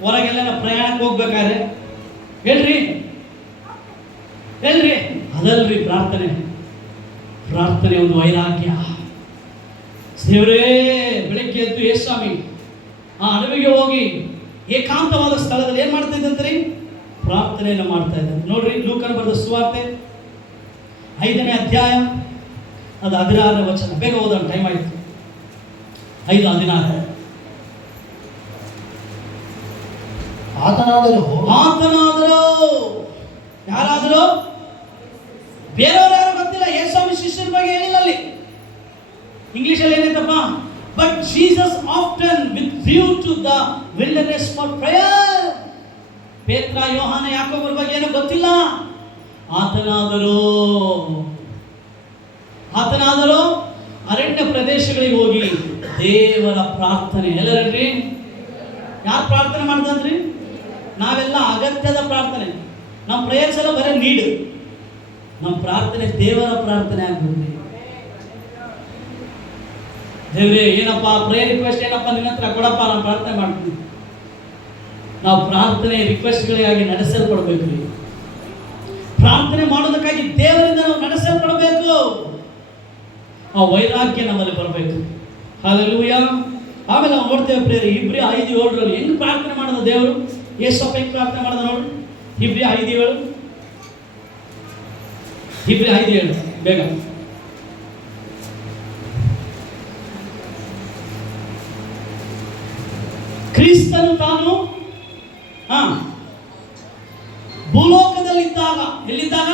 ಹೊರಗೆಲ್ಲ ಪ್ರಯಾಣಕ್ಕೆ ಹೋಗ್ಬೇಕಾದ್ರೆ. ಹೇಳ್ರಿ ಅದಲ್ರಿ ಪ್ರಾರ್ಥನೆ. ಪ್ರಾರ್ಥನೆ ಒಂದು ವೈರಾಗ್ಯ. ದೇವರೇ, ಬೆಳಿಗ್ಗೆ ಎದ್ದು ಯೇಸ್ವಾಮಿ ಆ ಅಡವಿಗೆ ಹೋಗಿ ಏಕಾಂತವಾದ ಸ್ಥಳದಲ್ಲಿ ಏನು ಮಾಡ್ತಾ ಇದ್ದಂತ್ರಿ? ಪ್ರಾರ್ಥನೆಯನ್ನು ಮಾಡ್ತಾ ಇದ್ದಂತೆ. ನೋಡ್ರಿ, ಲೂಕನ ಬರೆದ ಸುವಾರ್ತೆ 5ನೇ ಅಧ್ಯಾಯ, ಅದು 16ನೇ ವಚನ. ಬೇಗ ಓದೋಣ, ಟೈಮ್ ಆಯಿತು. 5:16. ಆತನಾದರೂ ಯಾರಾದರೂ, ಬೇರೆಯವರು ಯಾರು ಗೊತ್ತಿಲ್ಲ. ಯೇಸ್ವಾಮಿ ಶಿಷ್ಯರ ಬಗ್ಗೆ ಹೇಳಿಲ್ಲ ಅಲ್ಲಿ. ಇಂಗ್ಲಿಷಲ್ಲಿ ಏನೈತಪ್ಪ? But Jesus often withdrew to the wilderness for prayer. ಪೇತ್ರ, ಯೋಹಾನ, ಯಾಕೋಬರ ಬಗ್ಗೆ ಏನೋ ಗೊತ್ತಿಲ್ಲ. ಆತನಾದರೂ ಅರಣ್ಯ ಪ್ರದೇಶಗಳಿಗೆ ಹೋಗಿ ದೇವರ ಪ್ರಾರ್ಥನೆ. ಎಲ್ಲರಲ್ರಿ? ಯಾರು ಪ್ರಾರ್ಥನೆ ಮಾಡ್ದಂದ್ರಿ? ನಾವೆಲ್ಲ ಅಗತ್ಯದ ಪ್ರಾರ್ಥನೆ. ನಮ್ಮ ಪ್ರೇಯರ್ಸ್ ಎಲ್ಲ ಬರೀ ನೀಡು. ನಮ್ಮ ಪ್ರಾರ್ಥನೆ ದೇವರ ಪ್ರಾರ್ಥನೆ ಆಗ್ಬಿಡ್ರಿ. ದೇವ್ರೇ, ಏನಪ್ಪ ಪ್ರೇಯರ್ ರಿಕ್ವೆಸ್ಟ್ ಏನಪ್ಪ ನಿನ್ನ ಹತ್ರ ಕೊಡಪ್ಪ, ನಾನು ಪ್ರಾರ್ಥನೆ ಮಾಡ್ತೀನಿ. ನಾವು ಪ್ರಾರ್ಥನೆ ರಿಕ್ವೆಸ್ಟ್ಗಳಿಗಾಗಿ ನಡೆಸಲ್ಪಡಬೇಕು. ಪ್ರಾರ್ಥನೆ ಮಾಡೋದಕ್ಕಾಗಿ ದೇವರಿಂದ ನಾವು ನಡೆಸಲ್ಪಡಬೇಕು. ಆ ವೈರಾಗ್ಯ ನಮ್ಮಲ್ಲಿ ಬರಬೇಕು. ಹಲ್ಲೆಲೂಯಾ. ಆಮೇಲೆ ನಾವು ನೋಡ್ತೇವೆ ಪ್ರೇಯರ್ ಇಬ್ರಿ 5:7 ಹೆಂಗ್ ಪ್ರಾರ್ಥನೆ ಮಾಡೋದು ದೇವರು. ಯೇಸಪ್ಪ ಹೆಂಗ್ ಪ್ರಾರ್ಥನೆ ಮಾಡೋದು ನೋಡಿ. ಇಬ್ರಿ 5:7. ಇಬ್ರಿ 5:7 ಬೇಗ. ಕ್ರಿಸ್ತನು ತಾನು ಭೂಲೋಕದಲ್ಲಿದ್ದಾಗ ಇದ್ದಾಗ, ಎಲ್ಲಿದ್ದಾಗ?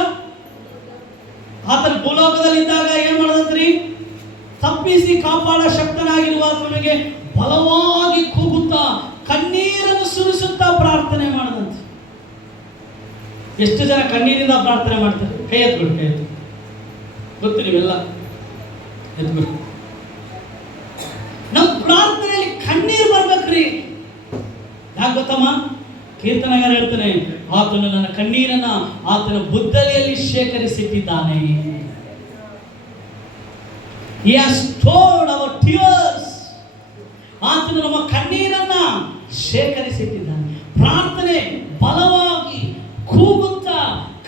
ಆತನ ಭೂಲೋಕದಲ್ಲಿದ್ದಾಗ ಏನ್ ಮಾಡದಂತ್ರಿ? ತಪ್ಪಿಸಿ ಕಾಪಾಡ ಶಕ್ತನಾಗಿರುವ ಆತನಿಗೆ ಬಲವಾಗಿ ಕೂಗುತ್ತಾ ಕಣ್ಣೀರನ್ನು ಸುರಿಸುತ್ತಾ ಪ್ರಾರ್ಥನೆ ಮಾಡದಂತೆ. ಎಷ್ಟು ಜನ ಕಣ್ಣೀರಿಂದ ಪ್ರಾರ್ಥನೆ ಮಾಡ್ತಾರೆ? ಕೈ ಎತ್ಬಿಡು, ಕೈ ಎತ್ತು. ಗೊತ್ತು ನೀವೆಲ್ಲ ಎತ್ಬಿಡು. ನಮ್ಮ ಪ್ರಾರ್ಥನೆಯಲ್ಲಿ ಕಣ್ಣೀರು ಬರ್ಬೇಕ್ರಿ. ಯಾಕೆ ಗೊತ್ತಮ್ಮ? ಕೀರ್ತನಗಾರ ಹೇಳ್ತಾನೆ, ಆತನು ನನ್ನ ಕಣ್ಣೀರನ್ನ ಆತನ ಬುದ್ದಲಿಯಲ್ಲಿ ಶೇಖರಿಸಿಟ್ಟಿದ್ದಾನೆ. He has stored our tears. ಆತನು ನಮ್ಮ ಕಣ್ಣೀರನ್ನ ಶೇಖರಿಸಿಟ್ಟಿದ್ದಾನೆ. ಪ್ರಾರ್ಥನೆ ಬಲವಾಗಿ ಕೂಗುತ್ತಾ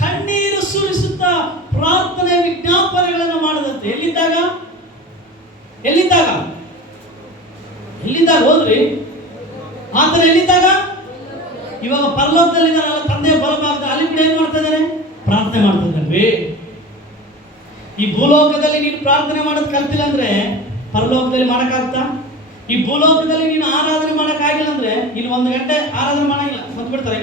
ಕಣ್ಣೀರು ಸುರಿಸುತ್ತಾ ಪ್ರಾರ್ಥನೆ ವಿಜ್ಞಾಪನೆಗಳನ್ನು ಮಾಡದಂತೆ. ಎಲ್ಲಿದ್ದಾಗ? ಎಲ್ಲಿದ್ದಾಗ? ಎಲ್ಲಿದ್ದಾಗ ಹೋದ್ರಿ? ಆತನ ಎಲ್ಲಿದ್ದಾಗ? ಇವಾಗ ಪರಲೋಕದಲ್ಲಿದ್ದಾರಲ್ಲ, ತಂದೆ ಬಲಭಾಗದ ಅಲ್ಲಿ ಕೂಡ ಏನ್ ಮಾಡ್ತಾ ಇದ್ದಾರೆ? ಪ್ರಾರ್ಥನೆ ಮಾಡ್ತಾ ಇದ್ದಾನೆ. ಈ ಭೂಲೋಕದಲ್ಲಿ ನೀನು ಪ್ರಾರ್ಥನೆ ಮಾಡೋದು ಕಲ್ತಿಲ್ಲ ಅಂದ್ರೆ ಪರಲೋಕದಲ್ಲಿ ಮಾಡಕ್ಕಾಗ್ತಾ? ಈ ಭೂಲೋಕದಲ್ಲಿ ನೀನು ಆರಾಧನೆ ಮಾಡಕ್ಕಾಗಿಲ್ಲ ಅಂದ್ರೆ ಇನ್ನು 1 ಗಂಟೆ ಆರಾಧನೆ ಮಾಡಂಗಿಲ್ಲ, ಬಂದ್ಬಿಡ್ತಾರೆ.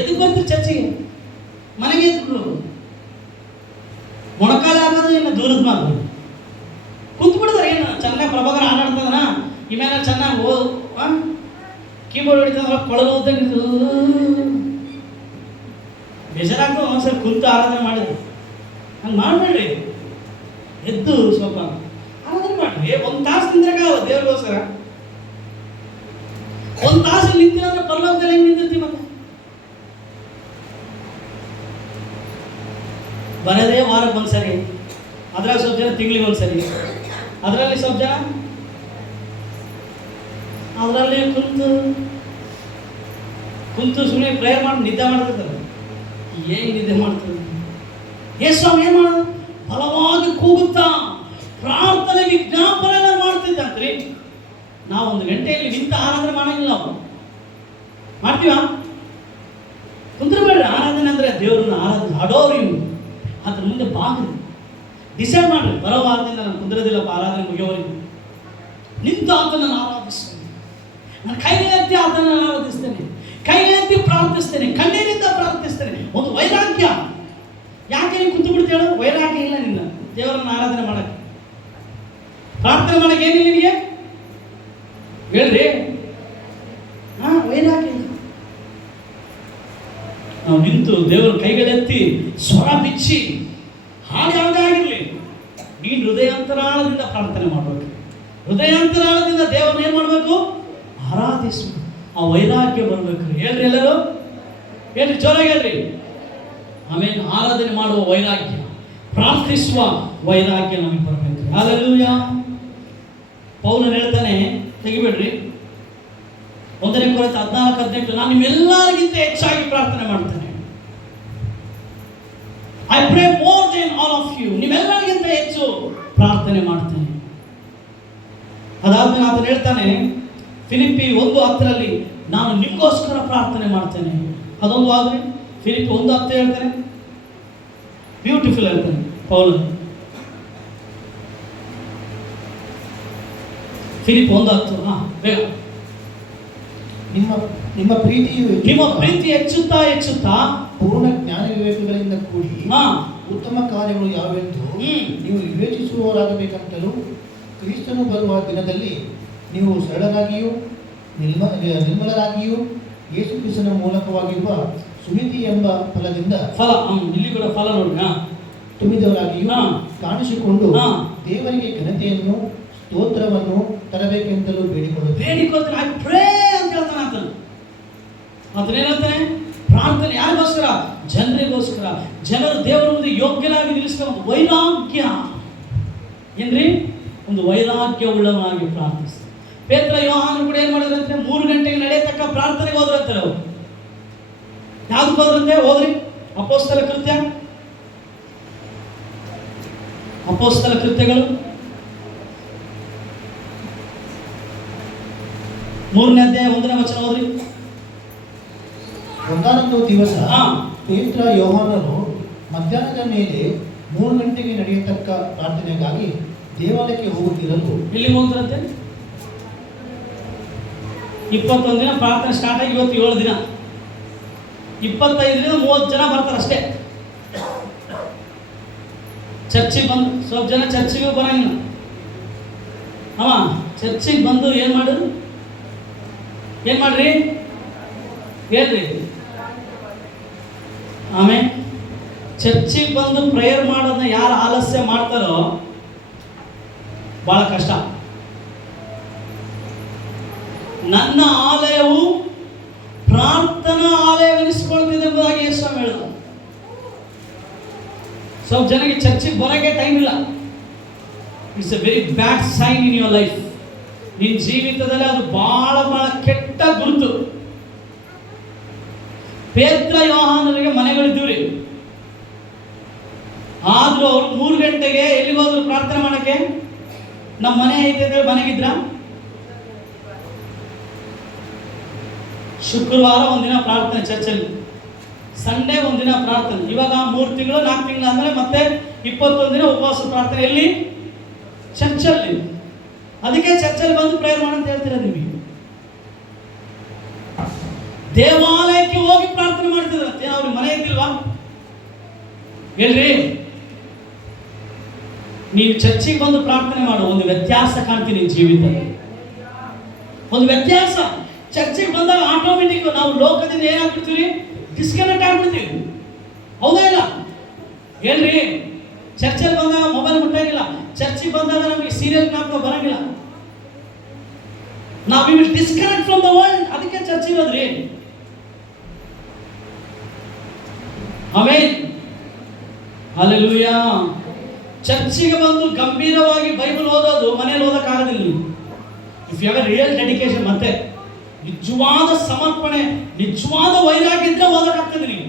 ಎದಕ್ಕೆ ಬರ್ತೀರಿ ಚರ್ಚೆಗೆ? ಮನೆಗೆ ಎದ್ಬಿಟ್ರು ಮೊಣಕಾಲ ಆಗೋದು ಇಲ್ಲ, ದೂರದ ಮಾತು ಕುಂತು ಬಿಡ್ತಾರೆ. ಏನು ಚೆನ್ನಾಗಿ ಪ್ರಭಾಕರ ಆಟಾಡ್ತದನ ಇಮೇಲೆ ಚೆನ್ನಾಗಿ ಕೀಬೋರ್ಡ್ ಹೊಡಿತಂದ್ರೆ ಕೊಳಲು ಓದಂಗಿದ್ದು ಬೇಜಾರಾಗ್ತದೆ. ಒಂದ್ಸರಿ ಕುಂತು ಆರಾಧನೆ ಮಾಡಿದ್ರು. ಹಂಗೆ ಮಾಡಬೇಡ್ರಿ, ಎದ್ದು ಸ್ವಲ್ಪ ಆರಾಧನೆ ಮಾಡ್ರಿ. 1 ತಾಸು ನಿಂದ್ರಾಗಲ್ಲ ದೇವ್ರಿಗೋಸ್ಕರ. 1 ತಾಸು ನಿಂತಿಲ್ಲ ಅಂದ್ರೆ ಪರಲೋಕದಲ್ಲಿ ಹೆಂಗೆ ನಿಂತಿರ್ತೀವಿ? ಮತ್ತೆ ಬರದೇ ವಾರಕ್ಕೆ ಒಂದ್ಸರಿ, ಅದ್ರಾಗ ಸ್ವಲ್ಪ ಜನ ತಿಂಗಳಿಗೆ ಒಂದ್ಸರಿ, ಅದರಲ್ಲಿ ಸ್ವಲ್ಪ ಜನ ಅದರಲ್ಲಿ ಕುಂತು ಸುಮ್ಮನೆ ಪ್ರೇಯರ್ ಮಾಡಿ ನಿದ್ದೆ ಮಾಡ್ತಿರ್ತಾರೆ. ಏನ್ ನಿದ್ದೆ ಮಾಡ್ತಾರೆ? ಸ್ವಾಮಿ ಏನ್ ಮಾಡೋದು? ಬಲವಾಗಿ ಕೂಗುತ್ತಾ ಪ್ರಾರ್ಥನೆ ವಿಜ್ಞಾಪನೆ ಮಾಡ್ತಿದ್ದಂತ್ರಿ. ನಾವು 1 ಗಂಟೆಯಲ್ಲಿ ನಿಂತ ಆರಾಧನೆ ಮಾಡಂಗಿಲ್ಲ. ನಾವು ಮಾಡ್ತೀವ? ಕುಂದ್ರಬೇಡ್ರಿ. ಆರಾಧನೆ ಅಂದ್ರೆ ದೇವ್ರನ್ನ ಆರಾಧನೆ ಅಡೋರಿ. ಅದ್ರ ಮುಂದೆ ಬಾಗ್ರಿ, ಡಿಸೈಡ್ ಮಾಡ್ರಿ. ಬರೋ ವಾರದಿಂದ ನಾನು ಕುಂದ್ರದಿಲ್ಲಪ್ಪ, ಆರಾಧನೆ ಮುಗಿಯೋವರೆಗೂ ನಿಂತು ಆತನನ್ನು ಆರಾಧಿಸ್ತೇನೆ. ನಾನು ಕೈಯಲ್ಲಿ ಆತನನ್ನು ಆರಾಧಿಸ್ತೇನೆ, ಕೈಯಲ್ಲಿ ಪ್ರಾರ್ಥಿಸ್ತೇನೆ, ಕಣ್ಣೀರಿಂದ ಪ್ರಾರ್ಥಿಸ್ತೇನೆ. ಒಂದು ವೈರಾಗ್ಯ. ಯಾಕೆ ನೀವು ಕುಂತು ಬಿಡ್ತೇಳು? ವೈರಾಗ್ಯ ಇಲ್ಲ ನಿನ್ನ ದೇವರನ್ನು ಆರಾಧನೆ ಮಾಡಕ್ಕೆ, ಪ್ರಾರ್ಥನೆ ಮಾಡಕ್ಕೆ. ಏನಿಲ್ಲ ನಿನಗೆ? ಹೇಳ್ರಿ. ವೈರಾಗ್ಯ ಇಲ್ಲ. ನಾವು ನಿಂತು ದೇವರ ಕೈಗಳೆತ್ತಿ ಸ್ವರ ಬಿಚ್ಚಿ ಹಾಡು ಯಾವುದೇ ಆಗಿರಲಿ, ನೀನು ಹೃದಯಾಂತರಾಳದಿಂದ ಪ್ರಾರ್ಥನೆ ಮಾಡಬೇಕು. ಹೃದಯಾಂತರಾಳದಿಂದ ದೇವರನ್ನ ಏನ್ ಮಾಡಬೇಕು? ಆರಾಧಿಸಬೇಕು. ಆ ವೈರಾಗ್ಯ ಬರ್ಬೇಕು. ಹೇಳ್ರಿ ಎಲ್ಲರೂ, ಹೇಳ್ರಿ, ಜೋರಾಗಿ ಹೇಳ್ರಿ. ಆಮೇಲೆ ಆರಾಧನೆ ಮಾಡುವ ವೈರಾಗ್ಯ, ಪ್ರಾರ್ಥಿಸುವ ವೈರಾಗ್ಯ ನಮಗೆ ಬರಬೇಕು. ಹಲ್ಲೆಲೂಯಾ. ಪೌಲನು ಹೇಳ್ತಾನೆ, ತೆಗಿಬೇಡ್ರಿ, 1 ಕೊರಿಂಥ 14:18, ನಾನು ನಿಮ್ಮೆಲ್ಲರಿಗಿಂತ ಹೆಚ್ಚಾಗಿ ಪ್ರಾರ್ಥನೆ ಮಾಡ್ತೇನೆ. I pray more than all of you. ನಿಮ್ಮೆಲ್ಲರಿಗಿಂತ ಹೆಚ್ಚು ಪ್ರಾರ್ಥನೆ ಮಾಡ್ತೇನೆ. ಅದಾದ್ಮೇಲೆ ಆತನು ಹೇಳ್ತಾನೆ, ಫಿಲಿಪ್ಪಿ 1:10, ನಾನು ನಿಮಗೋಸ್ಕರ ಪ್ರಾರ್ಥನೆ ಮಾಡ್ತೇನೆ. ಅದೊಂದು ಆದ್ರೆ ಫಿಲಿಪ್ಪಿ 1:10 ಹೇಳ್ತಾನೆ, ಬ್ಯೂಟಿಫುಲ್ ಹೇಳ್ತಾನೆ ಪೌಲನು. ಫಿಲಿಪ್ಪಿ 1:10. ಬೇಗ. ನಿಮ್ಮ ಪ್ರೀತಿ ಹೆಚ್ಚುತ್ತಾ ಹೆಚ್ಚುತ್ತಾ ಪೂರ್ಣ ಜ್ಞಾನ ವಿವೇಕಗಳಿಂದ ಕೂಡಿ ಉತ್ತಮ ಕಾರ್ಯಗಳು ಯಾವೆಂದು ನೀವು ವಿವೇಚಿಸುವವರಾಗಬೇಕಂತಲೂ, ಕ್ರಿಸ್ತನು ಬರುವ ದಿನದಲ್ಲಿ ನೀವು ಸರಳರಾಗಿಯೂ ನಿರ್ಮಲರಾಗಿಯೂ ಯೇಸು ಕ್ರಿಸ್ತನ ಮೂಲಕವಾಗಿರುವ ಸುಮಿತಿ ಎಂಬ ಫಲದಿಂದ ಇಲ್ಲಿ ಕೂಡ ಫಲ ನೋಡಿ ತುಂಬಿದವರಾಗಿಯೂ ಕಾಣಿಸಿಕೊಂಡು ದೇವರಿಗೆ ಘನತೆಯನ್ನು ಸ್ತೋತ್ರವನ್ನು ತರಬೇಕೆಂತಲೂ ಬೇಡಿಕೊಳ್ಳುತ್ತಾರೆ. ಐ ಪ್ರೇ ಅಂತ ಹೇಳ್ತಾನೆ ಆತನು. ಅದನ್ನೇನಂತಾನೆ? ಪ್ರಾರ್ಥನೆ ಯಾರಿಗೋಸ್ಕರ? ಜನರಿಗೋಸ್ಕರ. ಜನರು ದೇವರ ಮುಂದೆ ಯೋಗ್ಯರಾಗಿ ನಿಲ್ಲಿಸುವ ಒಂದು ವೈರಾಗ್ಯ. ಏನ್ರಿ? ಒಂದು ವೈರಾಗ್ಯ ಉಳ್ಳವನಾಗಿ ಪ್ರಾರ್ಥಿಸ್ತಾರೆ. ಪೇತ್ರ ಯೋಹಾನ ಕೂಡ ಏನ್ ಮಾಡಿದ್ರಂತೆ? 3 ಗಂಟೆಗೆ ನಡೆಯತಕ್ಕ ಪ್ರಾರ್ಥನೆಗೆ ಹೋದ್ರಂತಾರೆ ಅವರು. ಯಾವ್ದಕ್ಕೆ ಹೋದ್ರಂತೆ? ಹೋದ್ರಿ ಅಪೊಸ್ತಲ ಕೃತ್ಯಗಳು 3ನೇ ಅಧ್ಯಾಯ 1ನೇ ವಚನ ಹೋದ್ರಿ. ಒಂದಾನೊಂದು ದಿವಸ ಪೇತ್ರ ಯೋಹಾನರು ಮಧ್ಯಾಹ್ನದ ಮೇಲೆ 3 ಗಂಟೆಗೆ ನಡೆಯತಕ್ಕ ಪ್ರಾರ್ಥನೆಗಾಗಿ ದೇವಾಲಯಕ್ಕೆ ಹೋಗುತ್ತಿರಲು. ಎಲ್ಲಿಗೆ ಹೋಗ್ತಾರಂತೆ? 21 ದಿನ ಪ್ರಾರ್ಥನೆ ಸ್ಟಾರ್ಟ್ ಆಗಿ ಇವತ್ತು 7 ದಿನ. 25-30 ಜನ ಬರ್ತಾರೆ ಅಷ್ಟೇ. ಚರ್ಚಿಗೆ ಬಂದು ಸ್ವಲ್ಪ ಜನ ಚರ್ಚಿಗೂ ಬರಂಗಿಲ್ಲ. ಅವ ಚರ್ಚಿಗೆ ಬಂದು ಏನು ಮಾಡ್ರಿ ಹೇಳ್ರಿ. ಆಮೇಲೆ ಚರ್ಚಿಗೆ ಬಂದು ಪ್ರೇಯರ್ ಮಾಡೋದನ್ನ ಯಾರು ಆಲಸ್ಯ ಮಾಡ್ತಾರೋ ಬಹಳ ಕಷ್ಟ. ನನ್ನ ಆಲಯವು ಪ್ರಾರ್ಥನಾ ಆಲಯವೆನಿಸಿಕೊಳ್ತಿದೆ ಎಂಬುದಾಗಿ ಯೇಸು ಹೇಳಿದ. ಸ್ವಲ್ಪ ಜನಕ್ಕೆ ಚರ್ಚಿಗೆ ಬರೋಕ್ಕೆ ಟೈಮ್ ಇಲ್ಲ. It's a very bad sign in your life. ನಿನ್ನ ಜೀವಿತದಲ್ಲಿ ಅದು ಬಹಳ ಕೆಟ್ಟ ಗುರುತು. ಪೇತ್ರ ಯೋಹಾನರಿಗೆ ಮನೆಗಳಿದ್ದೀವ್ರಿ, ಆದ್ರೂ ಅವ್ರು 3 ಗಂಟೆಗೆ ಎಲ್ಲಿಗೆ ಹೋದ್ರು ಪ್ರಾರ್ಥನೆ ಮಾಡಕ್ಕೆ? ನಮ್ಮ ಮನೆ ಐತೆ ಮನೆಗಿದ್ರ. ಶುಕ್ರವಾರ ಒಂದಿನ ಪ್ರಾರ್ಥನೆ ಚರ್ಚಲ್ಲಿ, ಸಂಡೇ ಒಂದಿನ ಪ್ರಾರ್ಥನೆ. ಇವಾಗ 3 ತಿಂಗಳು 4 ತಿಂಗಳು ಅಂದ್ರೆ ಮತ್ತೆ 21 ದಿನ ಉಪವಾಸ ಪ್ರಾರ್ಥನೆ. ಎಲ್ಲಿ? ಚರ್ಚಲ್ಲಿ. ಅದಕ್ಕೆ ಚರ್ಚಲ್ಲಿ ಬಂದು ಪ್ರೇಯರ್ ಮಾಡಂತ ಹೇಳ್ತೀರ ನಿಮಗೆ. ದೇವಾಲಯಕ್ಕೆ ಹೋಗಿ ಪ್ರಾರ್ಥನೆ ಮಾಡ್ತಿದ್ರಂತೆ, ಅವ್ರಿಗೆ ಮನೆ ಇದ್ದಿಲ್ವಾ? ಹೇಳ್ರಿ, ನೀವು ಚರ್ಚಿಗೆ ಬಂದು ಪ್ರಾರ್ಥನೆ ಮಾಡು. ಒಂದು ವ್ಯತ್ಯಾಸ ಕಾಣ್ತೀನಿ ಜೀವಿತದಲ್ಲಿ, ಒಂದು ವ್ಯತ್ಯಾಸ. ಚರ್ಚಿಗೆ ಬಂದಾಗ ಆಟೋಮೆಟಿಕ್ ನಾವು ಲೋಕದಿಂದ ಏನಾಗ್ಬಿಡ್ತೀವಿ? ಡಿಸ್ಕನೆಕ್ಟ್ ಆಗ್ಬಿಡ್ತೀವಿ. ಹೌದಾ ಇಲ್ಲ? ಹೇಳ್ರಿ, ಚರ್ಚಲ್ಲಿ ಬಂದಾಗ ಮೊಬೈಲ್ ಮುಟ್ಟಾಗಿಲ್ಲ. ಚರ್ಚಿಗೆ ಬಂದಾಗ ನಮಗೆ ಸೀರಿಯಲ್ ಜ್ಞಾಪಕ ಬರಂಗಿಲ್ಲ. ನಾವು will disconnect from the world. ಅದಕ್ಕೆ ಚರ್ಚೆ ಇರೋದ್ರಿ. ಆಮೇನ್, ಹಲ್ಲೆಲೂಯಾ. ಚರ್ಚಿಗೆ ಬಂದು ಗಂಭೀರವಾಗಿ ಬೈಬಲ್ ಓದೋದು ಮನೇಲಿ ಓದಕ್ಕಾಗೋದಿಲ್ಲ. If you have a real dedication, ಮತ್ತೆ ನಿಜವಾದ ಸಮರ್ಪಣೆ, ನಿಜವಾದ ವೈರಾಗ್ಯ ಇದ್ರೆ ಓದಕ್ಕಾಗ್ತದೆ ನೀವು.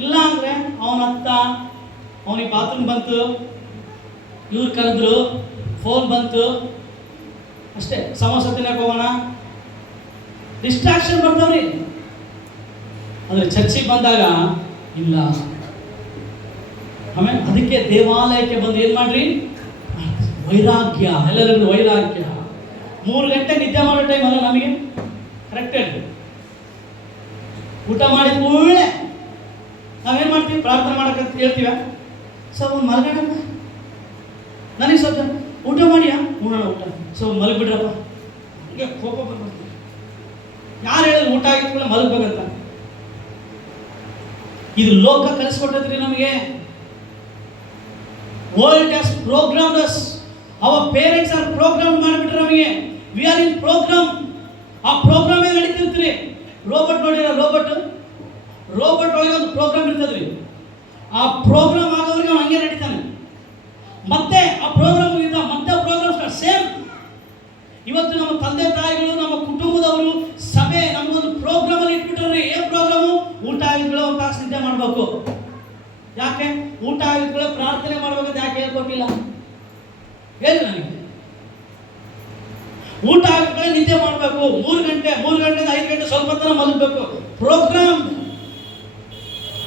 ಇಲ್ಲ ಅಂದ್ರೆ ಅವನ ಅತ್ತ, ಅವನಿಗೆ ಬಾತ್ರೂಮ್ ಬಂತು, ಇವ್ರು ಕರೆದ್ರು, ಫೋನ್ ಬಂತು, ಅಷ್ಟೇ. ಸಮೋಸ ತಿನ್ನಕ್ಕೆ ಹೋಗೋಣ, ಡಿಸ್ಟ್ರಾಕ್ಷನ್ ಬರ್ತಾವ್ರಿ. ಅಂದ್ರೆ ಚರ್ಚಿಗೆ ಬಂದಾಗ ಇಲ್ಲ. ಆಮೇಲೆ ಅದಕ್ಕೆ ದೇವಾಲಯಕ್ಕೆ ಬಂದು ಏನ್ ಮಾಡ್ರಿ? ವೈರಾಗ್ಯ. ಎಲ್ಲರಿಗೂ ವೈರಾಗ್ಯ. 3 ಗಂಟೆ ನಿದ್ದೆ ಮಾಡೋ ಟೈಮ್ ಅಲ್ಲ ನಮಗೆ. ಕರೆಕ್ಟ್ ಹೇಳಿ. ಊಟ ಮಾಡಿದ ಕೂಡಲೇ ನಾವೇನ್ ಮಾಡ್ತೀವಿ? ಪ್ರಾರ್ಥನೆ ಮಾಡಕ್ಕಂತ ಹೇಳ್ತೀವ. ಸ್ವಲ್ಪ ಮಲಗೋಣಪ್ಪ, ನನಗೆ ಸ್ವಲ್ಪ ಊಟ ಮಾಡಿಯಾ? ಉಣ್ಣೋಣ ಊಟ. ಸ್ವಲ್ಪ ಮಲಗಿಬಿಡ್ರಪ್ಪ. ಹಂಗೆ ಕೋಪ ಬಂದ್ಬಿಡ್ತೀವಿ. ಯಾರು ಹೇಳಿದ್ರು ಊಟ ಆಗಿದ್ಮೇಲೆ ಮಲಗ್ಬೇಕಂತ? ಇದು ಲೋಕ ಕಲಿಸ್ಕೊಟ್ಟದ್ರಿ ನಮಗೆ. World has programmed us. Our parents are program ಮಾಡಿಬಿಟ್ರೆ ನಮಗೆ. We are in program. ಆ ಪ್ರೋಗ್ರಾಮ್ ಏನು ನಡೀತಿರ್ತೀರಿ? ರೋಬೋಟ್ ನೋಡಿರ? ರೋಬೋಟ್ ಒಳಗೆ ಒಂದು ಪ್ರೋಗ್ರಾಮ್ ಇರ್ತದ್ರಿ. ಆ ಪ್ರೋಗ್ರಾಮ್ ಆಗೋವರೆಗೆ ಅವ್ನು ಹಂಗೆ ನಡೀತಾನೆ. ಮತ್ತೆ ಆ ಪ್ರೋಗ್ರಾಮ್ ಮುಗಿದ ಮತ್ತೆ ಪ್ರೋಗ್ರಾಮ್ ಸ್ಟಾರ್ಟ್. ಸೇಮ್. ಇವತ್ತು ನಮ್ಮ ತಂದೆ ತಾಯಿಗಳು, ನಮ್ಮ ಕುಟುಂಬದವರು, ಸಭೆ ನಮಗೊಂದು ಪ್ರೋಗ್ರಾಮ್ ಅಲ್ಲಿ ಇಟ್ಬಿಟ್ರೆ. ಏನ್ ಪ್ರೋಗ್ರಾಮು? ಊಟ ಆಗಿದ್ಗಳು 1 ತಾಸು ನಿದ್ದೆ ಮಾಡಬೇಕು. ಯಾಕೆ? ಊಟ ಆಗಿದ್ಗಳು ಪ್ರಾರ್ಥನೆ ಮಾಡ್ಬೇಕಂತ ಯಾಕೆ ಹೇಳ್ಕೊಟ್ಟಿಲ್ಲ? ಹೇಳಿ ನನಗೆ. ಊಟ ಆಗಿದ್ಗಳೇ ನಿದ್ದೆ ಮಾಡಬೇಕು. 3 ಗಂಟೆಯಿಂದ 5 ಗಂಟೆ ಸ್ವಲ್ಪ ತನ ಮಲಗಬೇಕು. ಪ್ರೋಗ್ರಾಮ್.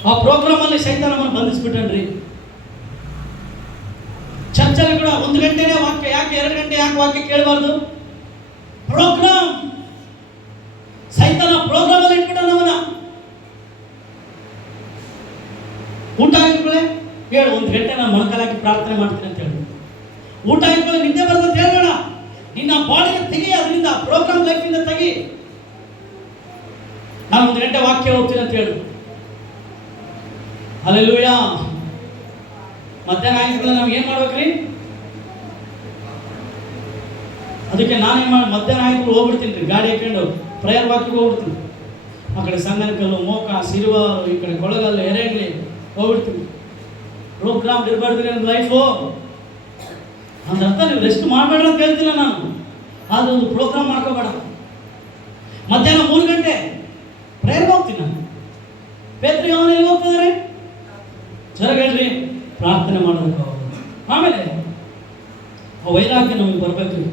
ಆ ಪ್ರೋಗ್ರಾಮ್ ಅಲ್ಲಿ ಸೈತಾನ ನಮ್ಮನ್ನು ಬಂಧಿಸ್ಬಿಟ್ಟನ್ರಿ. ಚರ್ಚಲ್ಲಿ ಕೂಡ 1 ಗಂಟೆನೇ ವಾಕ್ಯ, ಯಾಕೆ 2 ಗಂಟೆ ಯಾಕೆ ವಾಕ್ಯ ಕೇಳಬಾರ್ದು? ಪ್ರೋಗ್ರಾಮ್. ಸೈತಾನ ಪ್ರೋಗ್ರಾಮ್ ಅಲ್ಲಿ ಇಟ್ಬಿಟ್ಟ ನಮ್ಮನ್ನ. ಊಟ ಆಗಿದ್ಗಳೇ ಹೇಳು, 1 ಗಂಟೆ ನಾನು ಮೊಣಕಾಲಾಕಿ ಪ್ರಾರ್ಥನೆ ಮಾಡ್ತೀನಿ ಅಂತ ಹೇಳಿ. ಊಟ ಆಗಿದ್ಗಳೇ ನಿದ್ದೆ ಬರ್ತಂತ ಹೇಳ್ಬೇಡ. ನಿನ್ನ ಬಾಡಿನ ತೆಗಿ, ಅದರಿಂದ ಪ್ರೋಗ್ರಾಮ್ ಲೈಫಿಂದ ತೆಗಿ. ನಾನು 1 ಗಂಟೆ ವಾಕ್ಯ ಹೋಗ್ತೀನಿ ಅಂತ ಹೇಳು. ಹಲ್ಲೆಲೂಯಾ. ಮಧ್ಯಾಹ್ನ ಆಗಿದ್ಮೇಲೆ ನಾವು ಏನು ಮಾಡ್ಬೇಕ್ರಿ? ಅದಕ್ಕೆ ನಾನೇನು ಮಧ್ಯಾಹ್ನ ಆಗಿದ್ರು ಹೋಗ್ಬಿಡ್ತೀನಿ ರೀ, ಗಾಡಿ ಹಾಕೊಂಡು ಪ್ರೇಯರ್ ವಾಕ್ಯಕ್ಕೆ ಹೋಗ್ಬಿಡ್ತೀನಿ. ಆ ಕಡೆ ಸಂಗನಕಲ್ಲು, ಮೋಕ, ಸಿರುವಾರು, ಈ ಕಡೆ ಕೊಳಗಲ್ಲು, ಎರೆಗಲಿ ಹೋಗ್ಬಿಡ್ತೀನಿ. ಪ್ರೋಗ್ರಾಮ್ ಇರಬಾರ್ದ್ರಿ ನನ್ನ ಲೈಫು. ಅಂದರ್ಥ ನೀವು ರೆಸ್ಟ್ ಮಾಡಬೇಡ್ರಿ ಅಂತ ಹೇಳ್ತಿಲ್ಲ ನಾನು, ಆದರೆ ಒಂದು ಪ್ರೋಗ್ರಾಮ್ ಮಾಡ್ಕೋಬೇಡ. ಮಧ್ಯಾಹ್ನ 3 ಗಂಟೆ ಪ್ರೇಯರ್ಗೆ ಹೋಗ್ತೀನಿ ನಾನು. ಪೇತ್ರ ಯೋಹಾನ ಎಲ್ಲಿ ಹೋಗ್ತಿದ್ದಾರೆ? ಜರಗ ಹೇಳ್ರಿ, ಪ್ರಾರ್ಥನೆ ಮಾಡೋದಕ್ಕೆ. ಆಮೇಲೆ ಆ ವೈರಾಗ್ಯ ನಮಗೆ ಬರ್ಬೇಕ್ರಿ.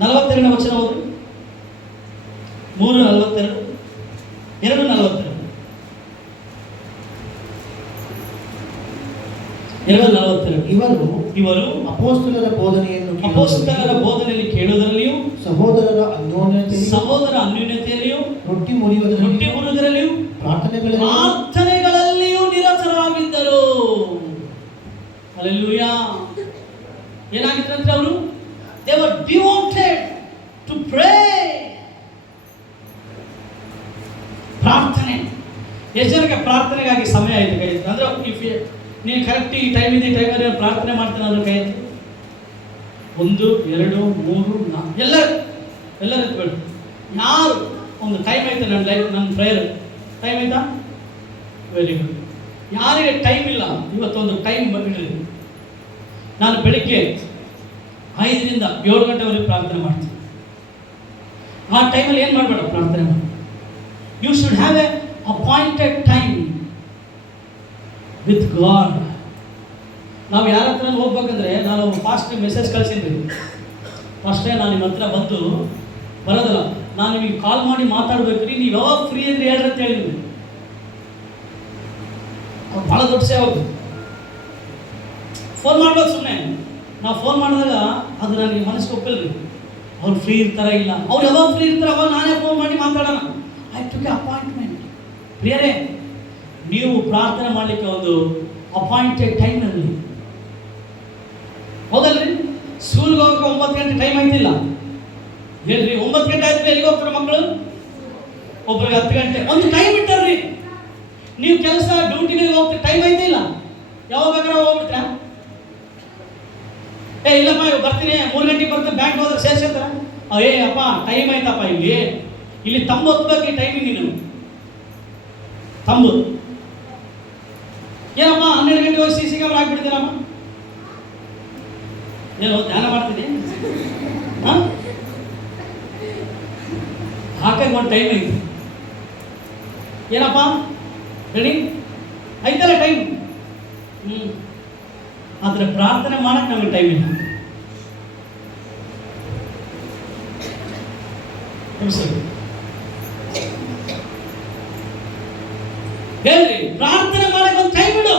42ನೇ ವಚನ ಹೋದ್ರಿ. 3:42, 2:42, 2:42. ಇವರು ಇವರು ಅಪೋಸ್ತಲರ ಬೋಧನೆಯನ್ನು ಅಪೊಸ್ತಲರ ಬೋಧನೆಯಲ್ಲಿ ಕೇಳುವುದರಲ್ಲಿಯೂ ಸಹೋದರ ಅನ್ಯೋನ್ಯತೆಯಲ್ಲಿಯೂ ರೊಟ್ಟಿ ಮುರಿಯುವುದರಲ್ಲಿಯೂ ಪ್ರಾರ್ಥನೆಗಳಲ್ಲಿಯೂ ನಿರತರಾಗಿದ್ದರು. ಹಲ್ಲೆಲೂಯಾ. ಏನಾಗಿದ್ರಂತೆ ಅವರು? They were devoted to pray. ಪ್ರಾರ್ಥನೆ. ಎಷ್ಟು ಜನಕ್ಕೆ ಪ್ರಾರ್ಥನೆಗಾಗಿ ಸಮಯ ಆಯ್ತು ಕೈ ಎತ್ತು? ಅಂದ್ರೆ ಇಫ್ ನೀವು ಕರೆಕ್ಟ್ ಈ ಟೈಮ್ ಇದೆ, ಈ ಟೈಮಲ್ಲಿ ಪ್ರಾರ್ಥನೆ ಮಾಡ್ತೇನೆ ಅಂದ್ರೆ ಕೈ ಎತ್ತು. 1 2 3 4 ಎಲ್ಲರೂ ಎತ್ಬೇಡಿ. ಯಾರು ಒಂದು ಟೈಮ್ ಐತೆ ನನ್ನ ಲೈಫ್, ನನ್ನ ಪ್ರೇಯರ್ ಟೈಮ್ ಆಯ್ತಾ? Very good. ಯಾರಿಗೆ ಟೈಮ್ ಇಲ್ಲ ಇವತ್ತೊಂದು ಟೈಮ್ ಬಿಡ್ರಿ. ನಾನು ಬೆಳಿಗ್ಗೆ 5 ರಿಂದ 7 ಗಂಟೆವರೆಗೆ ಪ್ರಾರ್ಥನೆ ಮಾಡ್ತೀನಿ. ಆ ಟೈಮಲ್ಲಿ ಏನು ಮಾಡಬೇಡ, ಪ್ರಾರ್ಥನೆ ಮಾಡಿ. You should have a appointed time with God. ನಾವು ಯಾರ ಹತ್ರ ಹೋಗ್ಬೇಕಂದ್ರೆ, ನಾನು ಫಾಸ್ಟ್ ಮೆಸೇಜ್ ಕಳಿಸಿದ್ರಿ ಫಸ್ಟೇ, ನಾನು ನಿಮ್ಮ ಹತ್ರ ಬರೋದಲ್ಲ, ನಾನು ನಿಮಗೆ ಕಾಲ್ ಮಾಡಿ ಮಾತಾಡ್ಬೇಕ್ರಿ, ನೀವು ಯಾವಾಗ ಫ್ರೀ ಅಂದ್ರೆ ಹೇಳ್ರಿ ಅಂತ ಹೇಳಿದ್ವಿ. ಅವ್ರು ಭಾಳ ದೊಡ್ಡ ಸೇವಕರು. ಫೋನ್ ಮಾಡ್ಬೇಕು ಸುಮ್ಮನೆ. ನಾವು ಫೋನ್ ಮಾಡಿದಾಗ ಅದು ನನಗೆ ಮನಸ್ಸಿಗೆ ಒಪ್ಪಿಲ್ರಿ. ಅವ್ರು ಫ್ರೀ ಇರ್ತಾರ ಇಲ್ಲ, ಅವ್ರು ಯಾವಾಗ ಫ್ರೀ ಇರ್ತಾರೆ ಅವಾಗ ನಾನೇ ಫೋನ್ ಮಾಡಿ ಮಾತಾಡೋಣ. I took A appointment. ಪ್ರಿಯರೇ, ನೀವು ಪ್ರಾರ್ಥನೆ ಮಾಡಲಿಕ್ಕೆ ಒಂದು ಅಪಾಯಿಂಟೆಡ್ ಟೈಮ್ನಲ್ಲಿ, ಹೌದಲ್ರಿ? ಸ್ಕೂಲ್ಗೆ ಹೋಗಕ್ಕೆ 9 ಗಂಟೆ ಟೈಮ್ ಆಯ್ತಿಲ್ಲ ಹೇಳ್ರಿ. 9 ಗಂಟೆ ಆದ್ಮೇಲೆ ಎಲ್ಲಿಗೆ ಹೋಗ್ತಾರೆ ಮಕ್ಕಳು? ಒಬ್ರಿಗೆ 10 ಗಂಟೆ. ಒಂದು ಟೈಮ್ ಇಟ್ಟಾರ್ರಿ. ನೀವು ಕೆಲಸ ಡ್ಯೂಟಿಗಳಿಗೆ ಹೋಗ್ತೀರಿ, ಟೈಮ್ ಐತಿಲ್ಲ, ಯಾವಾಗ ಬೇಕಾದ್ರೆ ಹೋಗ್ಬಿಡ್ತೀರಾ? ಇಲ್ಲಪ್ಪ ಇವಾಗ ಬರ್ತೀನಿ, 3 ಗಂಟೆಗೆ ಬರ್ತೀನಿ, ಬ್ಯಾಂಕ್ ಹೋದ್ರೆ ಸೇರ್ಸಿರ್ತಾರ. ಅಪ್ಪ ಟೈಮ್ ಆಯ್ತಪ್ಪ, ಇಲ್ಲಿ ತಂಬು ಹೊತ್ಬೇಕು, ಈ ಟೈಮಿಂಗ್ ನೀನು ತಂಬು. ಏನಪ್ಪ 12 ಗಂಟೆ ಹೋಗಿ CC ಕ್ಯಾಮ್ರಾ ಹಾಕ್ಬಿಡ್ತೀನಮ್ಮ. ಏನೋ ಧ್ಯಾನ ಮಾಡ್ತೀನಿ, ಹಾಕಕ್ಕೆ ಒಂದು ಟೈಮ್ ಐತಿ. ಏನಪ್ಪ ರೆಡಿ ಐತಲ್ಲ ಟೈಮ್. ಆದರೆ ಪ್ರಾರ್ಥನೆ ಮಾಡಕ್ಕೆ ನಮಗೆ ಟೈಮ್ ಇಲ್ಲ. ಹೇಳ್ರಿ, ಪ್ರಾರ್ಥನೆ ಮಾಡಕ್ಕೆ ಒಂದು ಟೈಮ್ ಇಡು.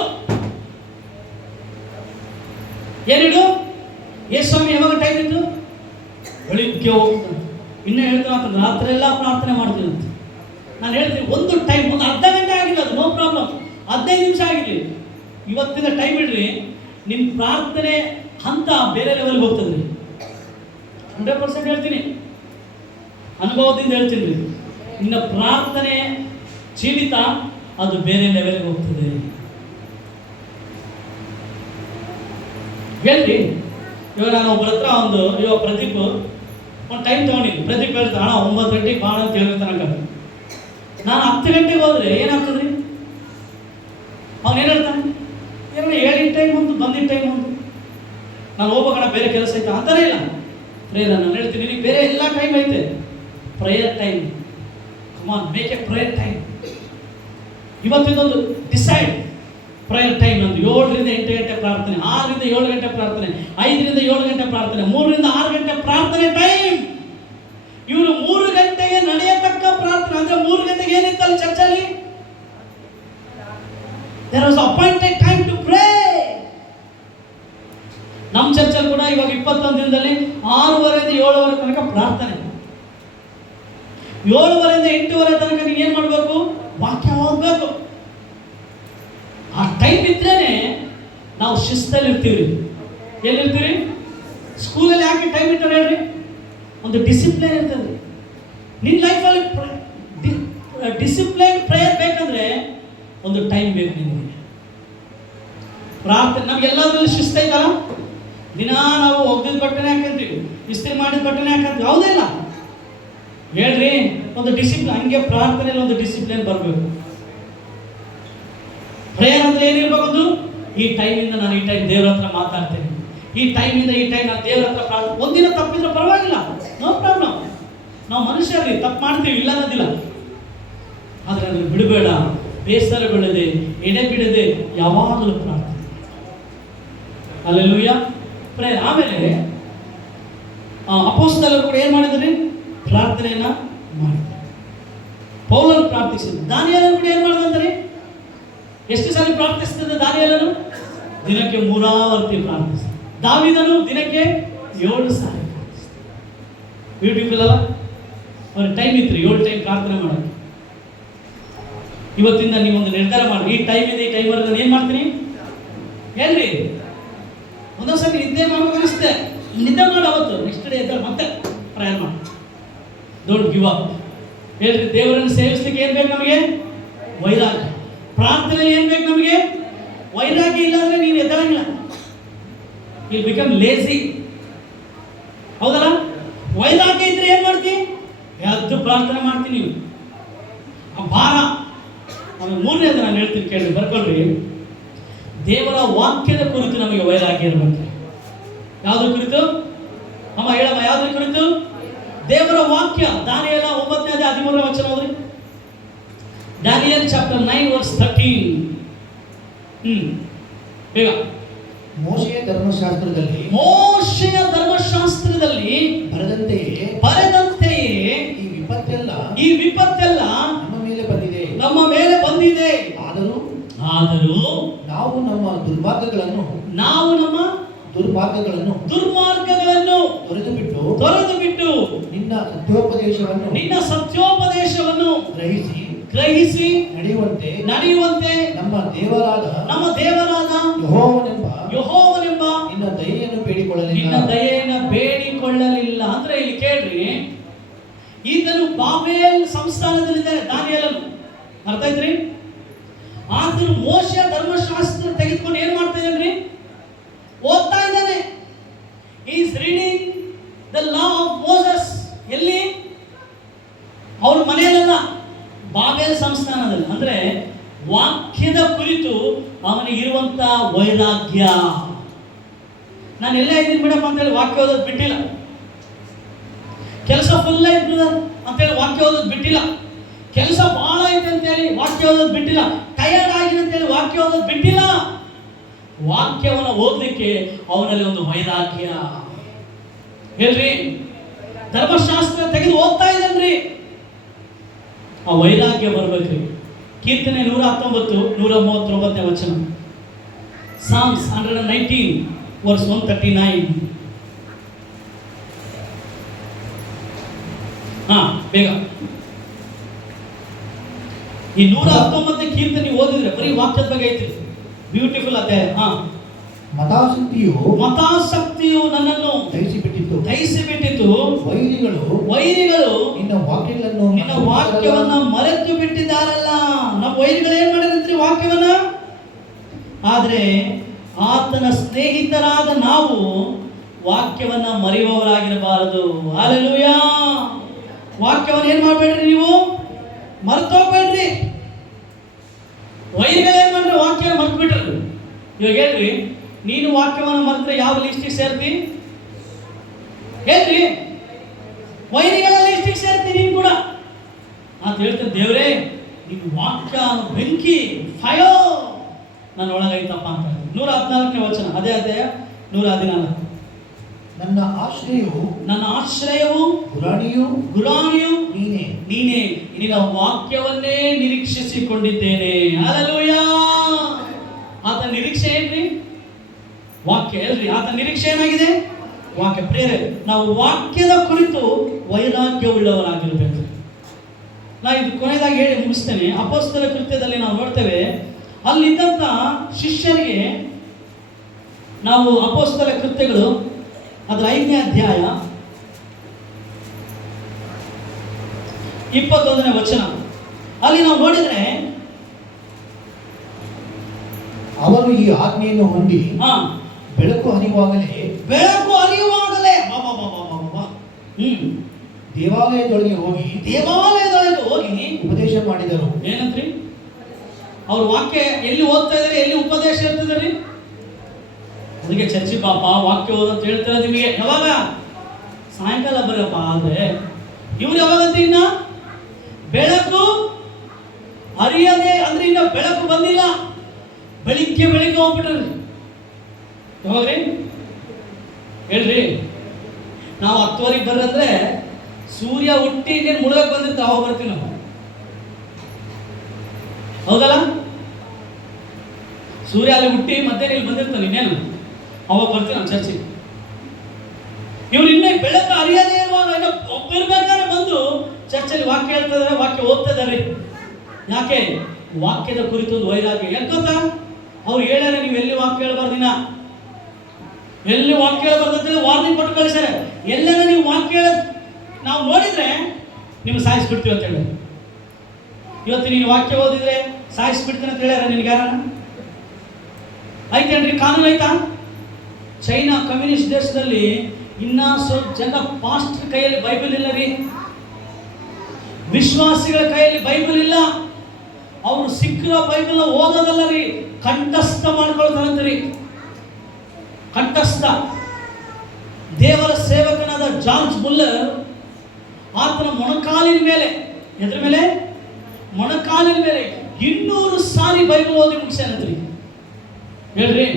ಏನಿಡು? ಸ್ವಾಮಿ ಯಾವಾಗ ಟೈಮ್ ಇತ್ತು? ಬೆಳಿಗ್ಗೆ ಹೋಗ್ತಾನೆ. ಇನ್ನೂ ಹೇಳ್ತಾನೆ, ರಾತ್ರಿ ಎಲ್ಲ ಪ್ರಾರ್ಥನೆ ಮಾಡ್ತೀನಿ ಅಂತ. ನಾನು ಹೇಳ್ತೀನಿ, ಒಂದು ಟೈಮ್, ಒಂದು ಅರ್ಧ ಗಂಟೆ ಆಗಿಲ್ಲ, ಅದು ನೋ ಪ್ರಾಬ್ಲಮ್. 15 ನಿಮಿಷ ಆಗಿರಲಿ, ಇವತ್ತಿನ ಟೈಮ್ ಇಡ್ರಿ. ನಿಮ್ಮ ಪ್ರಾರ್ಥನೆ ಹಂತ ಬೇರೆ ಲೆವೆಲ್ಗೆ ಹೋಗ್ತದೆ ರೀ. 100% ಹೇಳ್ತೀನಿ, ಅನುಭವದಿಂದ ಹೇಳ್ತೀನಿ ರೀ. ನಿನ್ನ ಪ್ರಾರ್ಥನೆ ಜೀವಿತ ಅದು ಬೇರೆ ಲೆವೆಲ್ಗೆ ಹೋಗ್ತದೆ. ಹೇಳ್ರಿ, ಇವಾಗ ನಾನು ಒಬ್ಬರ ಹತ್ರ ಇವಾಗ ಪ್ರದೀಪ್ ಒಂದು ಟೈಮ್ ತೊಗೊಂಡಿನಿ. ಪ್ರದೀಪ್ ಹೇಳ್ತಾ, ಅಣ್ಣ 9 ಗಂಟೆಗೆ ಬಾಣ ಅಂತ ಹೇಳಿರ್ತಾನೆ. ನಾನು 10 ಗಂಟೆಗೆ ಹೋದ್ರೆ ಏನಾಗ್ತದ್ರಿ? ಅವನೇನು ಹೇಳ್ತಾನೆ? ಹೇಳಿದ ಟೈಮ್ ಒಂದು, ಬಂದಿದ್ದ ಟೈಮ್ ಒಂದು. ನಾನು ಹೋಗ್ಬೇಕಣ್ಣ, ಬೇರೆ ಕೆಲಸ ಐತೆ ಅಂತಾನೇ ಇಲ್ಲ. ಪ್ರೇಯರ್ ನಾನು ಹೇಳ್ತೀನಿ, ನಿನಗೆ ಬೇರೆ ಎಲ್ಲ ಟೈಮ್ ಐತೆ. Prayer time, come on, make a prayer time. ಇವತ್ತಿದೊಂದು ಡಿಸೈಡ್ ಪ್ರೇಯರ್ ಟೈಮ್. ಒಂದು 7 ರಿಂದ 8 ಗಂಟೆ ಪ್ರಾರ್ಥನೆ, 6 ರಿಂದ 7 ಗಂಟೆ ಪ್ರಾರ್ಥನೆ, 5 ರಿಂದ 7 ಗಂಟೆ ಪ್ರಾರ್ಥನೆ, 3 ರಿಂದ 6 ಗಂಟೆ ಪ್ರಾರ್ಥನೆ ಟೈಮ್. ಇವರು 3 ಗಂಟೆಗೆ ನಡೆಯತಕ್ಕ ಪ್ರಾರ್ಥನೆ. ಅಂದ್ರೆ 3 ಗಂಟೆಗೆ ಏನಿತ್ತಲ್ಲಿ ಚರ್ಚಲ್ಲಿ? There was appointed time to pray. ನಮ್ಮ ಚರ್ಚಲ್ಲಿ ಕೂಡ ಇವಾಗ 21 ದಿನದಲ್ಲಿ 6:30 ರಿಂದ 7:30 ತನಕ ಪ್ರಾರ್ಥನೆ. 7:30 ರಿಂದ 8:30 ತನಕ ನೀವು ಏನು ಮಾಡಬೇಕು? ವಾಕ್ಯ ಓದಬೇಕು. ಆ ಟೈಮ್ ಇದ್ರೇನೆ ನಾವು ಶಿಸ್ತಲ್ಲಿ ಇರ್ತೀವಿ. ಎಲ್ಲಿರ್ತೀವಿ? ಸ್ಕೂಲಲ್ಲಿ ಯಾಕೆ ಟೈಮ್ ಇಟ್ಟಾರೆ ಹೇಳ್ರಿ? ಒಂದು ಡಿಸಿಪ್ಲಿನ್ ಇರ್ತದೆ. ನಿನ್ನ ಲೈಫಲ್ಲಿ ಡಿಸಿಪ್ಲೈನ್ ಪ್ರೇಯರ್ ಬೇಕಂದ್ರೆ ಒಂದು ಟೈಮ್ ಬೇಕು ನಿಮಗೆ. ಪ್ರಾರ್ಥನೆ ನಮ್ಗೆಲ್ಲದ್ರಲ್ಲಿ ಶಿಸ್ತು ಐತಲ್ಲ. ದಿನ ನಾವು ಒಗ್ದಿದ ಬಟ್ಟೆನೇ ಹಾಕಂತೀವಿ, ಇಸ್ತ್ರಿ ಮಾಡಿದ ಬಟ್ಟೆನೇ ಹಾಕಂತೀವಿ, ಹೌದೇ ಇಲ್ಲ? ಹೇಳ್ರಿ, ಒಂದು ಡಿಸಿಪ್ಲಿನ್. ಹಂಗೆ ಪ್ರಾರ್ಥನೆಯಲ್ಲಿ ಒಂದು ಡಿಸಿಪ್ಲಿನ್ ಬರಬೇಕು. ಪ್ರೇಯರ್ ಅಂದ್ರೆ ಏನಿರ್ಬೇಕು? ಈ ಟೈಮಿಂದ ನಾನು ಈ ಟೈಮ್ ದೇವ್ರ ಹತ್ರ ಮಾತಾಡ್ತೇನೆ, ಈ ಟೈಮಿಂದ ಈ ಟೈಮ್ ನಾನು ದೇವ್ರ ಹತ್ರ ಪ್ರಾರ್ಥನೆ. ಒಂದಿನ ತಪ್ಪಿದ್ರೆ ಪರವಾಗಿಲ್ಲ, ನೋ ಪ್ರಾಬ್ಲಮ್. ನಾವು ಮನುಷ್ಯರಿ, ತಪ್ಪು ಮಾಡ್ತೀವಿ, ಇಲ್ಲ ಅನ್ನೋದಿಲ್ಲ. ಆದರೆ ಅದನ್ನು ಬಿಡಬೇಡ, ಬೇಸರ ಬಿಡದೆ, ಎಡೆ ಬಿಡದೆ ಯಾವಾಗಲೂ ಪ್ರಾರ್ಥನೆ. ಹಲ್ಲೆಲೂಯಾ. ಪ್ರೇಯರ್. ಆಮೇಲೆ ಅಪೊಸ್ತಲರು ಕೂಡ ಏನು ಮಾಡಿದ್ರಿ? ಪ್ರಾರ್ಥನೆಯನ್ನ ಮಾಡಿದ್ರು. ಪೌಲನು ಪ್ರಾರ್ಥಿಸಿದ್ರು. ದಾನಿಯೇಲನು ಕೂಡ ಏನು ಮಾಡಿದಂತಾರೆ? ಎಷ್ಟು ಸಾರಿ ಪ್ರಾರ್ಥಿಸ್ತದೆ ದಾನಿಯೇಲನು? ದಿನಕ್ಕೆ 3 ಆವರ್ತಿ ಪ್ರಾರ್ಥಿಸ್ತಾರೆ. ದಾವೀದನು ದಿನಕ್ಕೆ 7 ಸಾರಿ ಬ್ಯೂಟಿಫುಲ್ ಅಲ್ಲ? ಅವ್ರ ಟೈಮ್ ಇತ್ತು 7 ಟೈಮ್ ಪ್ರಾರ್ಥನೆ ಮಾಡೋಕ್ಕೆ. ಇವತ್ತಿಂದ ನೀವೊಂದು ನಿರ್ಧಾರ ಮಾಡಿ, ಈ ಟೈಮ್ ಇದೆ, ಈ ಟೈಮಲ್ಲಿ ನಾನು ಏನು ಮಾಡ್ತೀನಿ ಹೇಳ್ರಿ. ಒಂದೊಂದ್ಸಲ ನಿದ್ದೆ ಮಾಡ್ಬೇಕು ಅನಿಸುತ್ತೆ, ನಿದ್ದೆ ಮಾಡಿ ಅವತ್ತು ನೆಕ್ಸ್ಟ್ ಡೇ ಎದ್ದ ಮತ್ತೆ ಪ್ರಯಾಣ ಮಾಡಿ. Don't give up. ಹೇಳ್ರಿ, ದೇವರನ್ನು ಸೇವಿಸ್ಲಿಕ್ಕೆ ಏನು ಬೇಕು ನಮಗೆ? ವೈರಾಗ್ಯ. ಪ್ರಾರ್ಥನೆಯಲ್ಲಿ ಏನು ಬೇಕು ನಮಗೆ? ವೈರಾಗ್ಯ. ಇಲ್ಲ ಅಂದ್ರೆ ನೀನು ಎದ್ದಾಗಿಲ್ಲ, ಯು ಬಿಕಮ್ ಲೇಜಿ. ಹೌದಲ್ಲ? ವೈರಾಗ್ಯ ಇದ್ರೆ ಏನು ಮಾಡ್ತಿ? ಎದ್ದು ಪ್ರಾರ್ಥನೆ ಮಾಡ್ತೀನಿ ನೀವು ಆ ಭಾರ. ಆಮೇಲೆ ಮೂರನೇದು ನಾನು ಹೇಳ್ತೀನಿ ಕೇಳಿ, ಬರ್ಕೊಳ್ರಿ. ದೇವರ ವಾಕ್ಯದ ಕುರಿತು ನಮಗೆ ವೈರಾಗ್ಯ ಇರಬೇಕು. ಯಾವ್ದ್ರ ಕುರಿತು? ಅಮ್ಮ ಹೇಳಮ್ಮ, ಯಾವ್ದ್ರ ಕುರಿತು? ದೇವರ ವಾಕ್ಯ. ದಾನಿಯೇಲ 9ನೇ ಅಧ್ಯಾಯ 13ನೇ ವಚನ ಓದ್ರಿ. Daniel chapter 9 verse 13. ಬೇಗ. ಮೋಶೆಯ ಧರ್ಮಶಾಸ್ತ್ರದಲ್ಲಿ ಬರೆದಂತೆಯೇ ಈ ವಿಪತ್ತೆಲ್ಲ ನಮ್ಮ ಮೇಲೆ ಬಂದಿದೆ. ಆದರೂ ನಾವು ನಮ್ಮ ದುರ್ಮಾರ್ಗಗಳನ್ನು ತೊರೆದು ಬಿಟ್ಟು ನಿನ್ನ ಸತ್ಯೋಪದೇಶವನ್ನು ಗ್ರಹಿಸಿ ನಡೆಯುವಂತೆ ನಮ್ಮ ದೇವರಾದ ಯೆಹೋವನೆಂಬ ನಿನ್ನ ದಯೆಯನ್ನು ಬೇಡಿಕೊಳ್ಳಲಿಲ್ಲ. ಅಂದ್ರೆ ಇಲ್ಲಿ ಕೇಳ್ರಿ, ಈತನು ಬಾಬೆಲ್ ಸಂಸ್ಥಾನದಲ್ಲಿದ್ದಾರೆ ದಾನಿಯೇಲನು. ಅರ್ಥ ಆಯ್ತ್ರಿ? ಆತನು ಮೋಶೆಯ ಧರ್ಮಶಾಸ್ತ್ರ ತೆಗೆದುಕೊಂಡು ಏನ್ ಮಾಡ್ತಾ ಇದ್ದಾನ್ರಿ? ಓದ್ತಾ ಇದ್ದಾನೆ. Is reading the law of Moses. ಎಲ್ಲಿ? ಅವ್ರ ಮನೆಯಲ್ಲ, ಬಾಬೆಲ್ ಸಂಸ್ಥಾನದಲ್ಲಿ. ಅಂದ್ರೆ ವಾಕ್ಯದ ಕುರಿತು ಅವನಿಗೆ ಇರುವಂತ ವೈರಾಗ್ಯ. ನಾನು ಎಲ್ಲ ಇದ್ದೀನಿ ಮೇಡಮ್ ಅಂತೇಳಿ ವಾಕ್ಯ ಓದೋದು ಬಿಟ್ಟಿಲ್ಲ. ಕೆಲಸ ಫುಲ್ ಐತೆ ಅಂತೇಳಿ ವಾಕ್ಯ ಓದೋದು ಬಿಟ್ಟಿಲ್ಲ. ಕೆಲಸ ಬಹಳ ಐತೆ ಅಂತೇಳಿ ವಾಕ್ಯ ಓದೋದು ಬಿಟ್ಟಿಲ್ಲ. ಟಯರ್ಡ್ ಆಗಿದೆ ಅಂತೇಳಿ ವಾಕ್ಯ ಓದೋದು ಬಿಟ್ಟಿಲ್ಲ. ವಾಕ್ಯವನ್ನು ಓದಲಿಕ್ಕೆ ಅವನಲ್ಲಿ ಒಂದು ವೈರಾಗ್ಯ. ಹೇಳ್ರಿ, ಧರ್ಮಶಾಸ್ತ್ರ ತೆಗೆದು ಓದ್ತಾ ಇದ್ದೇನ್ರಿ, ಆ ವೈರಾಗ್ಯ ಬರ್ಬೇಕ್ರಿ. ಕೀರ್ತನೆ 119 139ನೇ ವಚನ. Psalms 119 verse 139. ಬೇಗ. ಈ 119ನೇ ಕೀರ್ತನೆ ಓದಿದ್ರೆ ಬರೀ ವಾಕ್ಯದ ಬಗ್ಗೆ ಐತಿ. ಬ್ಯೂಟಿಫುಲ್ ಅಧ್ಯಾಯ. ಮತಾಸಕ್ತಿಯು ನನ್ನನ್ನು ದಹಿಸಿಬಿಟ್ಟಿತು. ವೈರಿಗಳು ನಿನ್ನ ವಾಕ್ಯವನ್ನ ಮರೆತು ಬಿಟ್ಟಿದ್ದಾರಲ್ಲ. ನಮ್ಮ ವೈರಿಗಳು ಏನ್ ಮಾಡಿದ್ರಿ? ವಾಕ್ಯವನ್ನ. ಆದ್ರೆ ಆತನ ಸ್ನೇಹಿತರಾದ ನಾವು ವಾಕ್ಯವನ್ನ ಮರೆಯುವವರಾಗಿರಬಾರದು. ಹಲ್ಲೆಲೂಯಾ. ವಾಕ್ಯವನ್ನು ಏನ್ ಮಾಡ್ಬೇಡ್ರಿ, ನೀವು ಮರ್ತೋಗ್ಬೇಡ್ರಿ. ವೈರಿಗಳು ಏನ್ ಮಾಡ್ರಿ? ವಾಕ್ಯ ಮರ್ತು ಬಿಟ್ರಿ. ಇವಾಗ ಹೇಳ್ರಿ, ನೀನು ವಾಕ್ಯವನ್ನು ಮರೆತ್ರೆ ಯಾವ ಲಿಸ್ಟಿಗೆ ಸೇರ್ತಿ? ಹೇಳ್ರಿ, ವೈರಿಗಳ ಲಿಸ್ಟಿಗೆ ಸೇರ್ತಿ ನೀನು ಕೂಡ ಅಂತ ಹೇಳ್ತೀನಿ. ದೇವ್ರೇ, ನಿನ್ನ ವಾಕ್ಯ ಬೆಂಕಿ ಫಯೋ ನನ್ನ ಒಳಗೈತಪ್ಪ ಅಂತ. 114ನೇ ವಚನ, ಅದೇ 114. ನನ್ನ ಆಶ್ರಯವು ಗುರಾಣಿಯು ನೀನೇ. ನಿನ್ನ ವಾಕ್ಯವನ್ನೇ ನಿರೀಕ್ಷಿಸಿಕೊಂಡಿದ್ದೇನೆ. ಹಲ್ಲೆಲೂಯಾ. ಆತ ನಿರೀಕ್ಷೆ ಏನ್ರಿ? ವಾಕ್ಯ. ಅಲ್ರಿ, ಆತ ನಿರೀಕ್ಷೆ ಏನಾಗಿದೆ? ವಾಕ್ಯ. ಪ್ರೇರೆ, ನಾವು ವಾಕ್ಯದ ಕುರಿತು ವೈರಾಗ್ಯವುಳ್ಳವರಾಗಿರಬೇಕು. ನಾ ಇದು ಕೊನೆಯದಾಗಿ ಹೇಳಿ ಮುಗಿಸ್ತೇನೆ. ಅಪೊಸ್ತಲ ಕೃತ್ಯದಲ್ಲಿ ನಾವು ನೋಡ್ತೇವೆ, ಅಲ್ಲಿದ್ದಂಥ ಶಿಷ್ಯರಿಗೆ ನಾವು ಅಪೊಸ್ತಲ ಕೃತ್ಯಗಳು ಅದರ 5ನೇ ಅಧ್ಯಾಯ 21ನೇ ವಚನ ಅಲ್ಲಿ ನಾವು ನೋಡಿದ್ರೆ, ಅವರು ಈ ಆಜ್ಞೆಯನ್ನು ಹೊಂದಿ ಬೆಳಕು ಹರಿಯುವಾಗಲೇ ದೇವಾಲಯದೊಳಗೆ ಹೋಗಿ ಉಪದೇಶ ಮಾಡಿದರು. ಏನಂತ್ರಿ? ಅವ್ರ ವಾಕ್ಯ ಎಲ್ಲಿ ಓದ್ತಾ ಇದಾರೆ, ಎಲ್ಲಿ ಉಪದೇಶ ಇರ್ತದ್ರಿ? ಅದಕ್ಕೆ ಚರ್ಚಿ ಪಾಪ ವಾಕ್ಯ ಓದಂತ ಹೇಳ್ತಾರೆ ನಿಮಗೆ. ಯಾವಾಗ? ಸಾಯಂಕಾಲ ಬರಪ್ಪ. ಆದ್ರೆ ಇವ್ರು ಯಾವಾಗಂತ ಇನ್ನ ಬೆಳಕು ಹರಿಯದೆ, ಅಂದ್ರೆ ಇನ್ನ ಬೆಳಕು ಬಂದಿಲ್ಲ. ಬೆಳಿಗ್ಗೆ ಹೋಗ್ಬಿಟ್ರಿ. ಯಾವಾಗ್ರಿ? ಹೇಳ್ರಿ, ನಾವು 10ವರೆಗೆ ಬರ್ರಂದ್ರೆ ಸೂರ್ಯ ಹುಟ್ಟಿ ಇನ್ನೇನು ಮುಳುಗಕ್ಕೆ ಬಂದಿರ್ತ ಅವಾಗ ಬರ್ತೀವಿ ನಾವು. ಹೌದಲ್ಲ? ಸೂರ್ಯ ಅಲ್ಲಿ ಹುಟ್ಟಿ ಮತ್ತೆ ಇಲ್ಲಿ ಬಂದಿರ್ತಾನೆ. ಇನ್ನೇನು ಅವಾಗ ಬರ್ತೀವಿ ನಾನು ಚರ್ಚಿಗೆ. ಇವ್ರು ಇನ್ನೂ ಬೆಳಕು ಅರಿಯದೇ ಇರುವಾಗ ಏನೋ ಒಬ್ಬಿರ್ಬೇಕಾದ್ರೆ ಬಂದು ಚರ್ಚಲ್ಲಿ ವಾಕ್ಯ ಹೇಳ್ತಿದ್ದಾರೆ, ವಾಕ್ಯ ಓದ್ತಿದ್ದಾರೆ. ಯಾಕೆ? ವಾಕ್ಯದ ಕುರಿತು ಒಂದು ವೈರಾಗ್ಯ. ಯಾಕೆ ಗೊತ್ತಾ? ಅವ್ರು ಹೇಳ್ಯಾರೆ ನೀವು ಎಲ್ಲಿ ವಾಕ್ಯ ಹೇಳ್ಬಾರ್ದಿನ, ಎಲ್ಲಿ ವಾಕ್ಯ ಹೇಳ್ಬಾರ್ದು ಅಂತೇಳಿ ವಾರ್ನಿಂಗ್ ಕೊಟ್ಟು ಕಳಿಸ್ಯಾರೆ. ಎಲ್ಲರ ನೀವು ವಾಕ್ಯ ನಾವು ನೋಡಿದ್ರೆ ನಿಮ್ಗೆ ಸಾಯಿಸ್ಬಿಡ್ತೀವಿ ಅಂತ ಹೇಳಿ. ಇವತ್ತು ನೀನು ವಾಕ್ಯ ಓದಿದ್ರೆ ಸಾಯಿಸ್ಬಿಡ್ತೀನಿ ಅಂತ ಹೇಳ್ಯಾರ ನಿನ್ಗೆ ಯಾರ? ಐತೇನ್ರಿ? ಕಾನೂನು ಐತಾ? ಚೈನಾ ಕಮ್ಯುನಿಸ್ಟ್ ದೇಶದಲ್ಲಿ ಇನ್ನ ಸ್ವಲ್ಪ ಜನ ಪಾಸ್ಟರ್ ಕೈಯಲ್ಲಿ ಬೈಬಲ್ ಇಲ್ಲ ರೀ, ವಿಶ್ವಾಸಿಗಳ ಕೈಯಲ್ಲಿ ಬೈಬಲ್ ಇಲ್ಲ. ಅವರು ಸಿಕ್ಕಿರೋ ಬೈಬಲ್ ಓದೋದಲ್ಲ ರೀ, ಕಂಠಸ್ಥ ಮಾಡ್ಕೊಳ್ತಾರಂತ್ರಿ. ಕಂಠಸ್ಥ. ದೇವರ ಸೇವಕನಾದ ಜಾರ್ಜ್ ಮುಲ್ಲರ್ ಆತನ ಮೊಣಕಾಲಿನ ಮೇಲೆ, ಎದ್ರ ಮೇಲೆ? ಮೊಣಕಾಲಿನ ಮೇಲೆ 200 ಸಾರಿ ಬೈಬಲ್ ಓದಿ ಮುಗಿಸ್ಯಾನಂತ್ರಿ. ಹೇಳ್ರಿ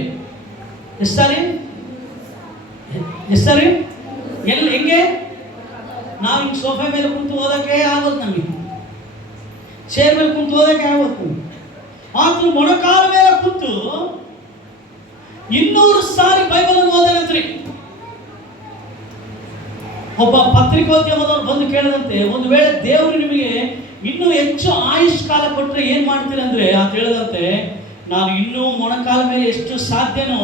ಎಷ್ಟು ಸಾರಿ? ಎಲ್ಲಿ ಹೆಂಗೆ? ನಾವು ಹಿಂಗೆ ಸೋಫಾ ಮೇಲೆ ಕುಂತು ಓದಕ್ಕೆ ಆಗೋದು, ನಮಗೆ ಚೇರ್ ಮೇಲೆ ಕುಂತು ಓದಕ್ಕೆ ಆಗೋದು. ಆತನ ಮೊಣಕಾಲ ಮೇಲೆ ಕುಂತು 200 ಸಾರಿ ಬೈಬಲ್ ಓದನಂತ್ರಿ. ಒಬ್ಬ ಪತ್ರಿಕೋದ್ಯಮದವ್ರು ಬಂದು ಕೇಳಿದಂತೆ, ಒಂದು ವೇಳೆ ದೇವರು ನಿಮಗೆ ಇನ್ನೂ ಹೆಚ್ಚು ಆಯುಷ್ ಕಾಲ ಕೊಟ್ಟರೆ ಏನು ಮಾಡ್ತೀರಂದ್ರೆ, ಅಂತ ಹೇಳಿದಂತೆ, ನಾನು ಇನ್ನೂ ಮೊಣಕಾಲ ಮೇಲೆ ಎಷ್ಟು ಸಾಧ್ಯನೋ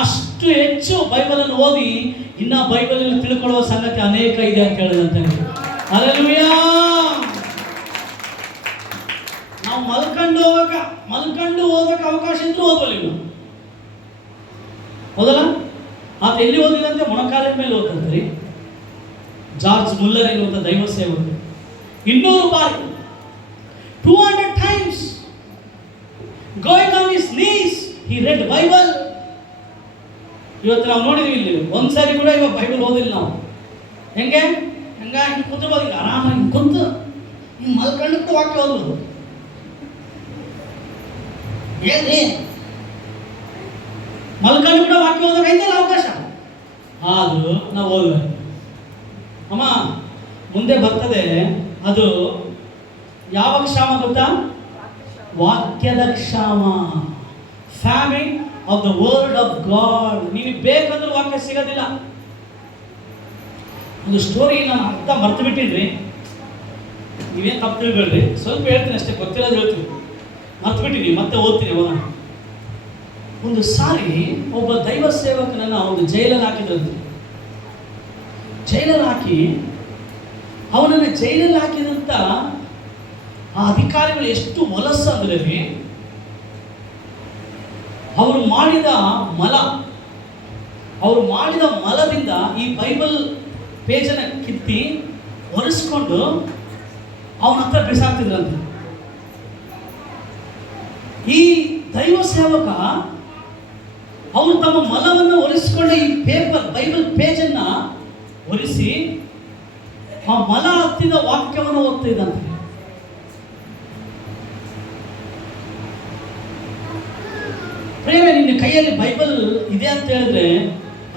ಅಷ್ಟು ಹೆಚ್ಚು ಬೈಬಲನ್ನು ಓದಿ ಇನ್ನ ಬೈಬಲಲ್ಲಿ ತಿಳ್ಕೊಳ್ಳುವ ಸಂಗತಿ ಅನೇಕ ಇದೆ ಅಂತ ಹೇಳಿದಂತೆ. ಹಲ್ಲೆಲೂಯಾ. ನಾವು ಮಲ್ಕೊಂಡು ಓದಕ್ಕೆ ಅವಕಾಶ ಇದ್ರೂ ಓದಲಿಲ್ಲ, ಹೌದಲ್ಲ? ಆತ ಎಲ್ಲಿ ಓದಿದಂತೆ? ಮೊಣಕಾಲಿನ ಮೇಲೆ ಓದಂತ್ರಿ. ಜಾರ್ಜ್ ಮುಲ್ಲರ್ ಎನ್ನುವಂಥ ದೈವ ಸೇವಕರು 200 ಬಾರಿ 200 times going on his knees he read Bible. ಇವತ್ತು ನಾವು ನೋಡಿದ್ವಿ ಇಲ್ಲಿ ಒಂದ್ಸಾರಿ ಕೂಡ ಇವಾಗ ಬೈಬಲ್ ಓದಿಲ್ಲ ನಾವು. ಹೆಂಗೆ ಹಿಂಗೆ ಕುಂತಿರ್ಬೋದು, ಹಿಂಗೆ ಆರಾಮಾಗಿ ಕುಂತು ಹಿಂಗೆ ಮಲ್ಕೊಂಡು ವಾಕ್ಯ ಓದ್ಬೋದು. ಏನ್ರಿ ಮಲ್ಕೊಂಡು ಕೂಡ ವಾಕ್ಯ ಓದೋಕೆ ಐತಲ್ಲ ಅವಕಾಶ, ಆದರೂ ನಾವು ಓದ್ಬೇಕು. ಅಮ್ಮ ಮುಂದೆ ಬರ್ತದೆ ಅದು ಯಾವ ಕ್ಷಾಮ ಗೊತ್ತಾ? ವಾಕ್ಯದ ಕ್ಷಾಮ. Famine of the word of god. ನಿನಗೆ ಬೇಕಂದ್ರೆ ವಾಕ್ಯ ಸಿಗೋದಿಲ್ಲ. ಒಂದು ಸ್ಟೋರಿ ನಾನು ಅರ್ಥ ಮರ್ತು ಬಿಟ್ಟಿದ್ರಿ, ನೀವೇನು ತಪ್ಪು ತಿಳ್ಬೇಡ್ರಿ, ಸ್ವಲ್ಪ ಹೇಳ್ತೀನಿ ಅಷ್ಟೇ, ಗೊತ್ತಿರೋದು ಹೇಳ್ತೀನಿ. ಮರ್ತು ಬಿಟ್ಟಿನಿ, ಮತ್ತೆ ಓದ್ತೀನಿ ಅವಾಗ. ಒಂದು ಸಾರಿ ಒಬ್ಬ ದೈವ ಸೇವಕನನ್ನು ಒಂದು ಜೈಲಲ್ಲಿ ಹಾಕಿದ್ರಂತೆ. ಜೈಲಲ್ಲಿ ಹಾಕಿ ಅವನನ್ನು ಜೈಲಲ್ಲಿ ಹಾಕಿದಂಥ ಆ ಅಧಿಕಾರಿಗಳು ಎಷ್ಟು ಹೊಲಸು ಅಂದರೆ ರೀ, ಅವರು ಮಾಡಿದ ಮಲದಿಂದ ಈ ಬೈಬಲ್ ಪೇಜನ್ನು ಕಿತ್ತಿ ಒರೆಸ್ಕೊಂಡು ಅವನ ಹತ್ರ ಬಿಸಾಕ್ತಿದ್ರಂತೆ. ಈ ದೈವ ಸೇವಕ ಅವರು ತಮ್ಮ ಮಲವನ್ನು ಒರೆಸಿಕೊಂಡ ಈ ಬೈಬಲ್ ಪೇಜನ್ನು ಒರೆಸಿ ಆ ಮಲ ಹತ್ತಿದ ವಾಕ್ಯವನ್ನು ಓದ್ತಾ ಇದ್ದಂತೆ. ಪ್ರೇಮೆ, ನಿನ್ನ ಕೈಯಲ್ಲಿ ಬೈಬಲ್ ಇದೆ ಅಂತ ಹೇಳಿದ್ರೆ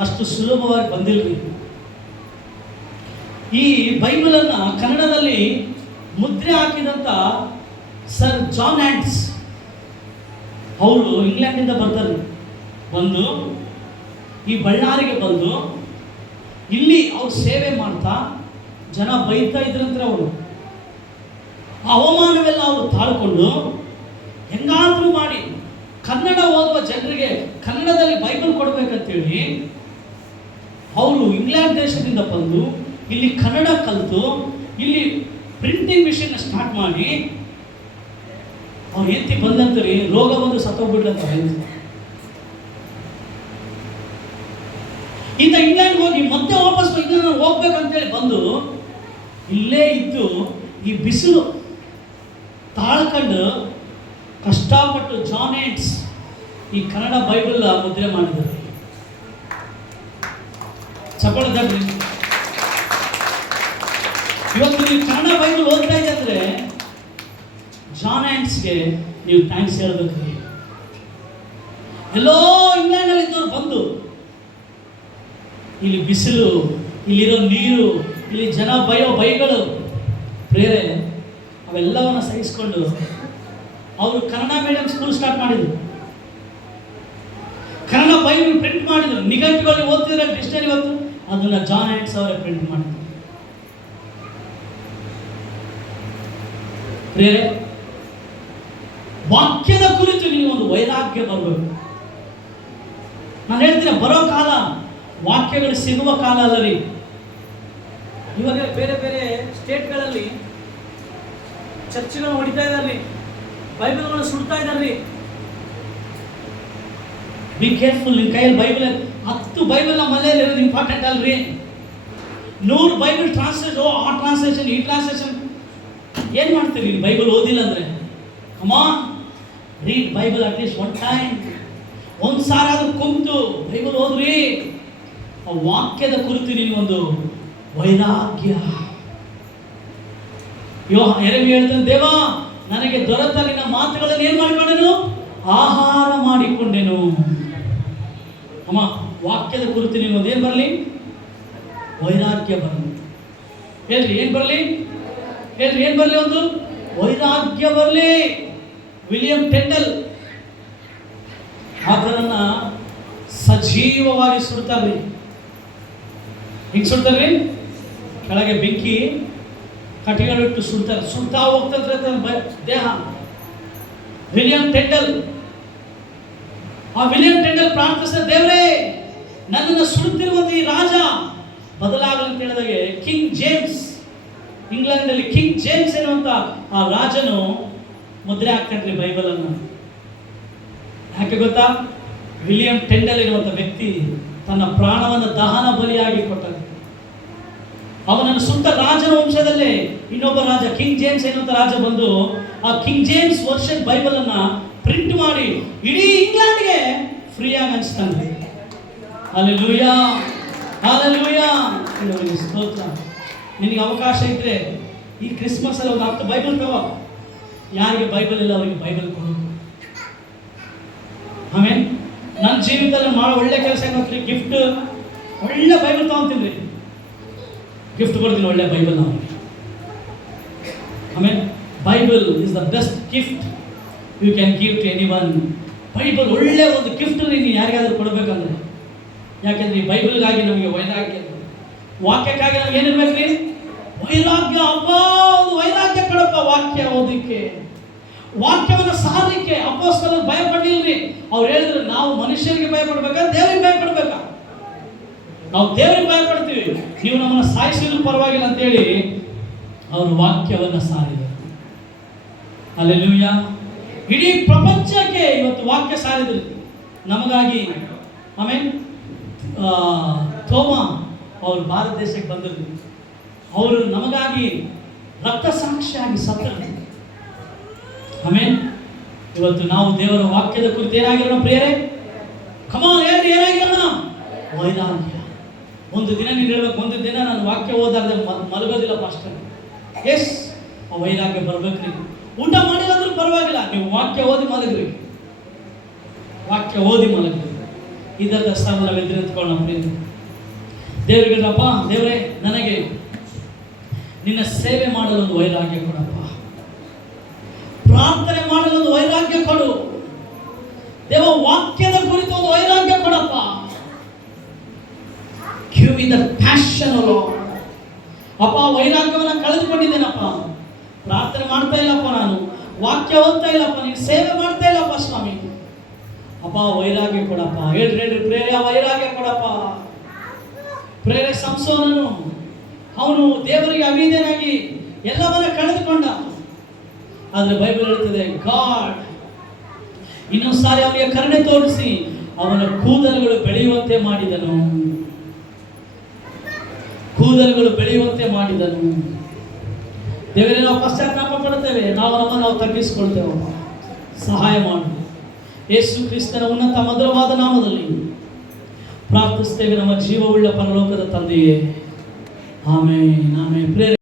ಅಷ್ಟು ಸುಲಭವಾಗಿ ಬಂದಿಲ್ರಿ. ಈ ಬೈಬಲನ್ನು ಕನ್ನಡದಲ್ಲಿ ಮುದ್ರೆ ಹಾಕಿದಂಥ ಸರ್ ಜಾನ್ ಹ್ಯಾಂಡ್ಸ್ ಅವರು ಇಂಗ್ಲೆಂಡಿಂದ ಬರ್ತಾರೆ. ಬಂದು ಈ ಬಳ್ಳಾರಿಗೆ ಬಂದು ಇಲ್ಲಿ ಅವ್ರು ಸೇವೆ ಮಾಡ್ತಾ ಜನ ಬೈತಾ ಇದ್ರಂದ್ರೆ ಅವರು ಆ ಅವಮಾನವೆಲ್ಲ ಅವರು ತಾಳ್ಕೊಂಡು ಹೆಂಗಾದ್ರೂ ಮಾಡಿ ಕನ್ನಡ ಓದುವ ಜನರಿಗೆ ಕನ್ನಡದಲ್ಲಿ ಬೈಬಲ್ ಕೊಡ್ಬೇಕಂತೇಳಿ ಅವರು ಇಂಗ್ಲೆಂಡ್ ದೇಶದಿಂದ ಬಂದು ಇಲ್ಲಿ ಕನ್ನಡ ಕಲಿತು ಇಲ್ಲಿ ಪ್ರಿಂಟಿಂಗ್ ಮಿಷಿನ್ ಸ್ಟಾರ್ಟ್ ಮಾಡಿ ಅವ್ರು ಹೆಂಡತಿ ಬಂದಂತರಿ ರೋಗ ಬಂದು ಸತ್ತೋಗ್ಬಿಡ್ಲಂತ. ಈತ ಇಂಗ್ಲೆಂಡ್ಗೆ ಹೋಗಿ ಮತ್ತೆ ವಾಪಸ್ ನಾನು ಹೋಗ್ಬೇಕಂತೇಳಿ ಬಂದು ಇಲ್ಲೇ ಇದ್ದು ಈ ಬಿಸಿಲು ತಾಳ್ಕೊಂಡು ಕಷ್ಟಪಟ್ಟು ಜಾನ್ ಹ್ಯಾಂಡ್ಸ್ ಈ ಕನ್ನಡ ಬೈಬಲ್ ಮುದ್ರೆ ಮಾಡಿದ್ದಾರೆ. ಚಪ್ಪಳದಲ್ಲಿ ಇವತ್ತು ನೀವು ಕನ್ನಡ ಬೈಬಲ್ ಓದ್ತಾ ಇದೆ ಅಂದರೆ ಜಾನ್ ಹ್ಯಾಂಡ್ಸ್ಗೆ ನೀವು ಥ್ಯಾಂಕ್ಸ್ ಹೇಳಬೇಕು. ಎಲ್ಲೋ ಇಂಗ್ಲೆಂಡಲ್ಲಿ ಇದ್ದವ್ರು ಬಂದು ಇಲ್ಲಿ ಬಿಸಿಲು, ಇಲ್ಲಿರೋ ನೀರು, ಇಲ್ಲಿ ಜನ ಬೈಗಳು ಪ್ರೇರೆ ಅವೆಲ್ಲವನ್ನು ಸಹಿಸ್ಕೊಂಡು ಅವರು ಕನ್ನಡ ಮೀಡಿಯಂ ಸ್ಕೂಲ್ ಸ್ಟಾರ್ಟ್ ಮಾಡಿದರು. ಕನ್ನಡ ಬೈಬಲ್ ಪ್ರಿಂಟ್ ಮಾಡಿದ್ರು. ನಿಘಂಟುಗಳಲ್ಲಿ ಓದ್ತಿದ್ರೆ ಡಿಕ್ಷನರಿ ಇವತ್ತು ಅದನ್ನ ಜಾನ್ ಹ್ಯಾಂಡ್ಸ್ ಅವರೇ ಪ್ರಿಂಟ್ ಮಾಡಿದ್ರು. ಪ್ರಿಯರೇ, ವಾಕ್ಯದ ಕುರಿತು ನಿನಗೊಂದು ವೈರಾಗ್ಯ ಬರಬೇಕು. ನಾನು ಹೇಳ್ತೀನಿ, ಬರೋ ಕಾಲ ವಾಕ್ಯಗಳು ಸಿಗುವ ಕಾಲ ಅಲ್ಲ ರೀ. ಇವಾಗ ಬೇರೆ ಬೇರೆ ಸ್ಟೇಟ್ಗಳಲ್ಲಿ ಚರ್ಚ್ಗಳು ಹೊಡಿತಾ ಇದ್ದಾರೆ, ಬೈಬಲ್ಗಳನ್ನು ಸುಡ್ತಾ ಇದ್ದಾರೆ. Be careful. ನಿಮ್ಮ ಕೈಯಲ್ಲಿ ಬೈಬಲ್ 10 ಬೈಬಲ್ ನಮ್ಮ ಮನೆಯಲ್ಲಿ ಇರೋದು ಇಂಪಾರ್ಟೆಂಟ್ ಅಲ್ರಿ. 100 ಬೈಬಲ್ ಟ್ರಾನ್ಸ್ಲೇಷನ್, ಆ ಟ್ರಾನ್ಸ್ಲೇಷನ್, ಈ ಟ್ರಾನ್ಸ್ಲೇಷನ್ ಏನು ಮಾಡ್ತೀರಿ? ಬೈಬಲ್ ಓದಿಲ್ಲ ಅಂದರೆ come on, read Bible at least one time. ಒಂದು ಸಾರ ಆದ್ರೂ ಕುಂತು ಬೈಬಲ್ ಓದ್ರಿ. ಆ ವಾಕ್ಯದ ಕುರಿತು ನಿನಗೊಂದು ವೈರಾಗ್ಯ. ಯೆರೆಮೀಯ ಹೇಳ್ತಾನೆ, ದೇವ ನನಗೆ ದೊರೆತ ನಿನ್ನ ಮಾತುಗಳನ್ನು ಏನು ಮಾಡಿಕೊಂಡೆನು? ಆಹಾರ ಮಾಡಿಕೊಂಡೆನು. ಅಮ್ಮ, ವಾಕ್ಯದ ಕುರಿತು ನಿನಗೊಂದು ಏನು ಬರಲಿ? ವೈರಾಗ್ಯ ಬರಲಿ. ಹೇಳ್ರಿ, ಏನು ಬರಲಿ? ಹೇಳ್ರಿ, ಏನು ಬರಲಿ? ಒಂದು ವೈರಾಗ್ಯ ಬರಲಿ. ವಿಲಿಯಂ ಟೆಂಡಲ್ ಆತನನ್ನ ಸಜೀವವಾಗಿ ಸುಡ್ತಾರ್ರಿ. ಹಿಂಗೆ ಸುಡ್ತಾರ್ರಿ, ಕೆಳಗೆ ಬೆಂಕಿ ಕಟ್ಟಿಗೆಗಳಿಟ್ಟು ಸುಡ್ತಾರೆ. ಸುಡ್ತಾ ಹೋಗ್ತದ್ರೆ ದೇಹ. ವಿಲಿಯಂ ಟೆಂಡಲ್, ಆ ವಿಲಿಯಂ ಟೆಂಡಲ್ ಪ್ರಾರ್ಥಿಸಿದ, ದೇವರೇ ನನ್ನನ್ನು ಸುಡುತ್ತಿರುವಂತ ಈ ರಾಜ ಬದಲಾಗಲಿ ಅಂತ ಹೇಳಿದಾಗೆ ಕಿಂಗ್ ಜೇಮ್ಸ್, ಇಂಗ್ಲೆಂಡಲ್ಲಿ ಕಿಂಗ್ ಜೇಮ್ಸ್ ಎನ್ನುವಂತ ಆ ರಾಜನು ಮುದ್ರೆ ಹಾಕ್ತಾನ್ರಿ ಬೈಬಲ್ ಅನ್ನು. ಯಾಕೆ ಗೊತ್ತಾ? ವಿಲಿಯಂ ಟೆಂಡಲ್ ಎನ್ನುವಂತ ವ್ಯಕ್ತಿ ತನ್ನ ಪ್ರಾಣವನ್ನು ದಹನ ಬಲಿಯಾಗಿ ಕೊಟ್ಟನು. ಅವನನ್ನು ಸುತ್ತ ರಾಜನ ವಂಶದಲ್ಲೇ ಇನ್ನೊಬ್ಬ ರಾಜ, ಕಿಂಗ್ ಜೇಮ್ಸ್ ಎನ್ನುವಂತ ರಾಜ ಬಂದು ಆ ಕಿಂಗ್ ಜೇಮ್ಸ್ ವರ್ಷನ್ ಬೈಬಲ್ ಅನ್ನ ಪ್ರಿಂಟ್ ಮಾಡಿ ಇಡೀ ಇಂಗ್ಲೆಂಡ್ಗೆ ಫ್ರೀಯಾಗಿ ಹಂಚ್ತಾನೆ. Hallelujah, hallelujah. ಸ್ತೋತ್ರ. ನಿನಗೆ ಅವಕಾಶ ಇದ್ರೆ ಈ ಕ್ರಿಸ್ಮಸ್ ಅಲ್ಲಿ ಒಂದು 10 ಬೈಬಲ್ ತಗೋ. ಯಾರಿಗೆ ಬೈಬಲ್ ಇಲ್ಲ ಅವರಿಗೆ ಬೈಬಲ್ ಕೊಡು. ಆಮೇಲೆ ನನ್ನ ಜೀವಿತದಲ್ಲಿ ಮಾಡೋ ಒಳ್ಳೆ ಕೆಲಸ ಏನು? ಗಿಫ್ಟ್, ಒಳ್ಳೆ ಬೈಬಲ್ ತಗೊಂತೀನಿ, ಗಿಫ್ಟ್ ಕೊಡ್ತೀನಿ, ಒಳ್ಳೆ ಬೈಬಲ್ ನಾವು. ಆಮೇಲೆ Bible is the best gift you can give to anyone. Bible ಒಳ್ಳೆ ಒಂದು ಗಿಫ್ಟ್ ನೀನು ಯಾರಿಗಾದ್ರೂ ಕೊಡಬೇಕಂದ್ರೆ. ಯಾಕೆಂದ್ರೆ ಈ ಬೈಬಲ್ಗಾಗಿ ನಮಗೆ ವೈರಾಗ್ಯ, ವಾಕ್ಯಕ್ಕಾಗಿ ನಮ್ಗೆ ಏನಿರ್ಬೇಕ್ರಿ? ವೈರಾಗ್ಯ. ಅಪ್ಪ, ಒಂದು ವೈರಾಗ್ಯ ಕೊಡಪ್ಪ ವಾಕ್ಯ ಓದಲಿಕ್ಕೆ, ವಾಕ್ಯವನ್ನು ಸಾರಲಿಕ್ಕೆ. ಅಪೊಸ್ತಲರು ಭಯ ಪಡಲಿಲ್ರಿ. ಅವ್ರು ಹೇಳಿದ್ರು, ನಾವು ಮನುಷ್ಯರಿಗೆ ಭಯ ಪಡ್ಬೇಕಾ, ದೇವರಿಗೆ ಭಯ ಪಡ್ಬೇಕಾ? ನಾವು ದೇವರಿಗೆ ಭಯ ಪಡ್ತೀವಿ, ನೀವು ನಮ್ಮನ್ನು ಸಾಯಿಸಿದ್ರು ಪರವಾಗಿಲ್ಲ ಅಂತೇಳಿ ಅವರು ವಾಕ್ಯವನ್ನು ಸಾರಿದರು. ಹಲ್ಲೆಲೂಯಾ. ಇಡೀ ಪ್ರಪಂಚಕ್ಕೆ ಇವತ್ತು ವಾಕ್ಯ ಸಾರಿದ್ರು ನಮಗಾಗಿ. ಆಮೇಲೆ ಥೋಮಾ ಅವರು ಭಾರತ ದೇಶಕ್ಕೆ ಬಂದರು. ಅವರು ನಮಗಾಗಿ ರಕ್ತ ಸಾಕ್ಷಿಯಾಗಿ ಸತ್ತರು. ಆಮೇಲೆ ಇವತ್ತು ನಾವು ದೇವರ ವಾಕ್ಯದ ಕುರಿತು ಏನಾಗಿರೋಣ ಪ್ರಿಯರೇ? ಕಮಾನ್ ಹೇಳ್ರಿ, ಏನಾಗಿರೋಣ? ವೈರಾಗ್ಯ. ಒಂದು ದಿನ ನೀನು ಹೇಳ್ಬೇಕು, ಒಂದು ದಿನ ನಾನು ವಾಕ್ಯ ಓದಾರ್ದೆ ಮಲಗೋದಿಲ್ಲ ಪಾಸ್ಟರ್. ಎಸ್, ಆ ವೈರಾಗ್ಯ ಬರ್ಬೇಕು. ನೀವು ಊಟ ಮಾಡಿಲ್ಲಂದ್ರೂ ಪರವಾಗಿಲ್ಲ, ನೀವು ವಾಕ್ಯ ಓದಿ ಮಲಗ್ರಿ, ವಾಕ್ಯ ಓದಿ ಮಲಗ್ರಿ. ಇದರ ಸ್ಥಳ ನಾವು ಎದುರು ನಿಂತ್ಕೊಳ್ಳೋಣ ಪ್ರಿಯರೇ. ದೇವರಿಗೆ ಅಪ್ಪ, ದೇವರೇ ನನಗೆ ನಿನ್ನ ಸೇವೆ ಮಾಡಲು ಒಂದು ವೈರಾಗ್ಯ ಕೊಡಪ್ಪ, ಪ್ರಾರ್ಥನೆ ಮಾಡಲು ಒಂದು ವೈರಾಗ್ಯ ಕೊಡು ದೇವ, ವಾಕ್ಯದ ಕುರಿತು ಒಂದು ವೈರಾಗ್ಯ ಕೊಡಪ್ಪ. Give me the passion hello ಅಪ್ಪ. ವೈರಾಗ್ಯವನ್ನು ಕಳೆದುಕೊಂಡಿದ್ದೇನಪ್ಪ, ಪ್ರಾರ್ಥನೆ ಮಾಡ್ತಾ ಇಲ್ಲಪ್ಪ, ನಾನು ವಾಕ್ಯ ಓದ್ತಾ ಇಲ್ಲಪ್ಪ, ನೀನು ಸೇವೆ ಮಾಡ್ತಾ ಇಲ್ಲಪ್ಪ ಸ್ವಾಮಿ. ಅಪ್ಪ ವೈರಾಗ್ಯ ಕೊಡಪ್ಪ. ಹೇಳ್ರಿ ಪ್ರೇರೆ, ವೈರಾಗ್ಯ ಕೊಡಪ್ಪ. ಪ್ರೇರೆ ಸಂಸೋನನು, ಅವನು ದೇವರಿಗೆ ಅವಿಧೇಯನಾಗಿ ಎಲ್ಲವನ್ನ ಕಳೆದುಕೊಂಡ. ಆದರೆ ಬೈಬಲ್ ಹೇಳ್ತದೆ, ಗಾಡ್ ಇನ್ನೊಂದು ಸಾರಿ ಅವನಿಗೆ ಕರುಣೆ ತೋರಿಸಿ ಅವನ ಕೂದಲುಗಳು ಬೆಳೆಯುವಂತೆ ಮಾಡಿದನು, ಕೂದಲುಗಳು ಬೆಳೆಯುವಂತೆ ಮಾಡಿದನು. ದೇವರೇ, ನಾವು ಪಶ್ಚಾತ್ತಾಪ ಪಡುತ್ತೇವೆ, ನಾವು ತಗ್ಗಿಸಿಕೊಳ್ತೇವೆ, ಸಹಾಯ ಮಾಡು. ಯೇಸು ಕ್ರಿಸ್ತನ ಉನ್ನತ ಮಧುರವಾದ ನಾಮದಲ್ಲಿ ಪ್ರಾರ್ಥಿಸ್ತೇವೆ ನಮ್ಮ ಜೀವವುಳ್ಳ ಪರಲೋಕದ ತಂದೆಯೇ, ಆಮೆನ್, ಆಮೆನ್.